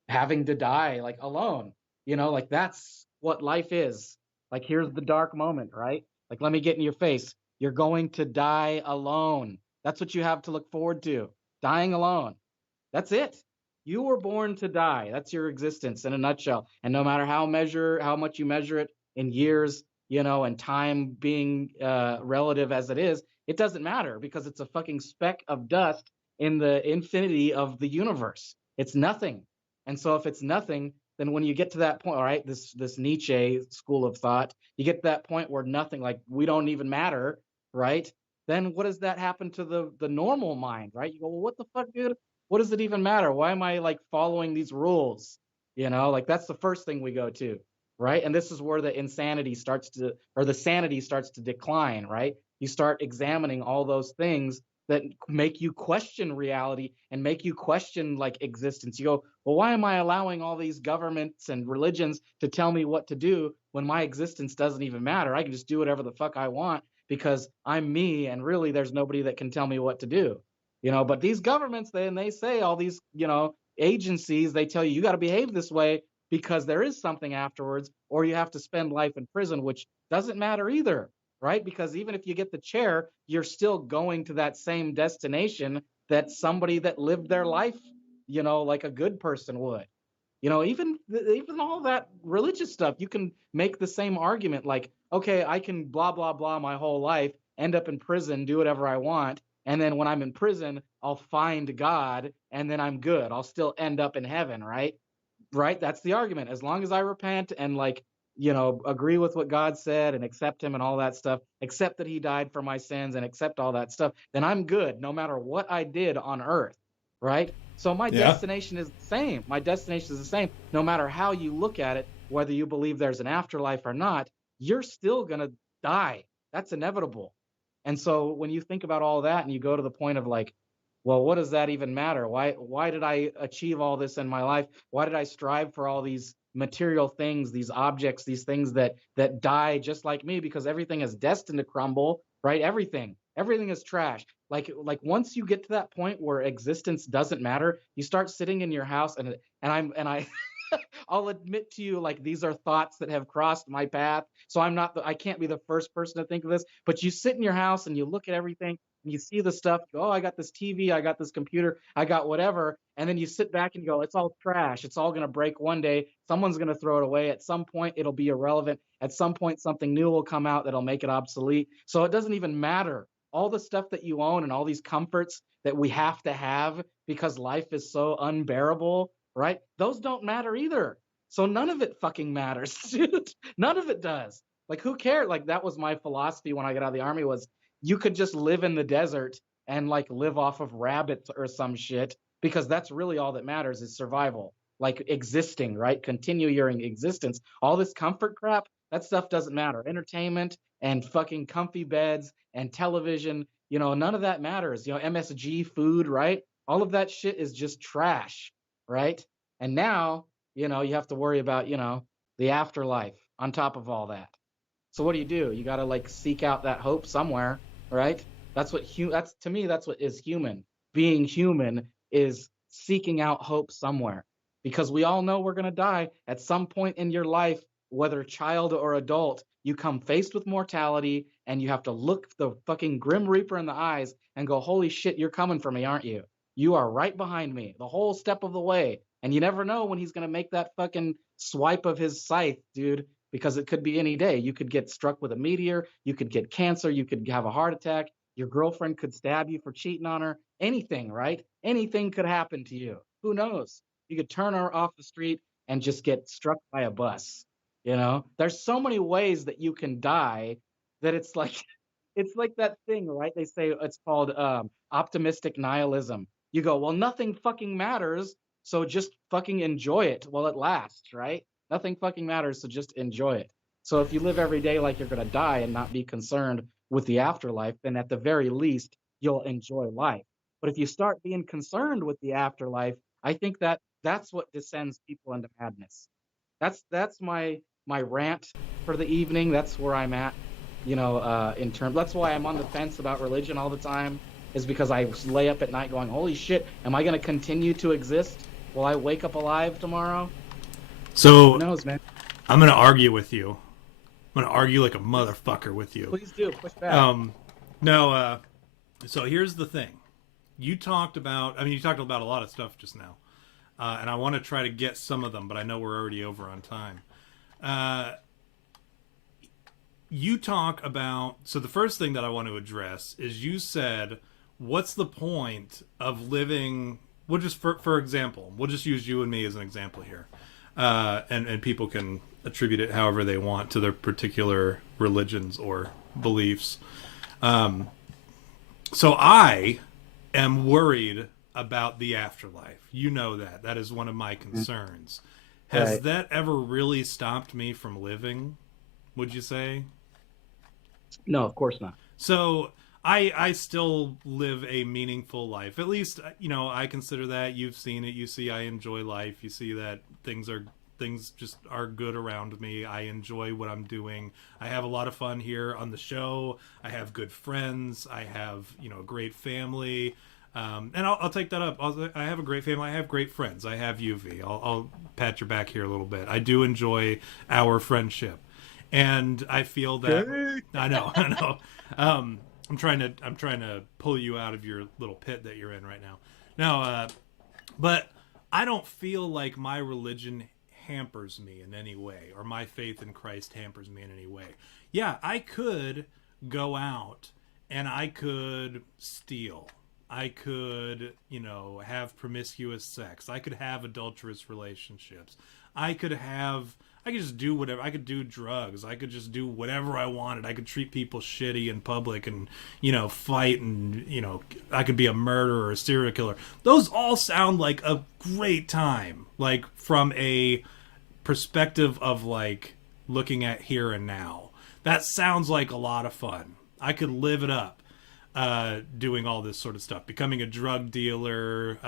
having to die like alone. Like that's what life is. Like here's the dark moment, right? Like let me get in your face. You're going to die alone. That's what you have to look forward to. Dying alone. That's it. You were born to die. That's your existence in a nutshell. And no matter how much you measure it in years, and time being relative as it is, it doesn't matter because it's a fucking speck of dust in the infinity of the universe. It's nothing. And so if it's nothing, then when you get to that point, all right, this Nietzsche school of thought, you get to that point where nothing, like we don't even matter, right? Then what does that happen to the normal mind, right? You go, well, what the fuck, dude? What does it even matter? Why am I like following these rules? Like that's the first thing we go to, right? And this is where the insanity starts to, or the sanity starts to decline, right? You start examining all those things that make you question reality and make you question like existence. You go, well, why am I allowing all these governments and religions to tell me what to do when my existence doesn't even matter? I can just do whatever the fuck I want because I'm me, and really there's nobody that can tell me what to do. But these governments, they say all these, agencies, they tell you got to behave this way because there is something afterwards, or you have to spend life in prison, which doesn't matter either, right? Because even if you get the chair, you're still going to that same destination that somebody that lived their life, like a good person would. Even all that religious stuff, you can make the same argument like, okay, I can blah blah blah my whole life, end up in prison, do whatever I want, and then when I'm in prison, I'll find God, and then I'm good. I'll still end up in heaven, right? Right? That's the argument. As long as I repent and like, agree with what God said and accept him and all that stuff, accept that he died for my sins and accept all that stuff, then I'm good no matter what I did on earth, right? So my Yeah. destination is the same. My destination is the same no matter how you look at it, whether you believe there's an afterlife or not, you're still going to die. That's inevitable. And so when you think about all that and you go to the point of like, well, what does that even matter? Why did I achieve all this in my life? Why did I strive for all these material things, these objects, these things that die just like me? Because everything is destined to crumble, right? Everything is trash. Like once you get to that point where existence doesn't matter, you start sitting in your house and I I'll admit to you, like, these are thoughts that have crossed my path. So I can't be the first person to think of this, but you sit in your house and you look at everything and you see the stuff, you go, oh, I got this TV, I got this computer, I got whatever. And then you sit back and go, it's all trash. It's all going to break one day. Someone's going to throw it away. At some point, it'll be irrelevant. At some point, something new will come out that'll make it obsolete. So it doesn't even matter. All the stuff that you own and all these comforts that we have to have because life is so unbearable, right? Those don't matter either. So none of it fucking matters, dude. None of it does. Like, who cares? Like, that was my philosophy when I got out of the army was you could just live in the desert and like live off of rabbits or some shit because that's really all that matters is survival, like existing, right? Continue your existence. All this comfort crap, that stuff doesn't matter. Entertainment and fucking comfy beds and television, none of that matters. MSG food, right? All of that shit is just trash, right? And now, you have to worry about, the afterlife on top of all that. So what do? You got to like seek out that hope somewhere, right? That's to me, that's what is human. Being human is seeking out hope somewhere because we all know we're going to die at some point in your life, whether child or adult. You come faced with mortality and you have to look the fucking grim reaper in the eyes and go, holy shit, you're coming for me, aren't you? You are right behind me the whole step of the way. And you never know when he's going to make that fucking swipe of his scythe, dude, because it could be any day. You could get struck with a meteor. You could get cancer. You could have a heart attack. Your girlfriend could stab you for cheating on her. Anything, right? Anything could happen to you. Who knows? You could turn her off the street and just get struck by a bus. There's so many ways that you can die that it's like that thing, right? They say it's called optimistic nihilism. You go, well, nothing fucking matters, so just fucking enjoy it while it lasts, right? Nothing fucking matters, so just enjoy it. So if you live every day like you're going to die and not be concerned with the afterlife, then at the very least, you'll enjoy life. But if you start being concerned with the afterlife, I think that's what descends people into madness. That's my rant for the evening. That's where I'm at, in terms. That's why I'm on the fence about religion all the time, is because I lay up at night going, holy shit, am I going to continue to exist? Will I wake up alive tomorrow? So Who knows, man? I'm going to argue with you. I'm going to argue like a motherfucker with you. Please do. Push back. No, so here's the thing. You talked about a lot of stuff just now. And I want to try to get some of them, but I know we're already over on time. you talk about, so the first thing that I want to address is you said, what's the point of living, we'll just, for example, we'll just use you and me as an example here. And people can attribute it however they want to their particular religions or beliefs. So I am worried about the afterlife. You know that. That is one of my concerns. Has Right. that ever really stopped me from living, would you say? No, of course not. So I still live a meaningful life. At least, I consider that. You've seen it. You see I enjoy life. You see that things just are good around me. I enjoy what I'm doing. I have a lot of fun here on the show. I have good friends. I have, a great family. And I'll take that up. I have a great family. I have great friends. I have UV. I'll pat your back here a little bit. I do enjoy our friendship. And I feel that I know. I'm trying to pull you out of your little pit that you're in right now. Now, but I don't feel like my religion hampers me in any way, or my faith in Christ hampers me in any way. Yeah, I could go out and I could steal. I could, have promiscuous sex. I could have adulterous relationships. I could just do whatever. I could do drugs. I could just do whatever I wanted. I could treat people shitty in public and, fight and, I could be a murderer or a serial killer. Those all sound like a great time, like from a perspective of like looking at here and now. That sounds like a lot of fun. I could live it up. Doing all this sort of stuff, becoming a drug dealer,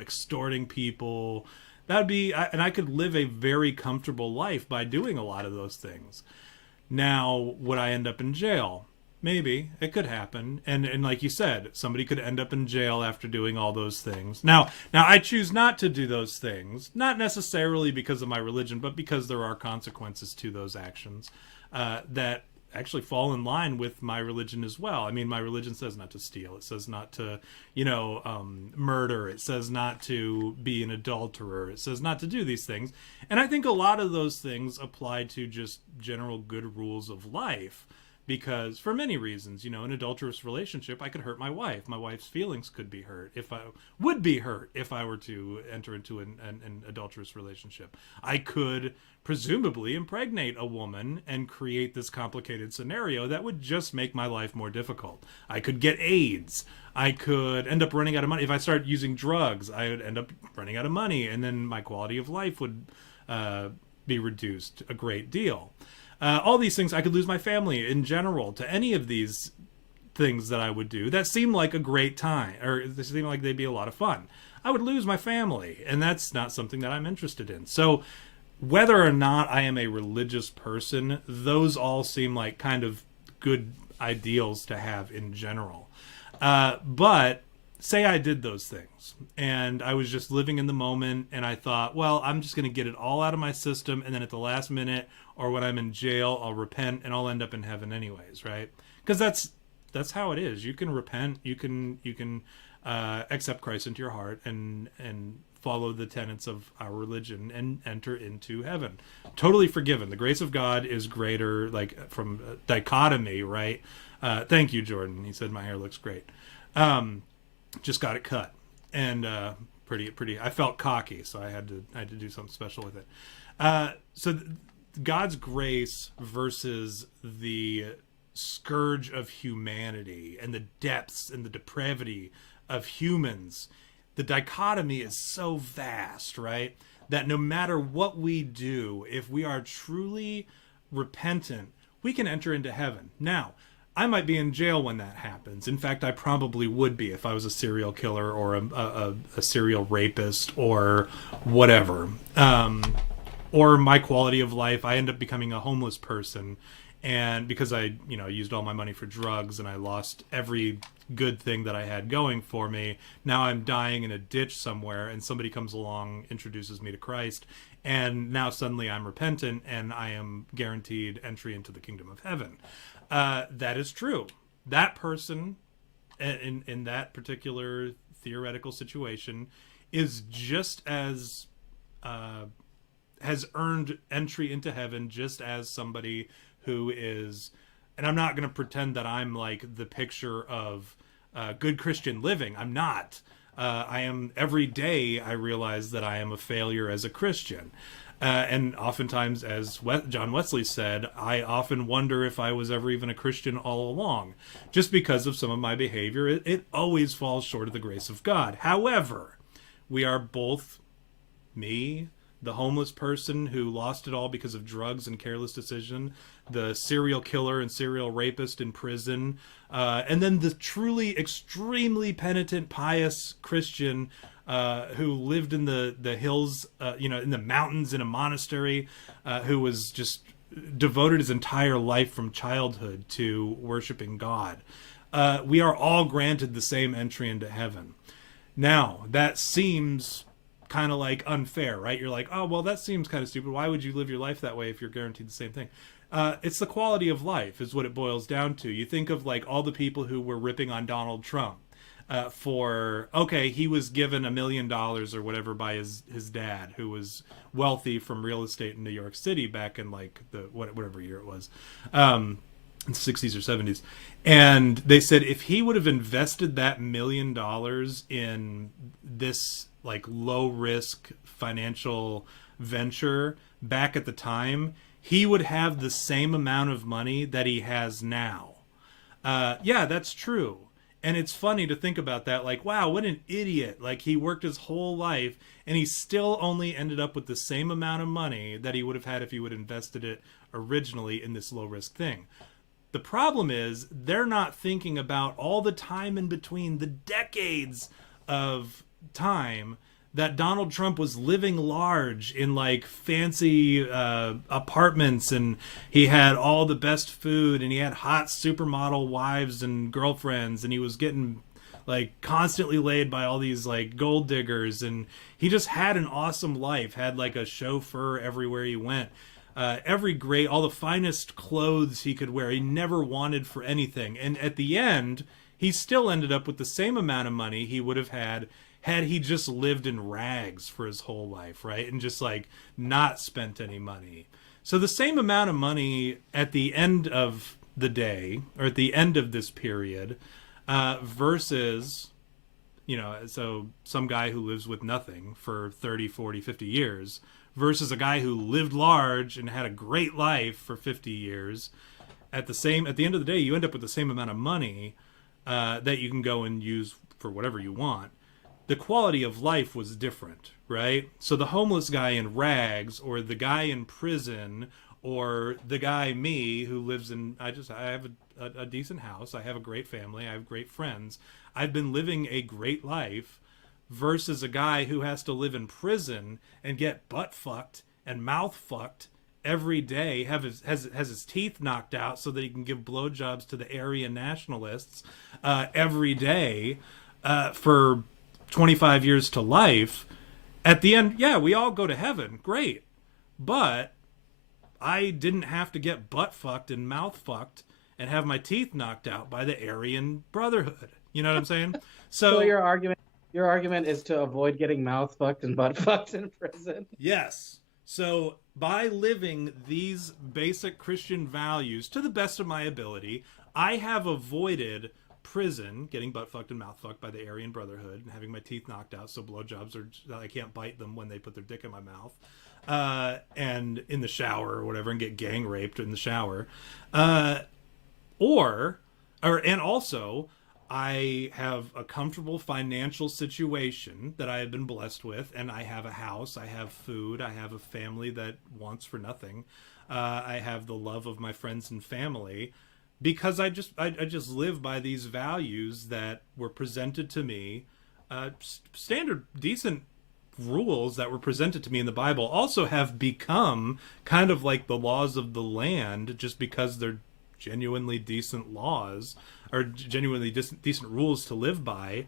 extorting people. That'd be, and I could live a very comfortable life by doing a lot of those things. Now, would I end up in jail? Maybe. It could happen. And like you said, somebody could end up in jail after doing all those things. Now I choose not to do those things, not necessarily because of my religion, but because there are consequences to those actions that actually fall in line with my religion as well. I mean, my religion says not to steal. It says not to, murder. It says not to be an adulterer. It says not to do these things. And I think a lot of those things apply to just general good rules of life. Because for many reasons, an adulterous relationship, I could hurt my wife. My wife's feelings could be hurt if I were to enter into an adulterous relationship. I could presumably impregnate a woman and create this complicated scenario that would just make my life more difficult. I could get AIDS. I could end up running out of money. If I start using drugs, I would end up running out of money, and then my quality of life would be reduced a great deal. All these things, I could lose my family in general to any of these things that I would do that seem like a great time, or they seem like they'd be a lot of fun. I would lose my family, and that's not something that I'm interested in. So whether or not I am a religious person, those all seem like kind of good ideals to have in general. But say I did those things and I was just living in the moment and I thought, well, I'm just going to get it all out of my system, and then at the last minute or when I'm in jail, I'll repent and I'll end up in heaven anyways, right? Because that's how it is. You can repent, you can accept Christ into your heart and follow the tenets of our religion and enter into heaven. Totally forgiven. The grace of God is greater, like from dichotomy, right? Thank you, Jordan. He said my hair looks great. Just got it cut, and pretty. I felt cocky, so I had to do something special with it. God's grace versus the scourge of humanity and the depths and the depravity of humans. The dichotomy is so vast, right? That no matter what we do, if we are truly repentant, we can enter into heaven. Now, I might be in jail when that happens. In fact, I probably would be if I was a serial killer or a serial rapist or whatever. Or my quality of life, I end up becoming a homeless person. And because I, used all my money for drugs and I lost every good thing that I had going for me, now I'm dying in a ditch somewhere and somebody comes along, introduces me to Christ, and now suddenly I'm repentant and I am guaranteed entry into the kingdom of heaven. That is true. That person in that particular theoretical situation is just as has earned entry into heaven just as somebody who is, and I'm not going to pretend that I'm like the picture of good Christian living. I'm not. I am, every day I realize that I am a failure as a Christian. And oftentimes, as John Wesley said, I often wonder if I was ever even a Christian all along, just because of some of my behavior. It always falls short of the grace of God. However, we are both, me, the homeless person who lost it all because of drugs and careless decision, the serial killer and serial rapist in prison, and then the truly extremely penitent, pious Christian who lived in the hills, in the mountains in a monastery, who was just devoted his entire life from childhood to worshiping God. We are all granted the same entry into heaven. Now, that seems kind of like unfair, right? You're like, oh, well, that seems kind of stupid. Why would you live your life that way if you're guaranteed the same thing? It's the quality of life is what it boils down to. You think of like all the people who were ripping on Donald Trump he was given $1 million or whatever by his dad, who was wealthy from real estate in New York City back in like whatever year it was, in the 60s or 70s. And they said if he would have invested that $1 million in this like low risk financial venture back at the time, he would have the same amount of money that he has now. Yeah, that's true. And it's funny to think about that, like, wow, what an idiot. Like, he worked his whole life, and he still only ended up with the same amount of money that he would have had if he would have invested it originally in this low-risk thing. The problem is, they're not thinking about all the time in between, the decades of time that Donald Trump was living large in like fancy apartments, and he had all the best food, and he had hot supermodel wives and girlfriends, and he was getting like constantly laid by all these like gold diggers, and he just had an awesome life, had like a chauffeur everywhere he went, all the finest clothes he could wear. He never wanted for anything, and at the end he still ended up with the same amount of money he would have had he just lived in rags for his whole life, right? And just like not spent any money. So the same amount of money at the end of the day, or at the end of this period, versus, so some guy who lives with nothing for 30, 40, 50 years, versus a guy who lived large and had a great life for 50 years. At the end of the day, you end up with the same amount of money that you can go and use for whatever you want. The quality of life was different, right? So the homeless guy in rags, or the guy in prison, or the guy, me, who lives in, I have a decent house, I have a great family, I have great friends, I've been living a great life, versus a guy who has to live in prison and get butt fucked and mouth fucked every day, has his teeth knocked out so that he can give blowjobs to the Aryan nationalists every day for 25 years to life. At the end, yeah, we all go to heaven, great, but I didn't have to get butt fucked and mouth fucked and have my teeth knocked out by the Aryan Brotherhood. You know what I'm saying? So your argument is to avoid getting mouth fucked and butt fucked in prison. Yes. So by living these basic Christian values to the best of my ability, I have avoided prison, getting butt fucked and mouth fucked by the Aryan Brotherhood, and having my teeth knocked out so blowjobs I can't bite them when they put their dick in my mouth, and in the shower or whatever, and get gang raped in the shower, and also I have a comfortable financial situation that I have been blessed with, and I have a house, I have food, I have a family that wants for nothing, I have the love of my friends and family, because I just live by these values that were presented to me, standard decent rules that were presented to me in the Bible also have become kind of like the laws of the land, just because they're genuinely decent laws, or genuinely decent rules to live by.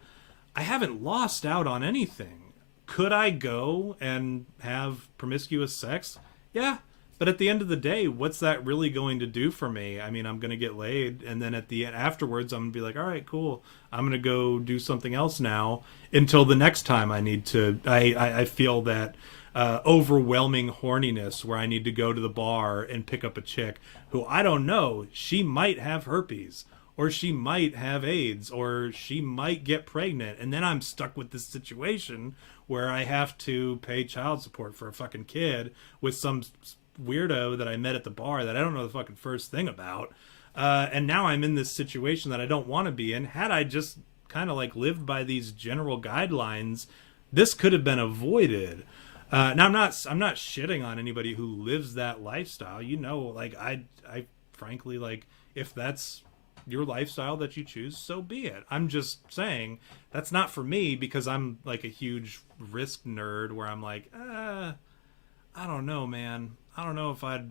I haven't lost out on anything. Could I go and have promiscuous sex? Yeah. But at the end of the day, what's that really going to do for me? I mean, I'm going to get laid, and then at the end, afterwards, I'm going to be like, all right, cool. I'm going to go do something else now until the next time I need to. I feel that overwhelming horniness where I need to go to the bar and pick up a chick who I don't know. She might have herpes, or she might have AIDS, or she might get pregnant. And then I'm stuck with this situation where I have to pay child support for a fucking kid with some weirdo that I met at the bar that I don't know the fucking first thing about. And now I'm in this situation that I don't want to be in. Had I just kind of like lived by these general guidelines, this could have been avoided. Now I'm not shitting on anybody who lives that lifestyle. You know, like I frankly, like, if that's your lifestyle that you choose, so be it. I'm just saying that's not for me, because I'm like a huge risk nerd where I'm like, I don't know, man. I don't know if I'd,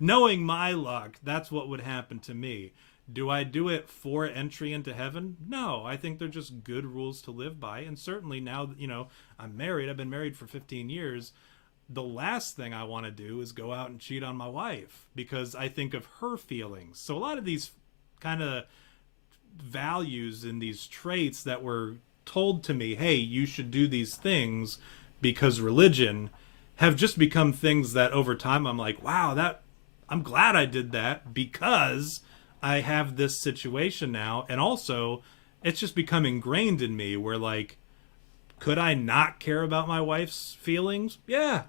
knowing my luck, that's what would happen to me. Do I do it for entry into heaven? No, I think they're just good rules to live by. And certainly now, I'm married. I've been married for 15 years. The last thing I want to do is go out and cheat on my wife, because I think of her feelings. So a lot of these kind of values and these traits that were told to me, hey, you should do these things because religion, have just become things that over time I'm like, wow, I'm glad I did that, because I have this situation now. And also it's just become ingrained in me where, like, could I not care about my wife's feelings? Yeah.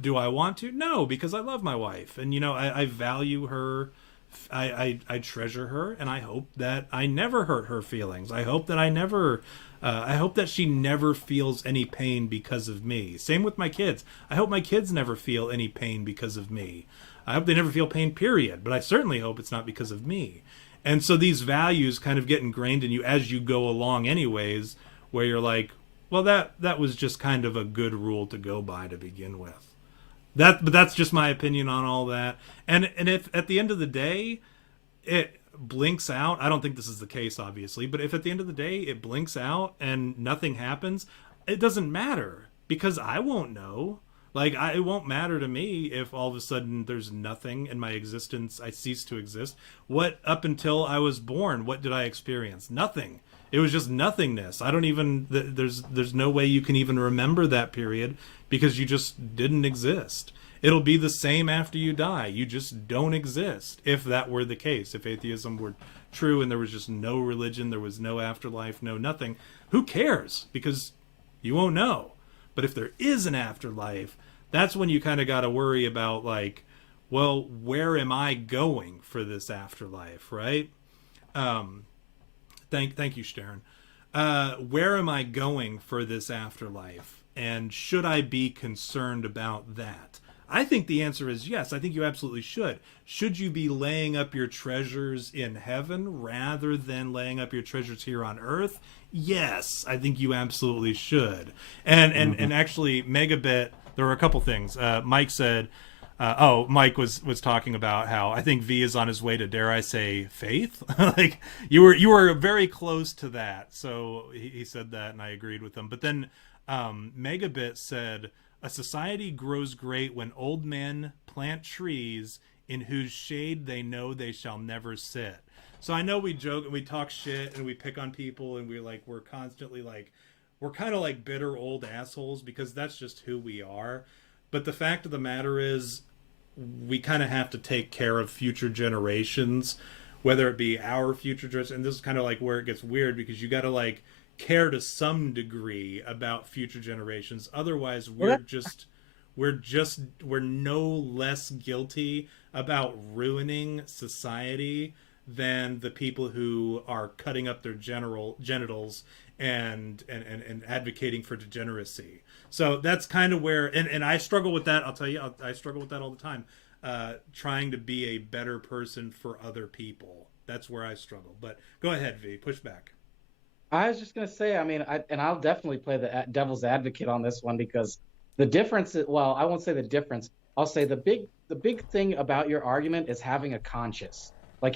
Do I want to? No, because I love my wife, and I value her. I treasure her, and I hope that I never hurt her feelings. I hope that I hope that she never feels any pain because of me. Same with my kids. I hope my kids never feel any pain because of me. I hope they never feel pain, period. But I certainly hope it's not because of me. And so these values kind of get ingrained in you as you go along anyways, where you're like, well, that was just kind of a good rule to go by to begin with. But that's just my opinion on all that. And if at the end of the day it blinks out, I don't think this is the case, obviously, but if at the end of the day it blinks out and nothing happens, it doesn't matter, because I won't know. Like, it won't matter to me if all of a sudden there's nothing in my existence. I cease to exist. What, up until I was born, what did I experience? Nothing. It was just nothingness. I don't even, there's no way you can even remember that period, because you just didn't exist. It'll be the same after you die. You just don't exist, if that were the case. If atheism were true and there was just no religion, there was no afterlife, no nothing, who cares? Because you won't know. But if there is an afterlife, that's when you kind of got to worry about, like, well, where am I going for this afterlife, right? Thank you, Stern. Where am I going for this afterlife? And should I be concerned about that? I think the answer is yes. I think you absolutely should. Should you be laying up your treasures in heaven rather than laying up your treasures here on earth? Yes, I think you absolutely should. And actually, Megabit, there were a couple things. Mike said, Mike was talking about how I think V is on his way to, dare I say, faith. Like, you were very close to that. So he said that, and I agreed with him. But then Megabit said, a society grows great when old men plant trees in whose shade they know they shall never sit. So I know we joke and we talk shit and we pick on people, and we're constantly like, we're kind of like bitter old assholes, because that's just who we are. But the fact of the matter is, we kind of have to take care of future generations, whether it be our future generations. And this is kind of like where it gets weird, because you got to like care to some degree about future generations. Otherwise, we're no less guilty about ruining society than the people who are cutting up their genitals and advocating for degeneracy. So that's kind of where, and I struggle with that. I'll tell you, I struggle with that all the time. Trying to be a better person for other people. That's where I struggle. But go ahead, V, push back. I was just going to say, I mean, I'll definitely play the devil's advocate on this one, because the difference is, well, I won't say the difference. I'll say the big thing about your argument is having a conscience, right?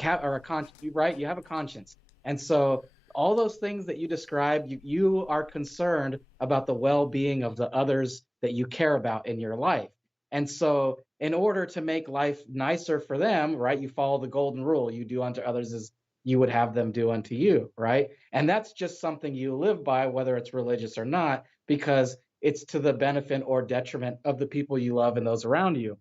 You have a conscience. And so all those things that you described, you are concerned about the well-being of the others that you care about in your life. And so in order to make life nicer for them, right, you follow the golden rule: you do unto others as you would have them do unto you, right? And that's just something you live by, whether it's religious or not, because it's to the benefit or detriment of the people you love and those around you.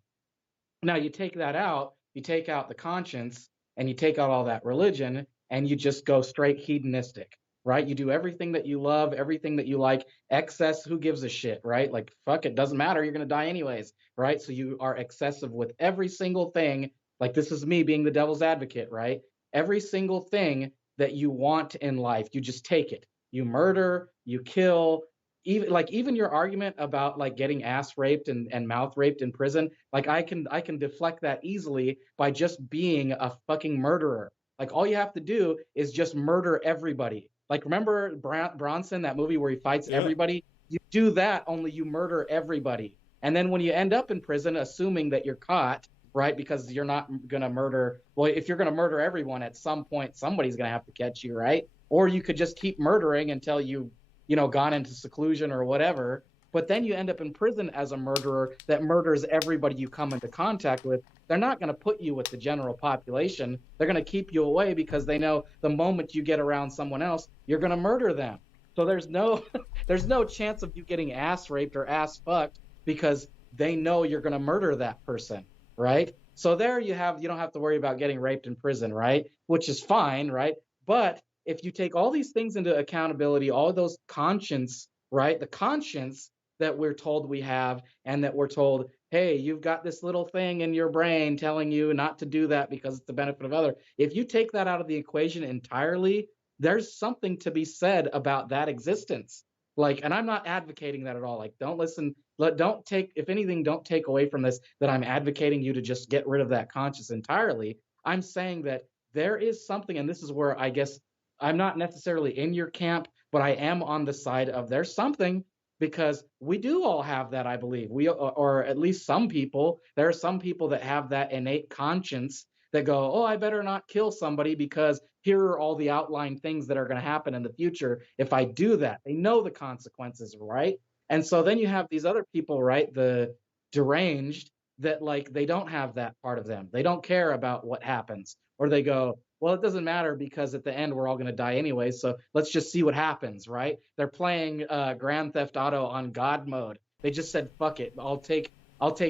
Now you take that out, you take out the conscience, and you take out all that religion, and you just go straight hedonistic, right? You do everything that you love, everything that you like. Excess, who gives a shit, right? Like, fuck it, doesn't matter. You're going to die anyways, right? So you are excessive with every single thing. Like, this is me being the devil's advocate, right? Every single thing that you want in life, you just take it. You murder, you kill, even your argument about like getting ass raped and mouth raped in prison, like I can deflect that easily by just being a fucking murderer. Like all you have to do is just murder everybody. Like remember Bronson, that movie where he fights Yeah. everybody? You do that, only you murder everybody. And then when you end up in prison, assuming that you're caught, right? Because you're not gonna murder. Well, if you're gonna murder everyone, at some point somebody's gonna have to catch you, right? Or you could just keep murdering until you know, gone into seclusion or whatever, but then you end up in prison as a murderer that murders everybody you come into contact with. They're not going to put you with the general population. They're going to keep you away because they know the moment you get around someone else, you're going to murder them. So there's no there's no chance of you getting ass raped or ass fucked because they know you're going to murder that person, right? So there you don't have to worry about getting raped in prison, right? Which is fine, right? But if you take all these things into accountability, all those conscience, right? The conscience that we're told we have, and that we're told, hey, you've got this little thing in your brain telling you not to do that because it's the benefit of others. If you take that out of the equation entirely, there's something to be said about that existence. Like, and I'm not advocating that at all. Like, don't take, if anything, don't take away from this that I'm advocating you to just get rid of that conscience entirely. I'm saying that there is something, and this is where I guess I'm not necessarily in your camp, but I am on the side of there's something, because we do all have that, I believe. Or at least some people, there are some people that have that innate conscience that go, oh, I better not kill somebody because here are all the outlined things that are going to happen in the future if I do that. They know the consequences, right? And so then you have these other people, right? The deranged, that like they don't have that part of them. They don't care about what happens. Or they go, well, it doesn't matter because at the end we're all going to die anyway, so let's just see what happens, right? They're playing Grand Theft Auto on God mode. They just said, fuck it. I'll take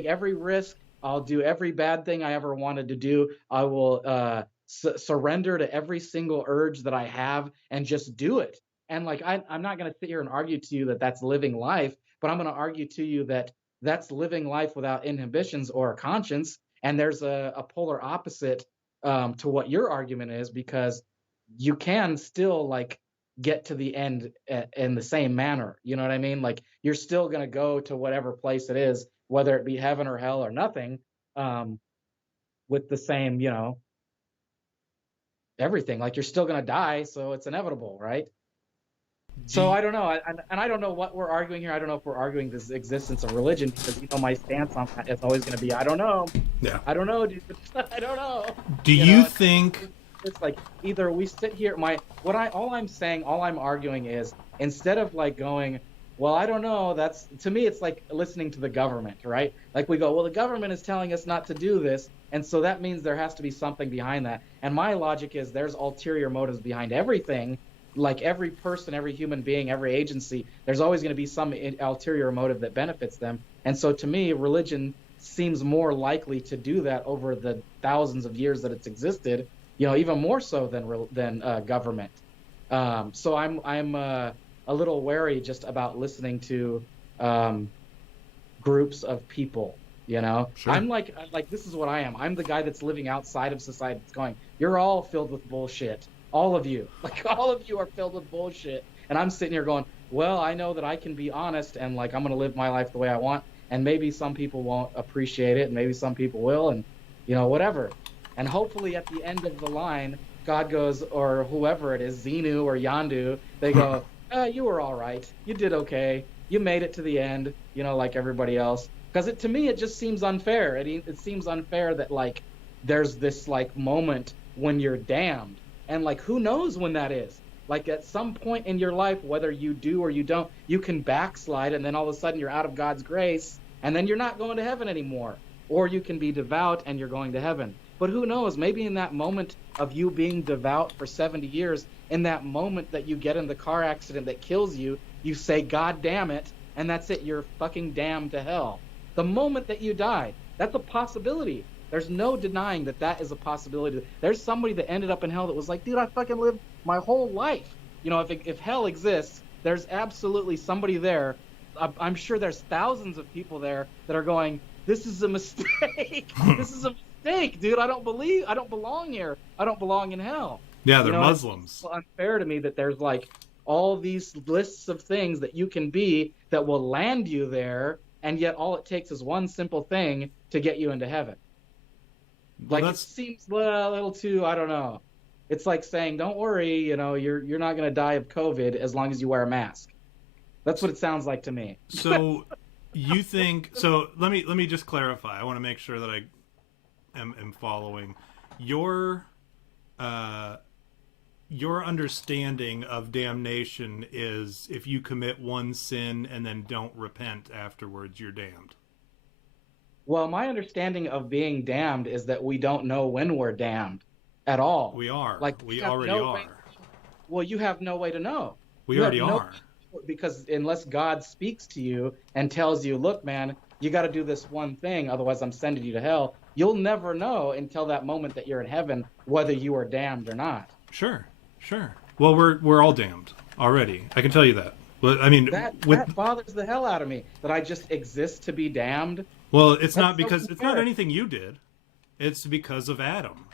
every risk. I'll do every bad thing I ever wanted to do. I will surrender to every single urge that I have and just do it. And like I'm not going to sit here and argue to you that that's living life, but I'm going to argue to you that that's living life without inhibitions or a conscience. And there's a polar opposite to what your argument is, because you can still like get to the end in the same manner. You know what I mean? Like you're still going to go to whatever place it is, whether it be heaven or hell or nothing, with the same, you know, everything. Like you're still going to die, so it's inevitable, right? So I don't know, and I don't know what we're arguing here. I don't know if we're arguing this existence of religion, because you know my stance on that is always going to be I don't know. Yeah. I don't know, dude. I don't know. Do you think it's like either we sit here, all I'm arguing is, instead of like going, well, I don't know, that's, to me it's like listening to the government, right? Like we go, well, the government is telling us not to do this, and so that means there has to be something behind that. And my logic is there's ulterior motives behind everything. Like every person, every human being, every agency, there's always going to be some ulterior motive that benefits them. And so to me, religion seems more likely to do that over the thousands of years that it's existed, you know, even more so than government. So I'm a little wary just about listening to groups of people, you know. Sure. I'm like this is what I am. I'm the guy that's living outside of society that's going, you're all filled with bullshit. All of you, like all of you are filled with bullshit. And I'm sitting here going, well, I know that I can be honest, and like I'm going to live my life the way I want. And maybe some people won't appreciate it, and maybe some people will, and you know, whatever. And hopefully at the end of the line, God goes, or whoever it is, Xenu or Yandu, they go, you were all right. You did okay. You made it to the end, you know, like everybody else. Because to me, it just seems unfair. It seems unfair that like there's this like moment when you're damned. And like, who knows when that is? Like at some point in your life, whether you do or you don't, you can backslide, and then all of a sudden you're out of God's grace, and then you're not going to heaven anymore. Or you can be devout and you're going to heaven. But who knows? Maybe in that moment of you being devout for 70 years, in that moment that you get in the car accident that kills you, you say, God damn it, and that's it. You're fucking damned to hell. The moment that you die, that's a possibility. There's no denying that that is a possibility. There's somebody that ended up in hell that was like, dude, I fucking lived my whole life. You know, if hell exists, there's absolutely somebody there. I'm sure there's thousands of people there that are going, this is a mistake. This is a mistake, dude. I don't belong here. I don't belong in hell. Yeah, they're Muslims. It's unfair to me that there's like all these lists of things that you can be that will land you there, and yet all it takes is one simple thing to get you into heaven. Like, it seems a little too, I don't know. It's like saying, don't worry, you know, you're not going to die of COVID as long as you wear a mask. That's what it sounds like to me. So you think, so let me just clarify. I want to make sure that I am following your understanding of damnation is if you commit one sin and then don't repent afterwards, you're damned. Well, my understanding of being damned is that we don't know when we're damned at all. We are. Like, we already are. Well, you have no way to know. We already are. Because unless God speaks to you and tells you, look, man, you got to do this one thing, otherwise I'm sending you to hell, you'll never know until that moment that you're in heaven whether you are damned or not. Sure. Well, we're all damned already. I can tell you that. But I mean, that bothers the hell out of me, that I just exist to be damned. Well, it's not because it's not anything you did. It's because of Adam.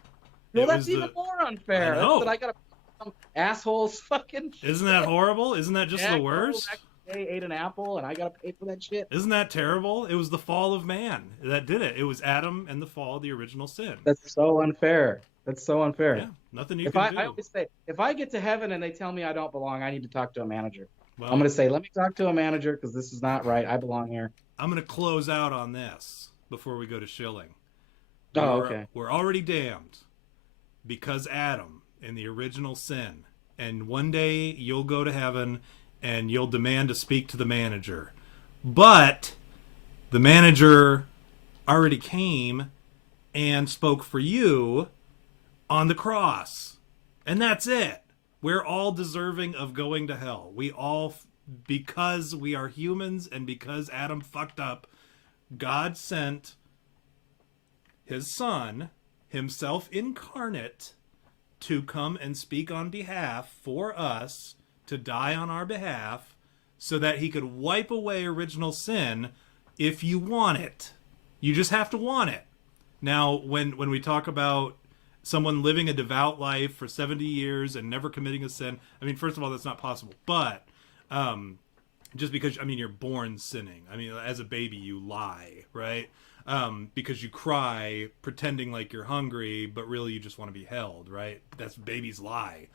Well, that's even more unfair. I know. That I got some assholes fucking. Isn't that horrible? Isn't that just the worst? They ate an apple, and I got to pay for that shit. Isn't that terrible? It was the fall of man that did it. It was Adam and the fall, the original sin. That's so unfair. That's so unfair. Yeah, nothing you can do. I always say, if I get to heaven and they tell me I don't belong, I need to talk to a manager. Well, I'm going to say, let me talk to a manager because this is not right. I belong here. I'm going to close out on this before we go to shilling. Okay. We're already damned because Adam and the original sin. And one day you'll go to heaven and you'll demand to speak to the manager. But the manager already came and spoke for you on the cross. And that's it. We're all deserving of going to hell. We all, because we are humans and because Adam fucked up, God sent his son, himself incarnate, to come and speak on behalf for us, to die on our behalf, so that he could wipe away original sin if you want it. You just have to want it. Now, when we talk about someone living a devout life for 70 years and never committing a sin, I mean, first of all, that's not possible. But just because, I mean, you're born sinning. I mean, as a baby, you lie, right? Because you cry pretending like you're hungry, but really you just want to be held, right? That's babies lie.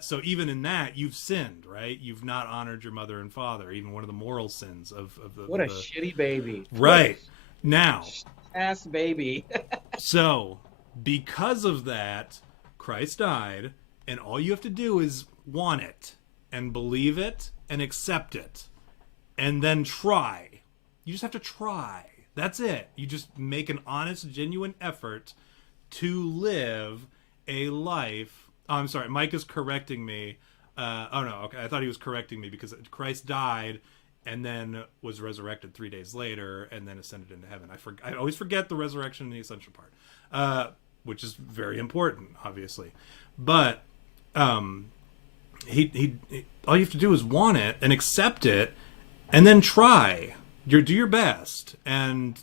So even in that, you've sinned, right? You've not honored your mother and father, even one of the moral sins of the... What a shitty baby. Right. Now... Ass baby. So, because of that, Christ died, and all you have to do is want it, and believe it, and accept it, and then try. You just have to try. That's it. You just make an honest, genuine effort to live a life. Oh, I'm sorry. Mike is correcting me. Oh, no. Okay. I thought he was correcting me because Christ died and then was resurrected 3 days later and then ascended into heaven. I always forget the resurrection and the ascension part, which is very important, obviously. But he all you have to do is want it and accept it and then try. Do your best. And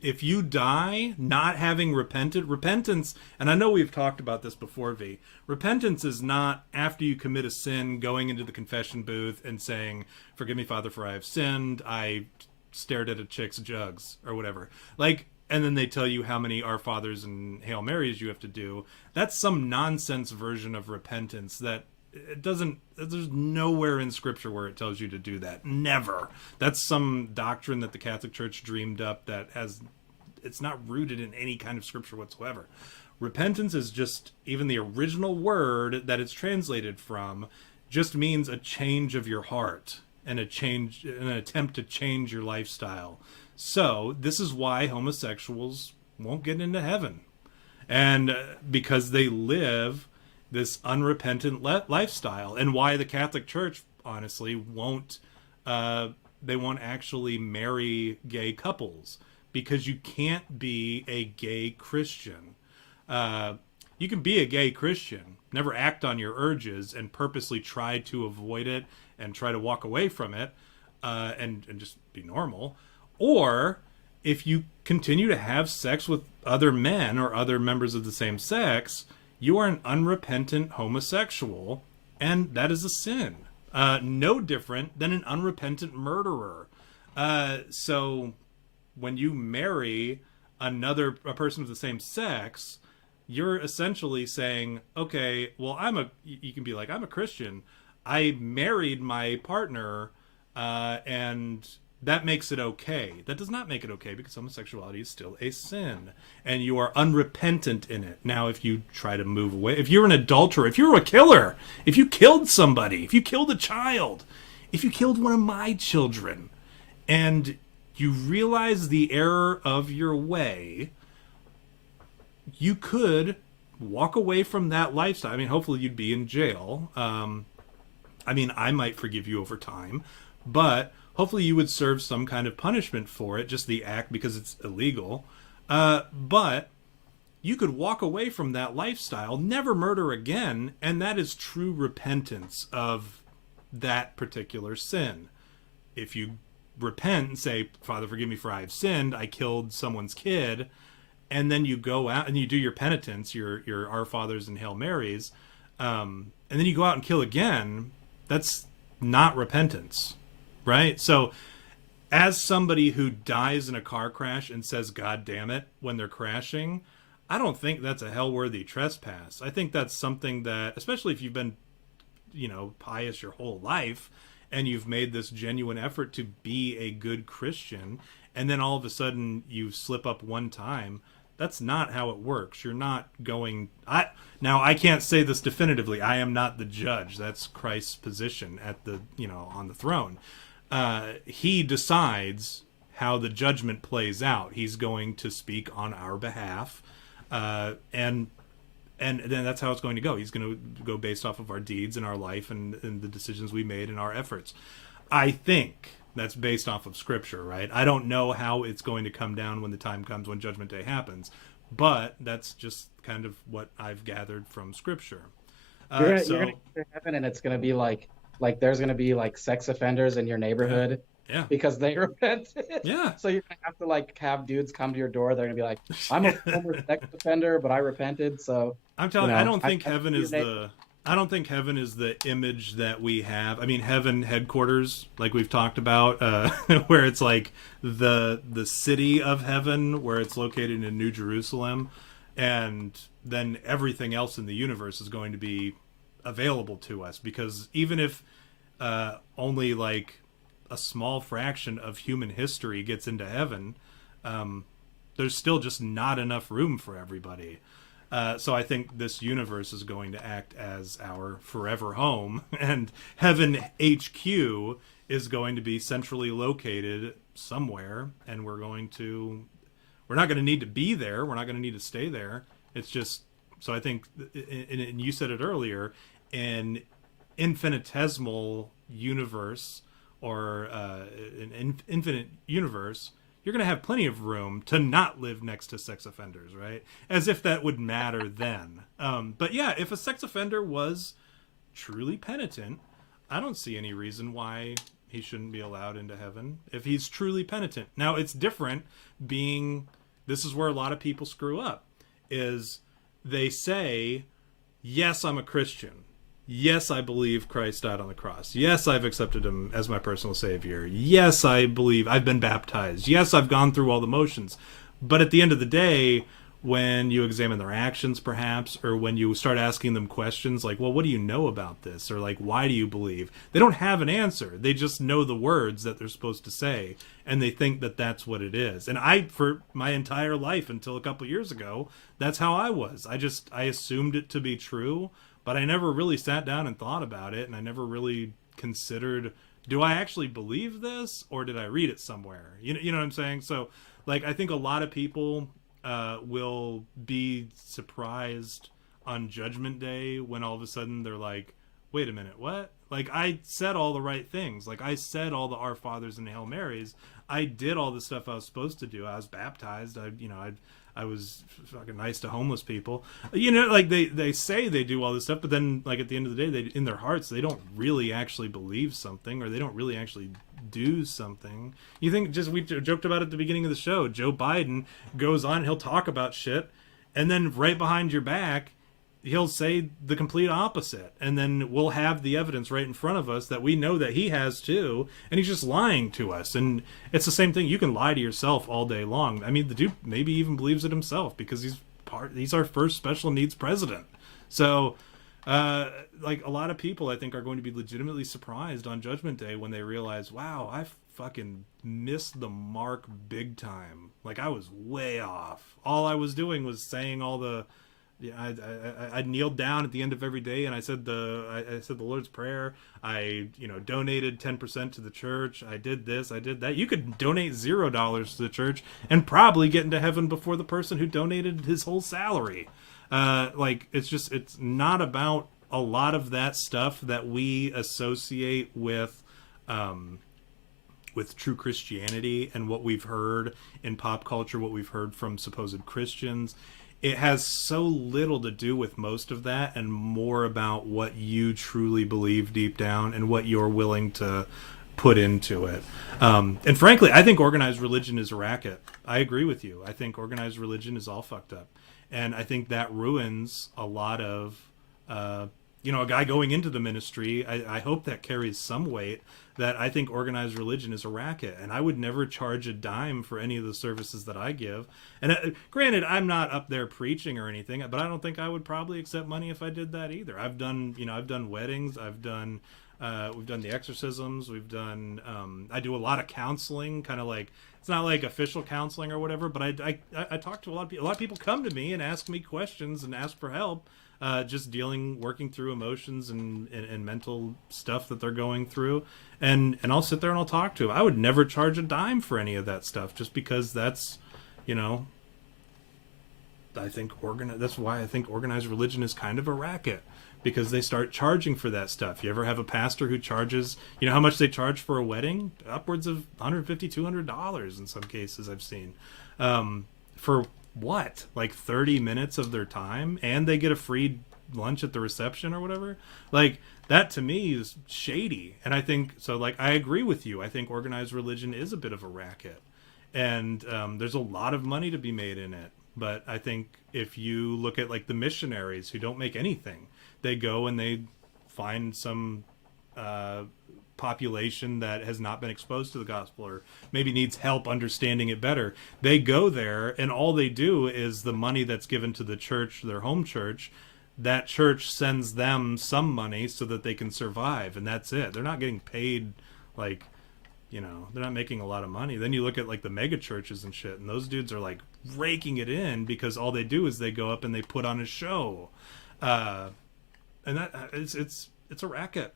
if you die not having repented, repentance, and I know we've talked about this before, V, repentance is not after you commit a sin going into the confession booth and saying, forgive me, Father, for I have sinned, I stared at a chick's jugs, or whatever. Like, and then they tell you how many Our Fathers and Hail Marys you have to do. That's some nonsense version of repentance that it doesn't, there's nowhere in scripture where it tells you to do that. Never. That's some doctrine that the Catholic Church dreamed up that it's not rooted in any kind of scripture whatsoever. Repentance is just, even the original word that it's translated from just means a change of your heart and an attempt to change your lifestyle. So this is why homosexuals won't get into heaven. And because they live this unrepentant lifestyle, and why the Catholic Church honestly won't they won't actually marry gay couples because you can't be a gay Christian. You can be a gay Christian, never act on your urges, and purposely try to avoid it and try to walk away from it, and just be normal. Or if you continue to have sex with other men or other members of the same sex, you are an unrepentant homosexual, and that is a sin. No different than an unrepentant murderer. So when you marry a person of the same sex, you're essentially saying, okay, well, you can be like, I'm a Christian. I married my partner, and that makes it okay. That does not make it okay, because homosexuality is still a sin, and you are unrepentant in it. Now, if you try to move away, if you're an adulterer, if you're a killer, if you killed somebody, if you killed a child, if you killed one of my children, and you realize the error of your way, you could walk away from that lifestyle. I mean, hopefully you'd be in jail. I mean, I might forgive you over time, but hopefully you would serve some kind of punishment for it, just the act, because it's illegal. But you could walk away from that lifestyle, never murder again, and that is true repentance of that particular sin. If you repent and say, Father, forgive me for I have sinned, I killed someone's kid, and then you go out and you do your penitence, your Our Fathers and Hail Marys, and then you go out and kill again, that's not repentance, right? So as somebody who dies in a car crash and says, God damn it, when they're crashing, I don't think that's a hell-worthy trespass. I think that's something that, especially if you've been, pious your whole life, and you've made this genuine effort to be a good Christian, and then all of a sudden you slip up one time, that's not how it works. You're not going... Now, I can't say this definitively. I am not the judge. That's Christ's position at the, on the throne. He decides how the judgment plays out. He's going to speak on our behalf, and then that's how it's going to go. He's going to go based off of our deeds and our life and the decisions we made and our efforts. I think that's based off of Scripture, right? I don't know how it's going to come down when the time comes when Judgment Day happens, but that's just kind of what I've gathered from Scripture. You're gonna get to heaven, and it's gonna be like there's gonna be like sex offenders in your neighborhood. Yeah. Because they repented. Yeah. So you're gonna have to have dudes come to your door. They're gonna be like, I'm a former sex offender, but I repented. So I'm telling you, I don't think heaven is the image that we have. I mean, heaven headquarters, like we've talked about, where it's like the city of heaven, where it's located in New Jerusalem, and then everything else in the universe is going to be available to us, because even if only like a small fraction of human history gets into heaven, there's still just not enough room for everybody. So I think this universe is going to act as our forever home, and Heaven HQ is going to be centrally located somewhere, and we're not going to need to be there. We're not going to need to stay there. It's just, so I think, and you said it earlier, an infinitesimal universe, or an infinite universe, you're going to have plenty of room to not live next to sex offenders, right? As if that would matter then. But yeah, if a sex offender was truly penitent, I don't see any reason why he shouldn't be allowed into heaven if he's truly penitent. Now, it's different this is where a lot of people screw up, is they say, yes, I'm a Christian. Yes, I believe Christ died on the cross. Yes, I've accepted him as my personal savior. Yes, I believe I've been baptized. Yes, I've gone through all the motions. But at the end of the day, when you examine their actions, perhaps, or when you start asking them questions like, well, what do you know about this? Or like, why do you believe? They don't have an answer. They just know the words that they're supposed to say, and they think that that's what it is. And for my entire life until a couple years ago, that's how I was. I assumed it to be true, but I never really sat down and thought about it, and I never really considered, do I actually believe this, or did I read it somewhere? You know what I'm saying? So, like, I think a lot of people will be surprised on Judgment Day when all of a sudden they're like, wait a minute, what? Like, I said all the right things. Like, I said all the Our Fathers and Hail Marys. I did all the stuff I was supposed to do. I was baptized. I was fucking nice to homeless people. Like, they say they do all this stuff, but then, like, at the end of the day, they, in their hearts, they don't really actually believe something, or they don't really actually do something. You think, just, we joked about it at the beginning of the show, Joe Biden goes on, he'll talk about shit, and then right behind your back, he'll say the complete opposite, and then we'll have the evidence right in front of us that we know that he has too, and he's just lying to us. And it's the same thing. You can lie to yourself all day long. I mean, the dude maybe even believes it himself, because he's our first special needs president. So like, a lot of people, I think, are going to be legitimately surprised on Judgment Day when they realize, wow, I fucking missed the mark big time. Like, I was way off. All I was doing was saying all the, I kneeled down at the end of every day, and I said the Lord's Prayer. I donated 10% to the church. I did this. I did that. You could donate $0 to the church and probably get into heaven before the person who donated his whole salary. Like, it's not about a lot of that stuff that we associate with true Christianity and what we've heard in pop culture, what we've heard from supposed Christians. It has so little to do with most of that, and more about what you truly believe deep down and what you're willing to put into it. And frankly, I think organized religion is a racket. I agree with you. I think organized religion is all fucked up. And I think that ruins a lot of, a guy going into the ministry. I hope that carries some weight, that I think organized religion is a racket, and I would never charge a dime for any of the services that I give. And granted, I'm not up there preaching or anything, but I don't think I would probably accept money if I did that either. I've done weddings, we've done the exorcisms, I do a lot of counseling, kind of like, it's not like official counseling or whatever, but I talk to a lot of people. A lot of people come to me and ask me questions and ask for help, just working through emotions and mental stuff that they're going through. And I'll sit there and I'll talk to them. I would never charge a dime for any of that stuff, just because that's, that's why I think organized religion is kind of a racket, because they start charging for that stuff. You ever have a pastor who charges, how much they charge for a wedding? Upwards of $150, $200 in some cases I've seen. For what? Like 30 minutes of their time, and they get a free lunch at the reception or whatever? Like, that to me is shady. And I think, so, like, I agree with you. I think organized religion is a bit of a racket. And there's a lot of money to be made in it. But I think if you look at, like, the missionaries who don't make anything, they go and they find some population that has not been exposed to the gospel, or maybe needs help understanding it better. They go there, and all they do is the money that's given to the church, their home church, that church sends them some money so that they can survive, and that's it. They're not getting paid, like, they're not making a lot of money. Then you look at, like, the mega churches and shit, and those dudes are, like, raking it in, because all they do is they go up and they put on a show. And that it's a racket.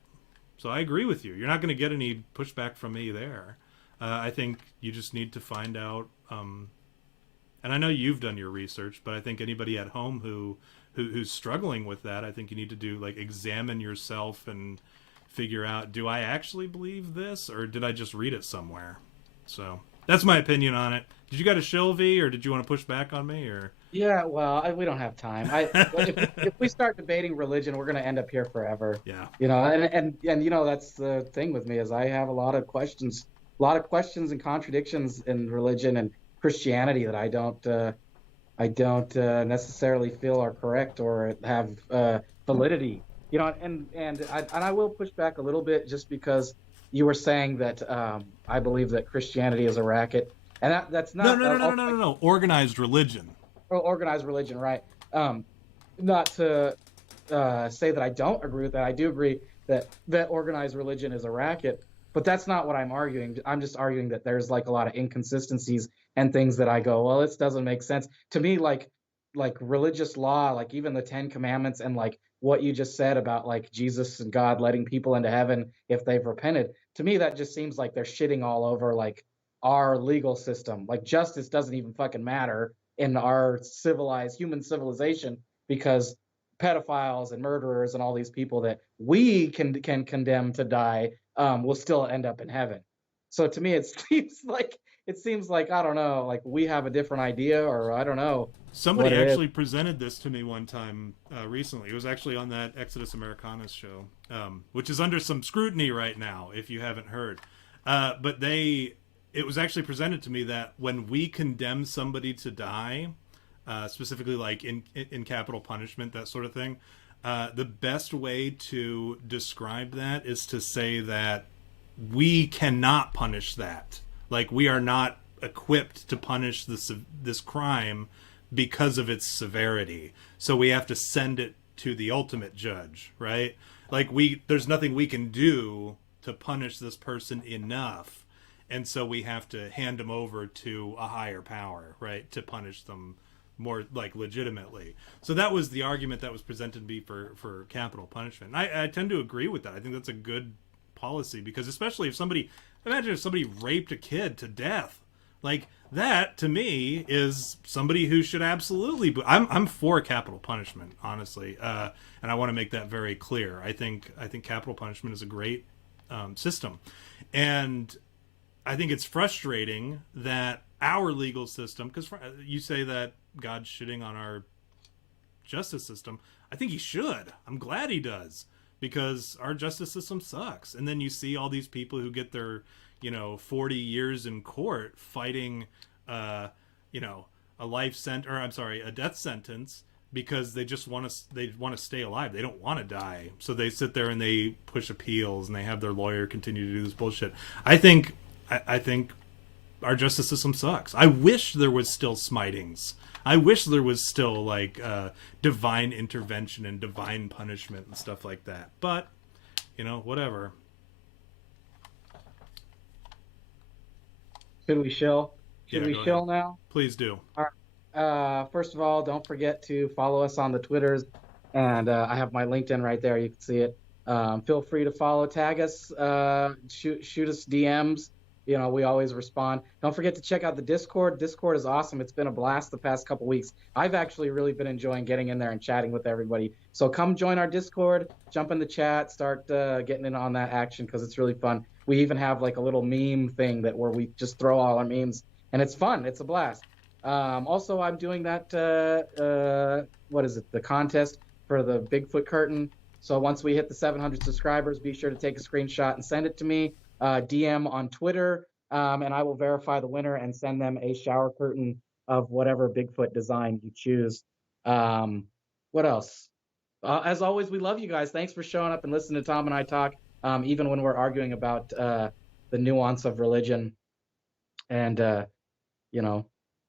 So I agree with you. You're not going to get any pushback from me there. I think you just need to find out. And I know you've done your research, but I think anybody at home who's struggling with that, I think you need to do, like, examine yourself and figure out, do I actually believe this, or did I just read it somewhere? So that's my opinion on it. Did you got a shill, V, or did you want to push back on me, or? Yeah, well, we don't have time. If we start debating religion, we're going to end up here forever. Yeah. And that's the thing with me, is I have a lot of questions and contradictions in religion and Christianity that I don't necessarily feel are correct or have validity. And I will push back a little bit, just because you were saying that I believe that Christianity is a racket, and that's not no. Organized religion. Organized religion, right? Not to say that I don't agree with that. I do agree that organized religion is a racket, but that's not what I'm arguing. I'm just arguing that there's, like, a lot of inconsistencies and things that I go, well, this doesn't make sense to me. Like religious law, like even the 10 Commandments, and like what you just said about, like, Jesus and God letting people into heaven if they've repented. To me, that just seems like they're shitting all over, like, our legal system. Like, justice doesn't even fucking matter in our civilized human civilization, because pedophiles and murderers and all these people that we can condemn to die will still end up in heaven. So to me, it seems like I don't know, like we have a different idea, or I don't know Somebody what it is. actually presented this to me one time recently. It was actually on that Exodus Americanus show, which is under some scrutiny right now, if you haven't heard. But it was actually presented to me that when we condemn somebody to die, specifically like in capital punishment, that sort of thing, the best way to describe that is to say that we cannot punish that. Like, we are not equipped to punish this crime because of its severity. So we have to send it to the ultimate judge, right? Like, there's nothing we can do to punish this person enough. And so we have to hand them over to a higher power, right? To punish them more, like, legitimately. So that was the argument that was presented to me for capital punishment. And I tend to agree with that. I think that's a good policy, because especially imagine if somebody raped a kid to death. Like, that to me is somebody who should absolutely I'm for capital punishment, honestly, and I want to make that very clear. I think capital punishment is a great system, and I think it's frustrating that our legal system, because you say that God's shitting on our justice system. I think he should. I'm glad he does, because our justice system sucks. And then you see all these people who get their 40 years in court fighting a death sentence, because they just want to stay alive. They don't want to die. So they sit there and they push appeals, and they have their lawyer continue to do this bullshit. I think our justice system sucks. I wish there was still smitings. I wish there was still like divine intervention and divine punishment and stuff like that. But whatever. Should we shill? Should we shill now? Please do. All right. First of all, don't forget to follow us on the Twitters, and I have my LinkedIn right there. You can see it. Feel free to follow, tag us, shoot us DMs. We always respond. Don't forget to check out the Discord. Discord is awesome. It's been a blast the past couple weeks. I've actually really been enjoying getting in there and chatting with everybody. So come join our Discord, jump in the chat, start getting in on that action, because it's really fun. We even have like a little meme thing where we just throw all our memes, and it's fun. It's a blast. Also, I'm doing that, the contest for the Bigfoot curtain. So once we hit the 700 subscribers, be sure to take a screenshot and send it to me, DM on Twitter, and I will verify the winner and send them a shower curtain of whatever Bigfoot design you choose. What else? As always, we love you guys. Thanks for showing up and listening to Tom and I talk, even when we're arguing about the nuance of religion and,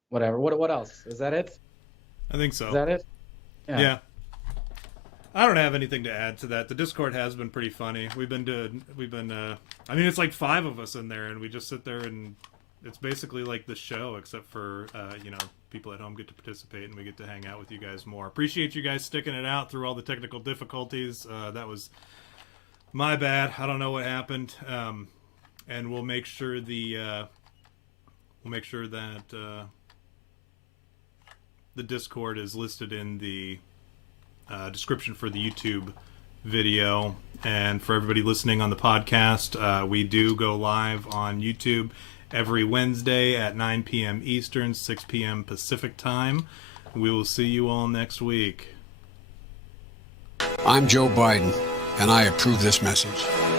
whatever. What else? Is that it? I think so. Is that it? Yeah. I don't have anything to add to that. The Discord has been pretty funny. It's like 5 of us in there, and we just sit there, and it's basically like the show, except for, people at home get to participate, and we get to hang out with you guys more. Appreciate you guys sticking it out through all the technical difficulties. That was my bad. I don't know what happened. And we'll make sure that the Discord is listed in the description for the YouTube video. And for everybody listening on the podcast, we do go live on YouTube every Wednesday at 9 p.m. Eastern, 6 p.m. Pacific time. We will see you all next week. I'm Joe Biden, and I approve this message.